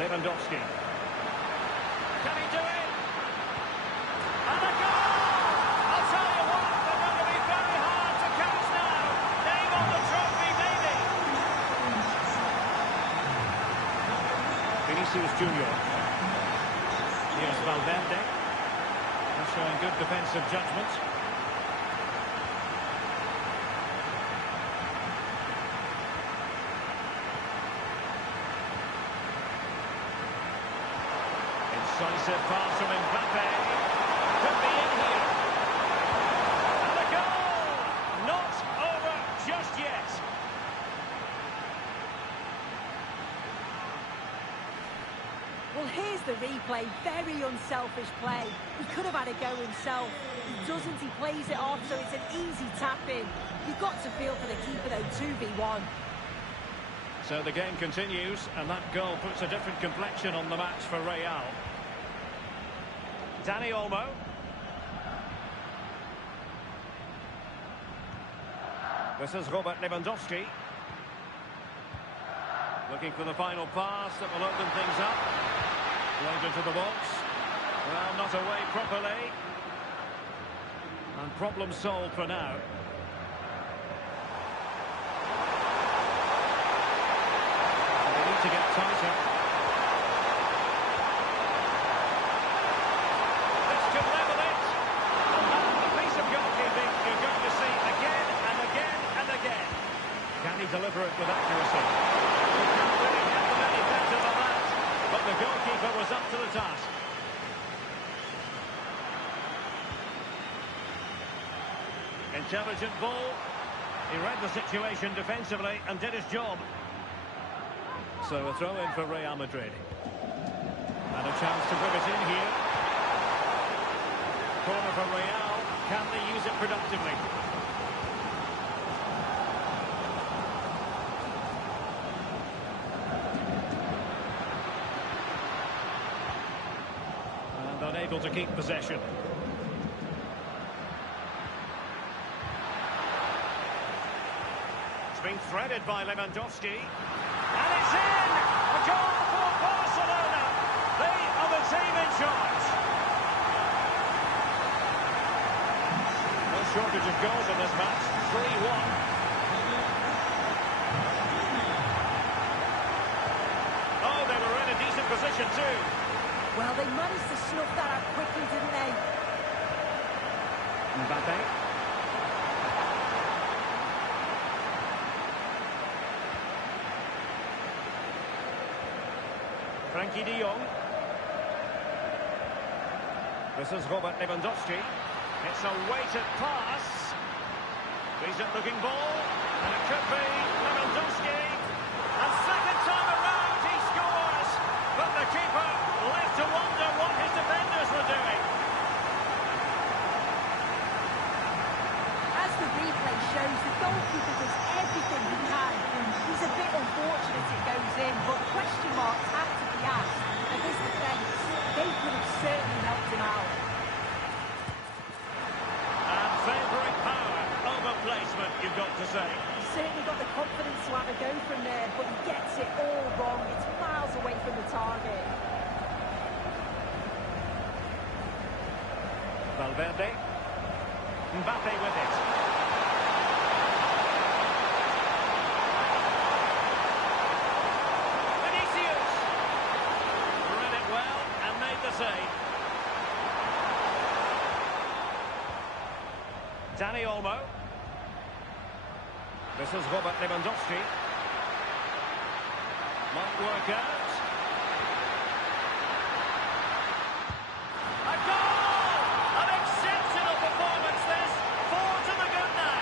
Lewandowski. Can he do it? And a goal! I'll tell you what, they're going to be very hard to catch now. Name on the trophy, maybe. Vinicius Junior. Here's Valverde. They're showing good defensive judgment. Decisive pass from Mbappe. Could be in here. And a goal! Not over just yet. Well, here's the replay. Very unselfish play. He could have had a go himself. He doesn't. He plays it off, so it's an easy tap-in. You've got to feel for the keeper, though, 2v1. So the game continues, and that goal puts a different complexion on the match for Real. Dani Olmo. This is Robert Lewandowski. Looking for the final pass that will open things up. Played into the box. Well, not away properly. And problem solved for now. They need to get tighter. This could level it. And that's the piece of goalkeeping you're going to see again and again and again. Can he deliver it with accuracy? He can't really get them any better than that. But the goalkeeper was up to the task. Intelligent ball. He read the situation defensively and did his job. So a throw in for Real Madrid. And a chance to whip it in here. Corner for Real. Can they use it productively? And unable to keep possession. Being threaded by Lewandowski, and it's in! A goal for Barcelona! They are the team in charge. No shortage of goals in this match, 3-1. Oh, they were in a decent position too. Well, they managed to snuff that out quickly, didn't they? Mbappe. Frenkie de Jong. This is Robert Lewandowski. It's a weighted pass. Decent looking ball. And it could be Lewandowski. And second time around he scores. But the keeper left to wonder what his defenders were doing. As the replay shows, the goalkeeper does everything he can. He's a bit unfortunate it goes in, but question marks have to be asked of his defence. They could have certainly helped him out. And favouring power over placement, you've got to say. He's certainly got the confidence to have a go from there, but he gets it all wrong. It's miles away from the target. Valverde. Mbappe with it. Vinicius. Read it well and made the save. Dani Olmo. This is Robert Lewandowski. Might work out. A goal! An exceptional performance this. 4 to the good now.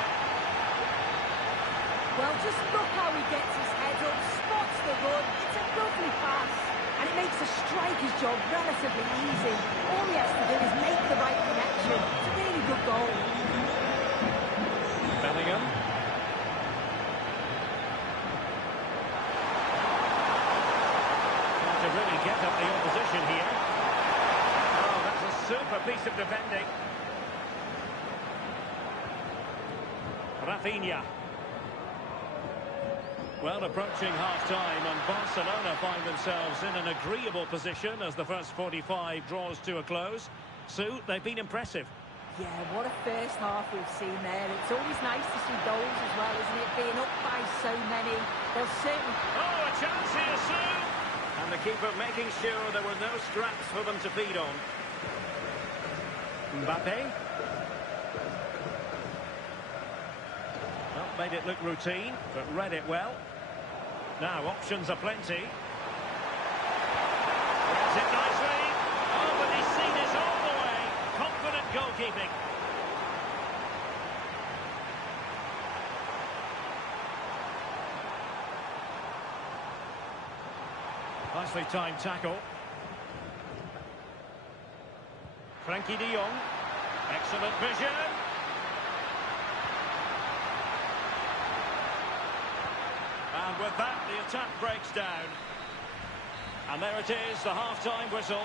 Well, just look how he gets his head up, spots the run. It's a lovely pass. And it makes the striker's job relatively easy. All he has to do is make the right connection. It's a really good goal. Bellingham. Trying to really get up the opposition here. Oh, that's a super piece of defending. Rafinha. Well, approaching half-time, and Barcelona find themselves in an agreeable position as the first 45 draws to a close. Sue, they've been impressive. Yeah, what a first half we've seen there. It's always nice to see goals as well, isn't it? Being up by so many. They'll certainly... Oh, a chance here, Sue! And the keeper making sure there were no scraps for them to feed on. Mbappe. Well, made it look routine, but read it well. Now, options are plenty. Reads it nicely. Oh, but he's seen this all the way. Confident goalkeeping. Nicely timed tackle. Frankie de Jong. Excellent vision. And with that, the attack breaks down. And there it is, the half-time whistle.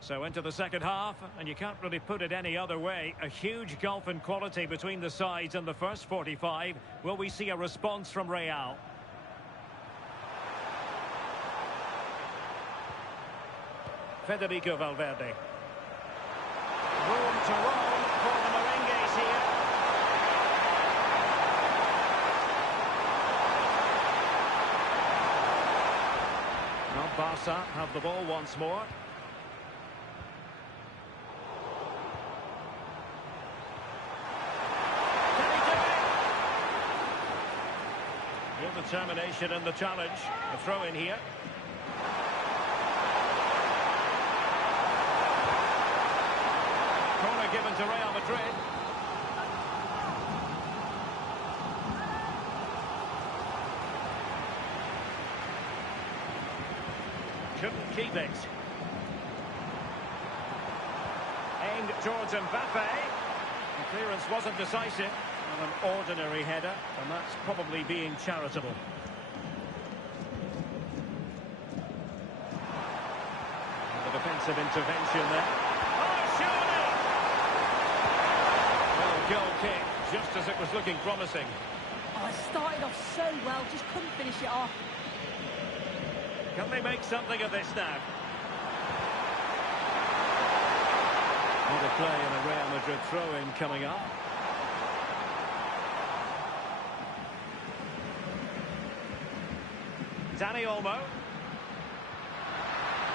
So into the second half, and you can't really put it any other way. A huge gulf in quality between the sides in the first 45. Will we see a response from Real? Federico Valverde. Room to roam for the Merengues here. Now Barca have the ball once more. Can he do it? Real determination in the challenge. A throw in here. Corner given to Real Madrid. Couldn't keep it. Aimed towards Mbappe. The clearance wasn't decisive. And an ordinary header, and that's probably being charitable. And the defensive intervention there. Oh, surely! Well, goal kick, just as it was looking promising. Oh, it started off so well, just couldn't finish it off. Can they make something of this now? What a play in a Real Madrid throw-in coming up. Dani Olmo.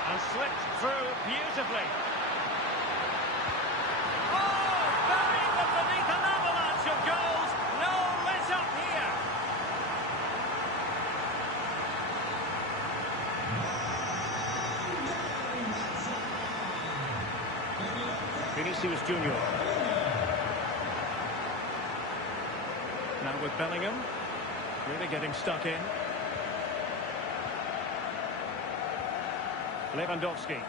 And slipped through beautifully. Oh, buried but beneath an avalanche of goals. No let up here. Vinicius Junior. Now with Bellingham. Really getting stuck in. Lewandowski.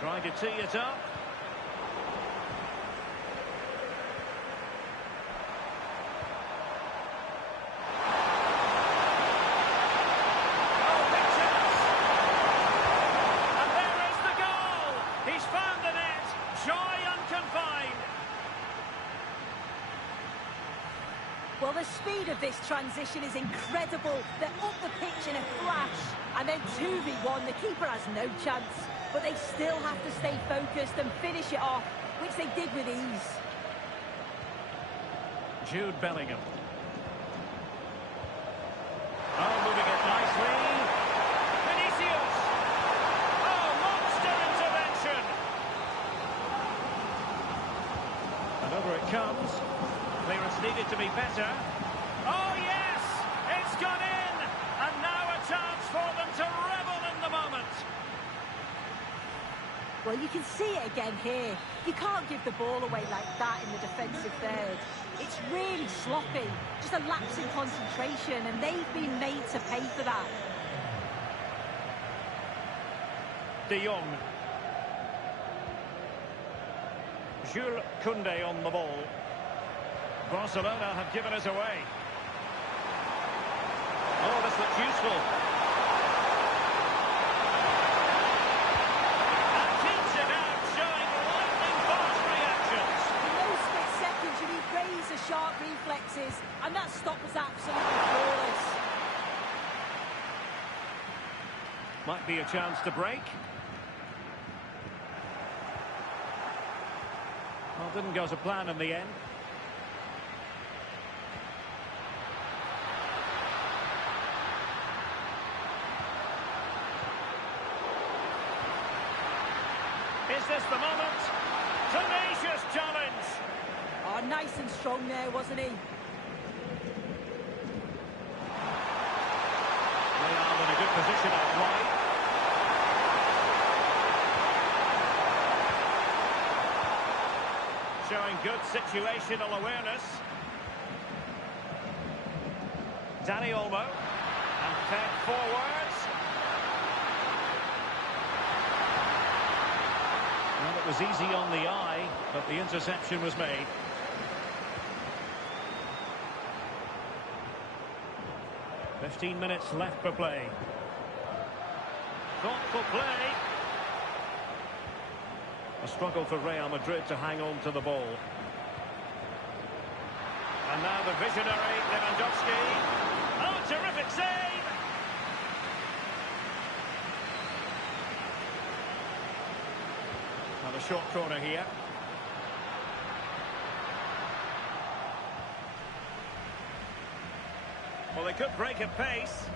Trying to tee it up. Well, the speed of this transition is incredible. They're up the pitch in a flash. And then 2v1, the keeper has no chance. But they still have to stay focused and finish it off, which they did with ease. Jude Bellingham. Oh, moving it nicely. Vinicius. Oh, monster intervention. And over it comes. Clearance needed to be better. Oh, yes! It's gone in! And now a chance for them to revel in the moment. Well, you can see it again here. You can't give the ball away like that in the defensive third. It's really sloppy. Just a lapse in concentration, and they've been made to pay for that. De Jong. Jules Koundé on the ball. Barcelona have given us away. Oh, this looks useful. And keeps it out, showing lightning fast reactions. In those split seconds, you need razor-sharp reflexes, and that stop was absolutely flawless. Might be a chance to break. Well, didn't go to plan in the end. Is this the moment? Tenacious challenge! Oh, nice and strong there, wasn't he? Real in a good position out wide. Showing good situational awareness. Dani Olmo. And fed forwards. Well, it was easy on the eye, but the interception was made. "15 minutes left for play. Thoughtful play. A struggle for Real Madrid to hang on to the ball. And now the visionary Lewandowski. Oh, terrific save! Now the short corner here. Well, they could break at pace.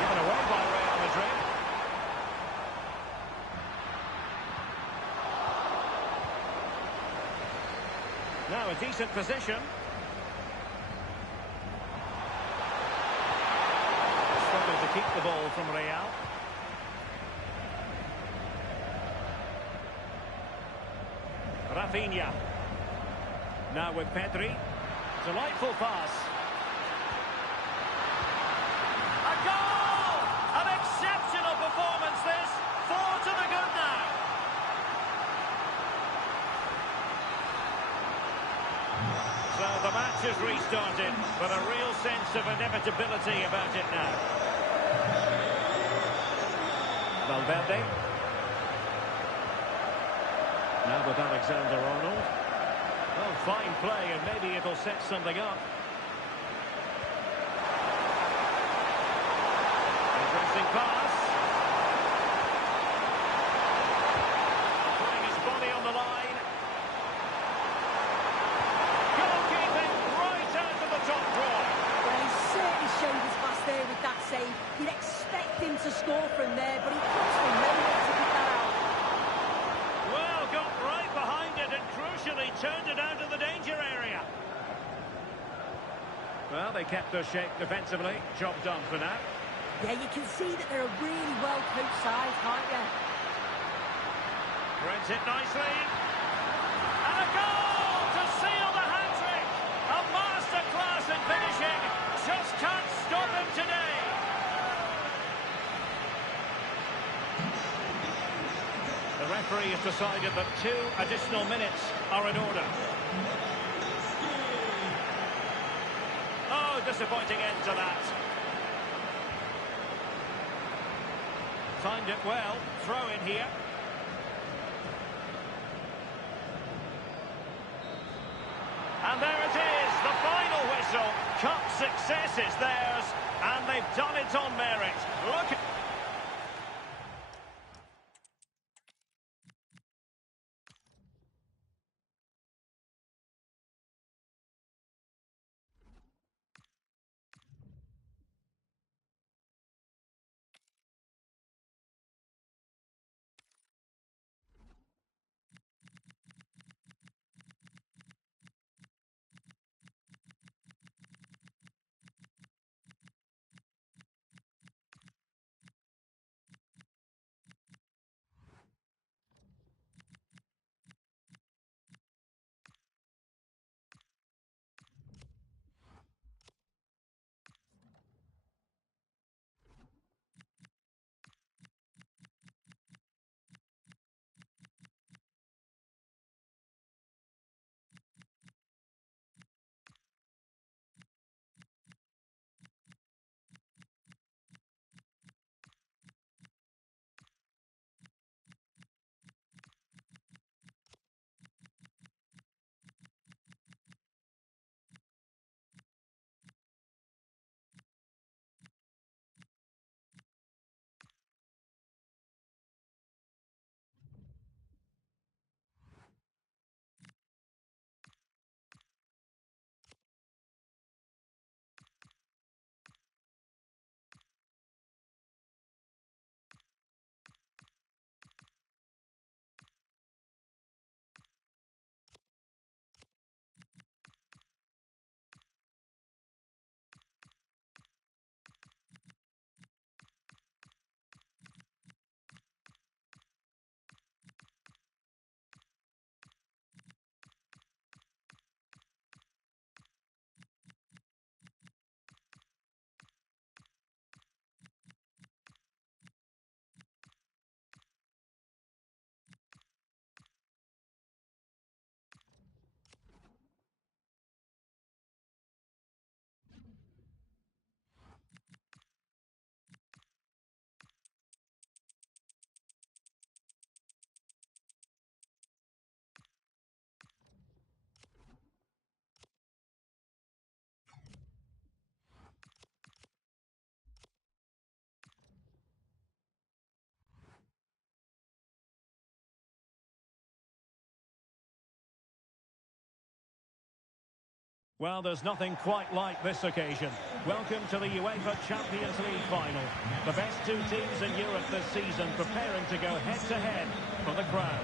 Given away by Real Madrid. Now a decent position. Struggle to keep the ball from Real. Rafinha. Now with Pedri. Delightful pass. A goal! An exceptional performance this. 4 to the good now. So the match has restarted, but a real sense of inevitability about it now. Valverde. Now with Alexander-Arnold. Oh, fine play, and maybe it'll set something up. Interesting pass. Putting his body on the line. Goalkeeping right out of the top drawer. Well, he certainly showed his class there with that save. You'd expect him to score from there, but he comes from nowhere to pick that out. Well, got right behind it and crucially turned it out of the danger area. Well, they kept their shape defensively. Job done for now. Yeah, you can see that they're a really well-coached side, can't you? Threads it nicely. And a goal to seal the hat-trick. A masterclass in finishing. Just can't stop him today. referee has decided that 2 additional minutes are in order. Oh, disappointing end to that. Timed it well. Throw in here. And there it is, the final whistle. Cup success is theirs, and they've done it on merit. Look at... Well, there's nothing quite like this occasion. Welcome to the UEFA Champions League final. The best 2 teams in Europe this season preparing to go head-to-head for the crown.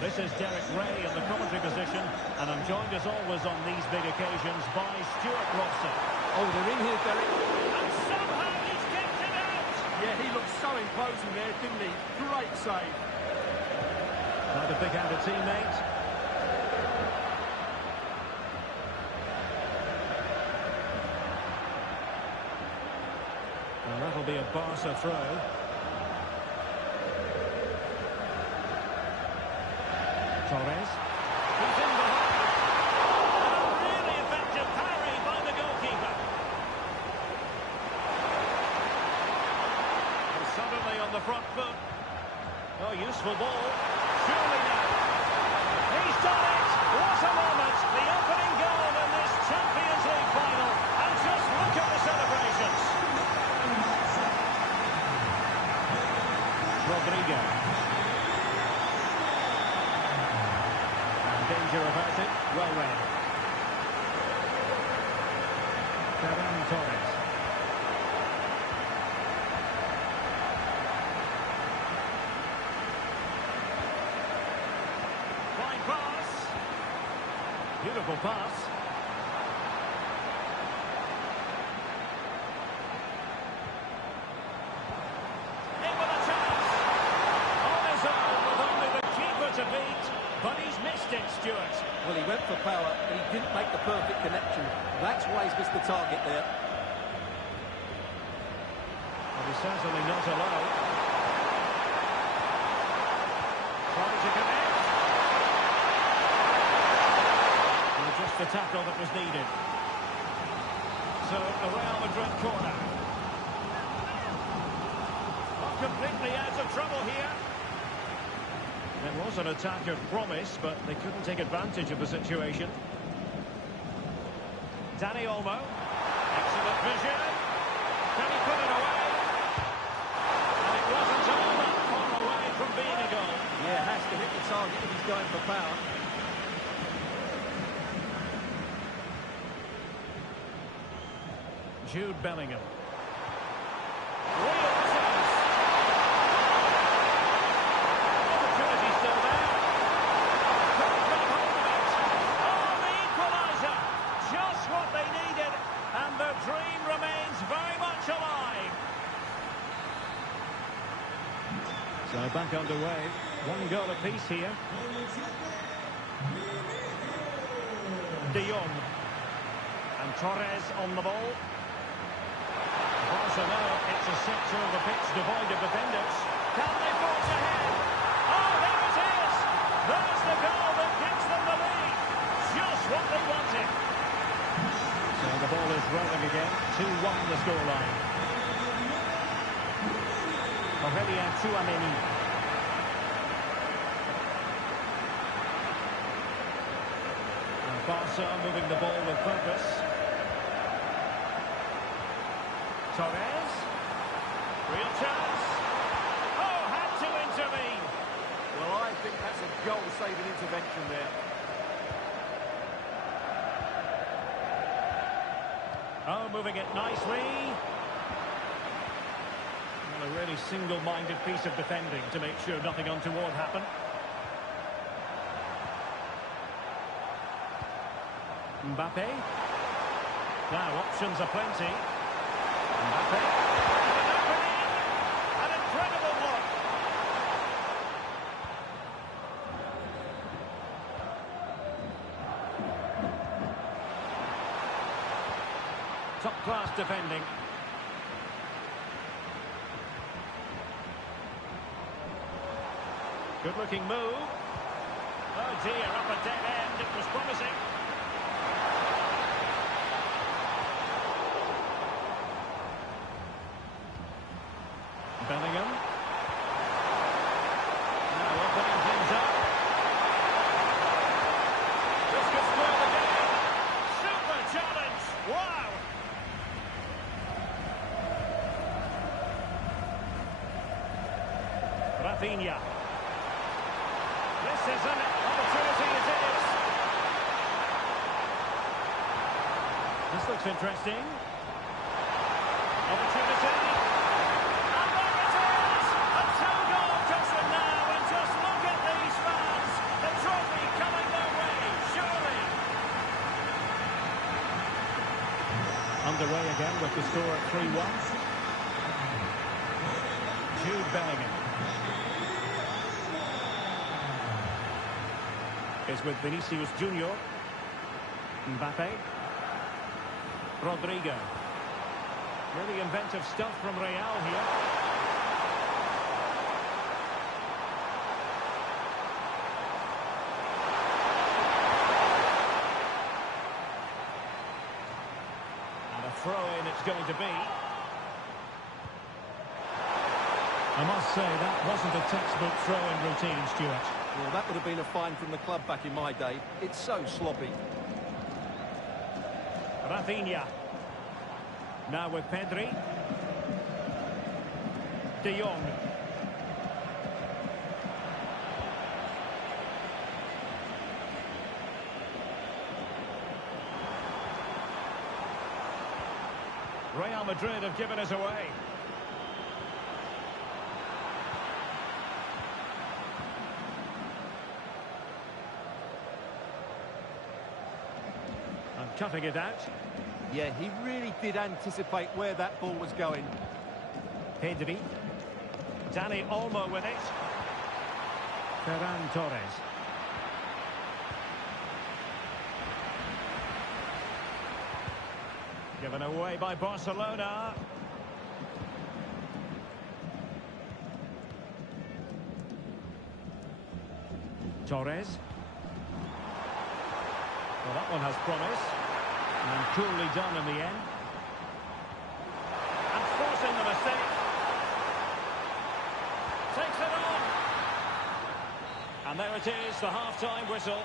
This is Derek Ray in the commentary position, and I'm joined as always on these big occasions by Stuart Robson. Oh, they're in here, Derek. And somehow he's kept it out! Yeah, he looked so imposing there, didn't he? Great save. Not a big-handed teammate. And that'll be a Barca throw. Torres. He's in behind. And a really effective parry by the goalkeeper. And suddenly on the front foot. Oh, useful ball. Surely now. He's done it. What a moment. The opening goal in this Champions League final. And just look at the celebrations. Rodrigo. And danger averted. Well read. Ferran Torres. Fine pass. Beautiful pass. In with a chance. On his own with only the keeper to beat. But he's missed it, Stuart. Well, he went for power, but he didn't make the perfect connection. That's why he's missed the target there. But he's certainly not alone. Trying to connect. Well, just the tackle that was needed. So, a Real Madrid corner. Not completely out of trouble here. There was an attack of promise, but they couldn't take advantage of the situation. Dani Olmo. Excellent vision. Can he put it away? And it wasn't all that far away from being a goal. Yeah, has to hit the target if he's going for power. Jude Bellingham. Real chance. Opportunity still there. Couldn't grab hold of it. Oh, the equaliser. Just what they needed. And the dream remains very much alive. So back underway. One goal apiece here. De Jong. And Torres on the ball. So now it's a sector of the pitch devoid of defenders. Can they forge ahead? Oh, there it is! There's the goal that gives them the lead. Just what they wanted. So the ball is rolling again. 2-1 the scoreline. Aurelien Tchouameni. And Barca moving the ball with purpose. Torres. Real chance. Oh, had to intervene. Well, I think that's a goal-saving intervention there. Oh, moving it nicely. Well, a really single-minded piece of defending to make sure nothing untoward happened. Mbappe. Now, options are plenty. Mbappe. An opening. An incredible block. Top-class defending. Good-looking move. Oh dear, up a dead end. It was promising. Bellingham. Now opening things up. This could spoil the game. Super challenge. Wow. Rafinha. This is an opportunity as it is. This looks interesting. Opportunity. Underway again with the score at 3-1. Jude Bellingham is with Vinicius Junior. Mbappe. Rodrigo. Really inventive stuff from Real here. Throw-in it's going to be. I must say, that wasn't a textbook throw-in routine, Stuart. Well, that would have been a fine from the club back in my day. It's so sloppy. Rafinha. Now with Pedri. De Jong. Real Madrid have given us away. And cutting it out. Yeah, he really did anticipate where that ball was going. Pedri. Dani Olmo with it. Ferran Torres. Given away by Barcelona. Torres. Well, that one has promise. And coolly done in the end. And forcing the mistake. Takes it on. And there it is, the half-time whistle.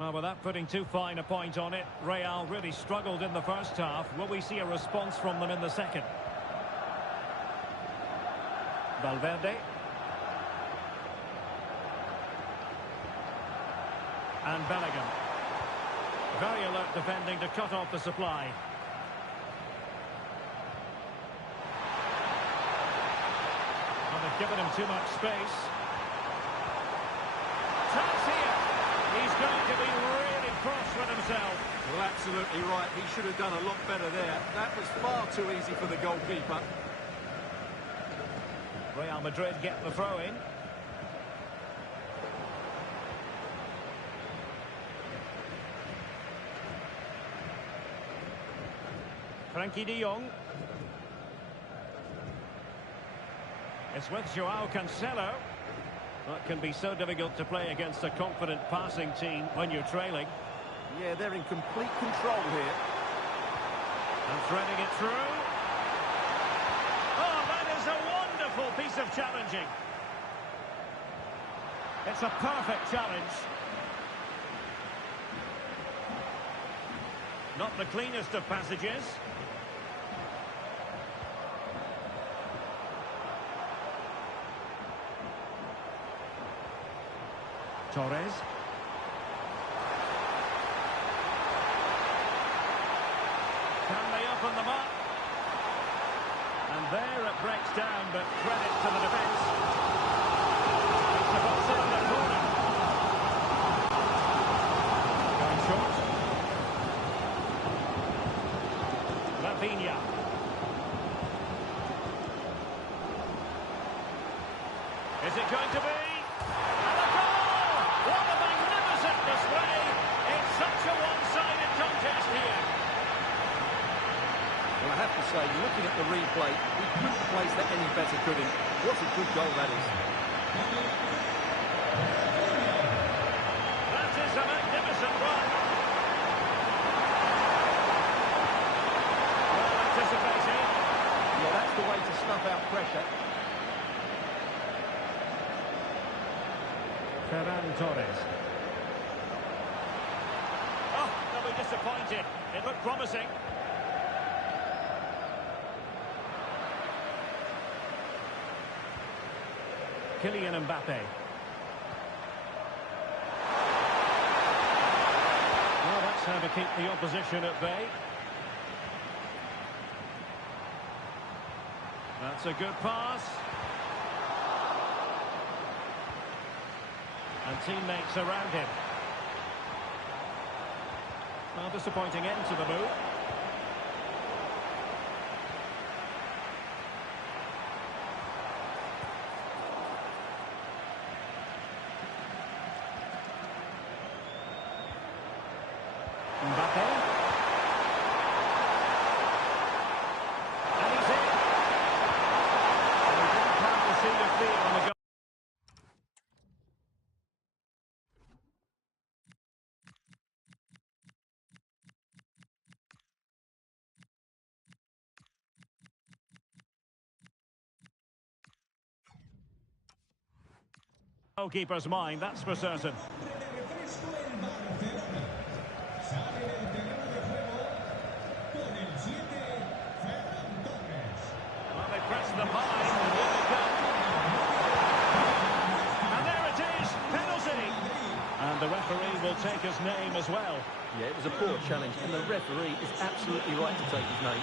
Well, without putting too fine a point on it, Real really struggled in the first half. Will we see a response from them in the second? Valverde. And Bellingham. Very alert defending to cut off the supply. Well, they've given him too much space. Chance here. He's going to be really cross with himself. Well, absolutely right. He should have done a lot better there. That was far too easy for the goalkeeper. Real Madrid get the throw in. Frenkie de Jong. It's with Joao Cancelo. That can be so difficult to play against a confident passing team when you're trailing. Yeah, they're in complete control here. And threading it through. Oh, that is a wonderful piece of challenging. It's a perfect challenge. Not the cleanest of passages. Torres. Can they open them up? And there it breaks down, but credit to the defence. It's the ball in the corner. Going short. Rafinha. Is it going to be? And a goal! What a magnificent display! It's such a one-sided contest here. Well, I have to say, looking at the replay, he couldn't place that any better, could he? What a good goal that is. That is a magnificent run. Well anticipated. Yeah, that's the way to snuff out pressure. Ferran Torres. Oh, they'll be disappointed. It looked promising. Kylian Mbappe. Well, that's how to keep the opposition at bay. That's a good pass. And teammates around him. Well, disappointing end to the move. Mbappe. And he's in. And he didn't plant the seed of fear on the goal. Goalkeeper's mind, that's for certain. Well, they press them high, and here they come. And there it is, penalty! And the referee will take his name as well. Yeah, it was a poor challenge, and the referee is absolutely right to take his name.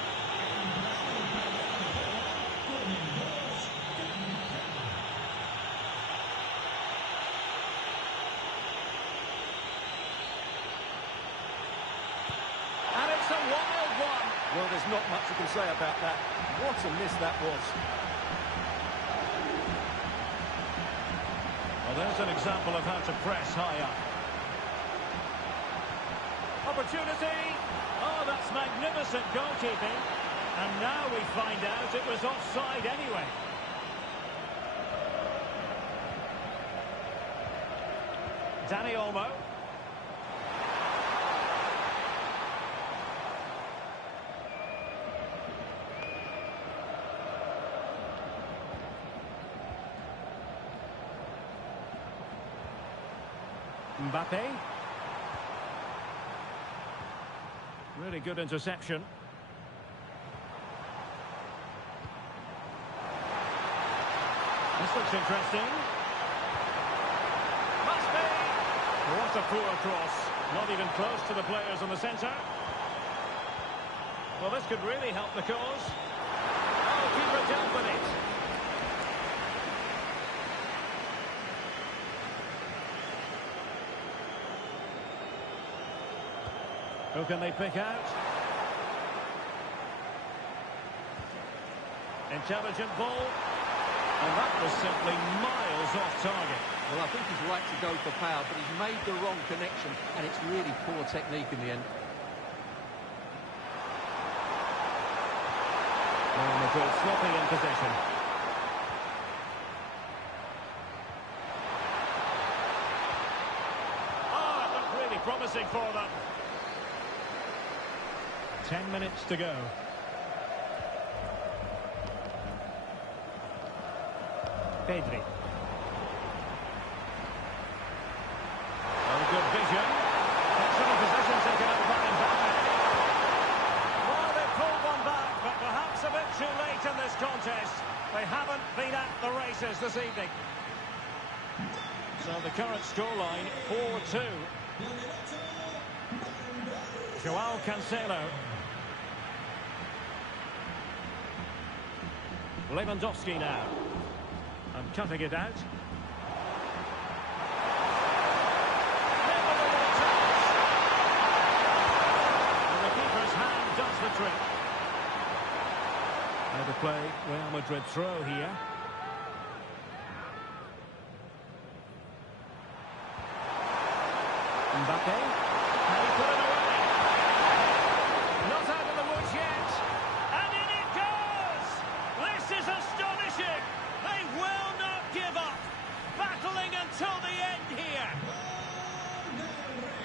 And it's a wild one. Well, there's not much you can say about that. What a miss that was. Well, there's an example of how to press high up. Opportunity. Oh, that's magnificent goalkeeping. And now find out it was offside anyway. Dani Olmo. Mbappe. Really good interception. This looks interesting. Must be! What a poor cross. Not even close to the players in the centre. Well, this could really help the cause. Oh, keeper dealt with it. Who can they pick out? Intelligent ball. And that was simply miles off target. Well, I think he's right to go for power, but he's made the wrong connection, and it's really poor technique in the end. Real Madrid sloppy in possession. Oh, it looked really promising for them. 10 minutes to go. Pedri. Oh, good vision. Excellent position taken up by Mbappe. Well, they pulled one back, but perhaps a bit too late in this contest. They haven't been at the races this evening. So the current scoreline, 4-2. Joao Cancelo. Lewandowski now. And cutting it out. And the keeper's hand does the trick. Now to play Real Madrid throw here. Mbappe. Can he put it away? Not out of the woods yet. And in it goes! This is astonishing! They will not give up. Battling until the end here.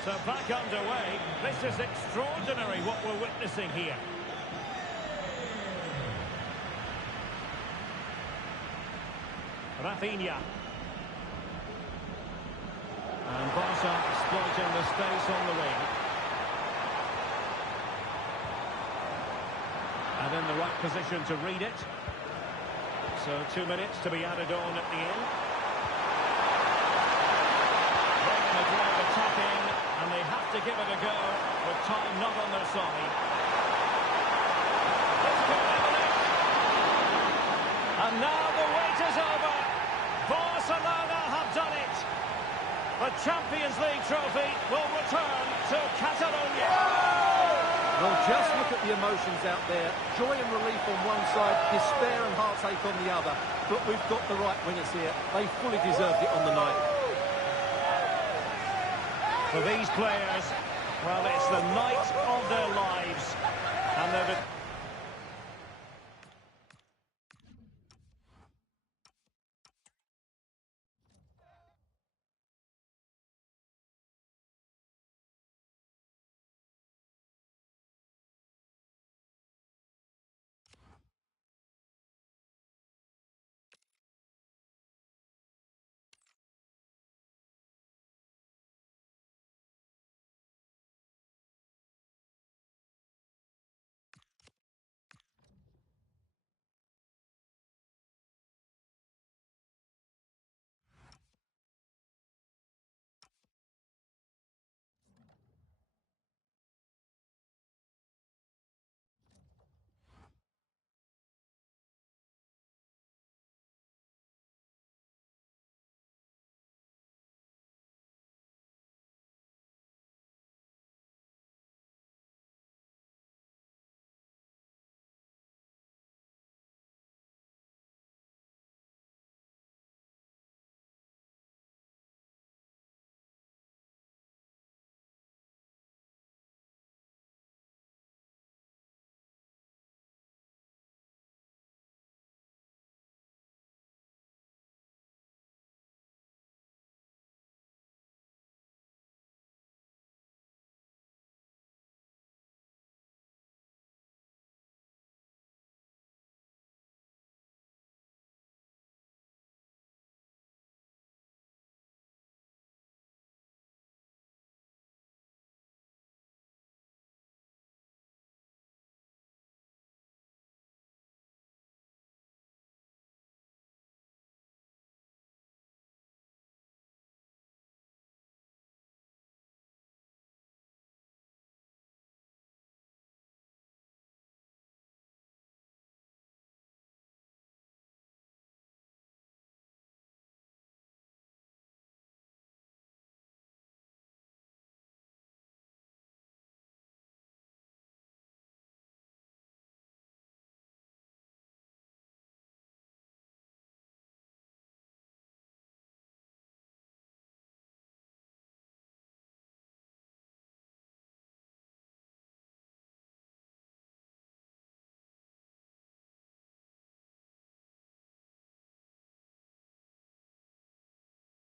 So back underway. This is extraordinary what we're witnessing here. Rafinha. And Barca exploiting the space on the wing. And in the right position to read it. So 2 minutes to be added on at the end. Real Madrid attacking, and they have to give it a go with time not on their side. Let's go, and now the wait is over. Barcelona have done it. The Champions League trophy will return to Catalonia. Well, just look at the emotions out there. Joy and relief on one side, despair and heartache on the other. But we've got the right winners here. They fully deserved it on the night. For these players, well, it's the night of their lives. And they've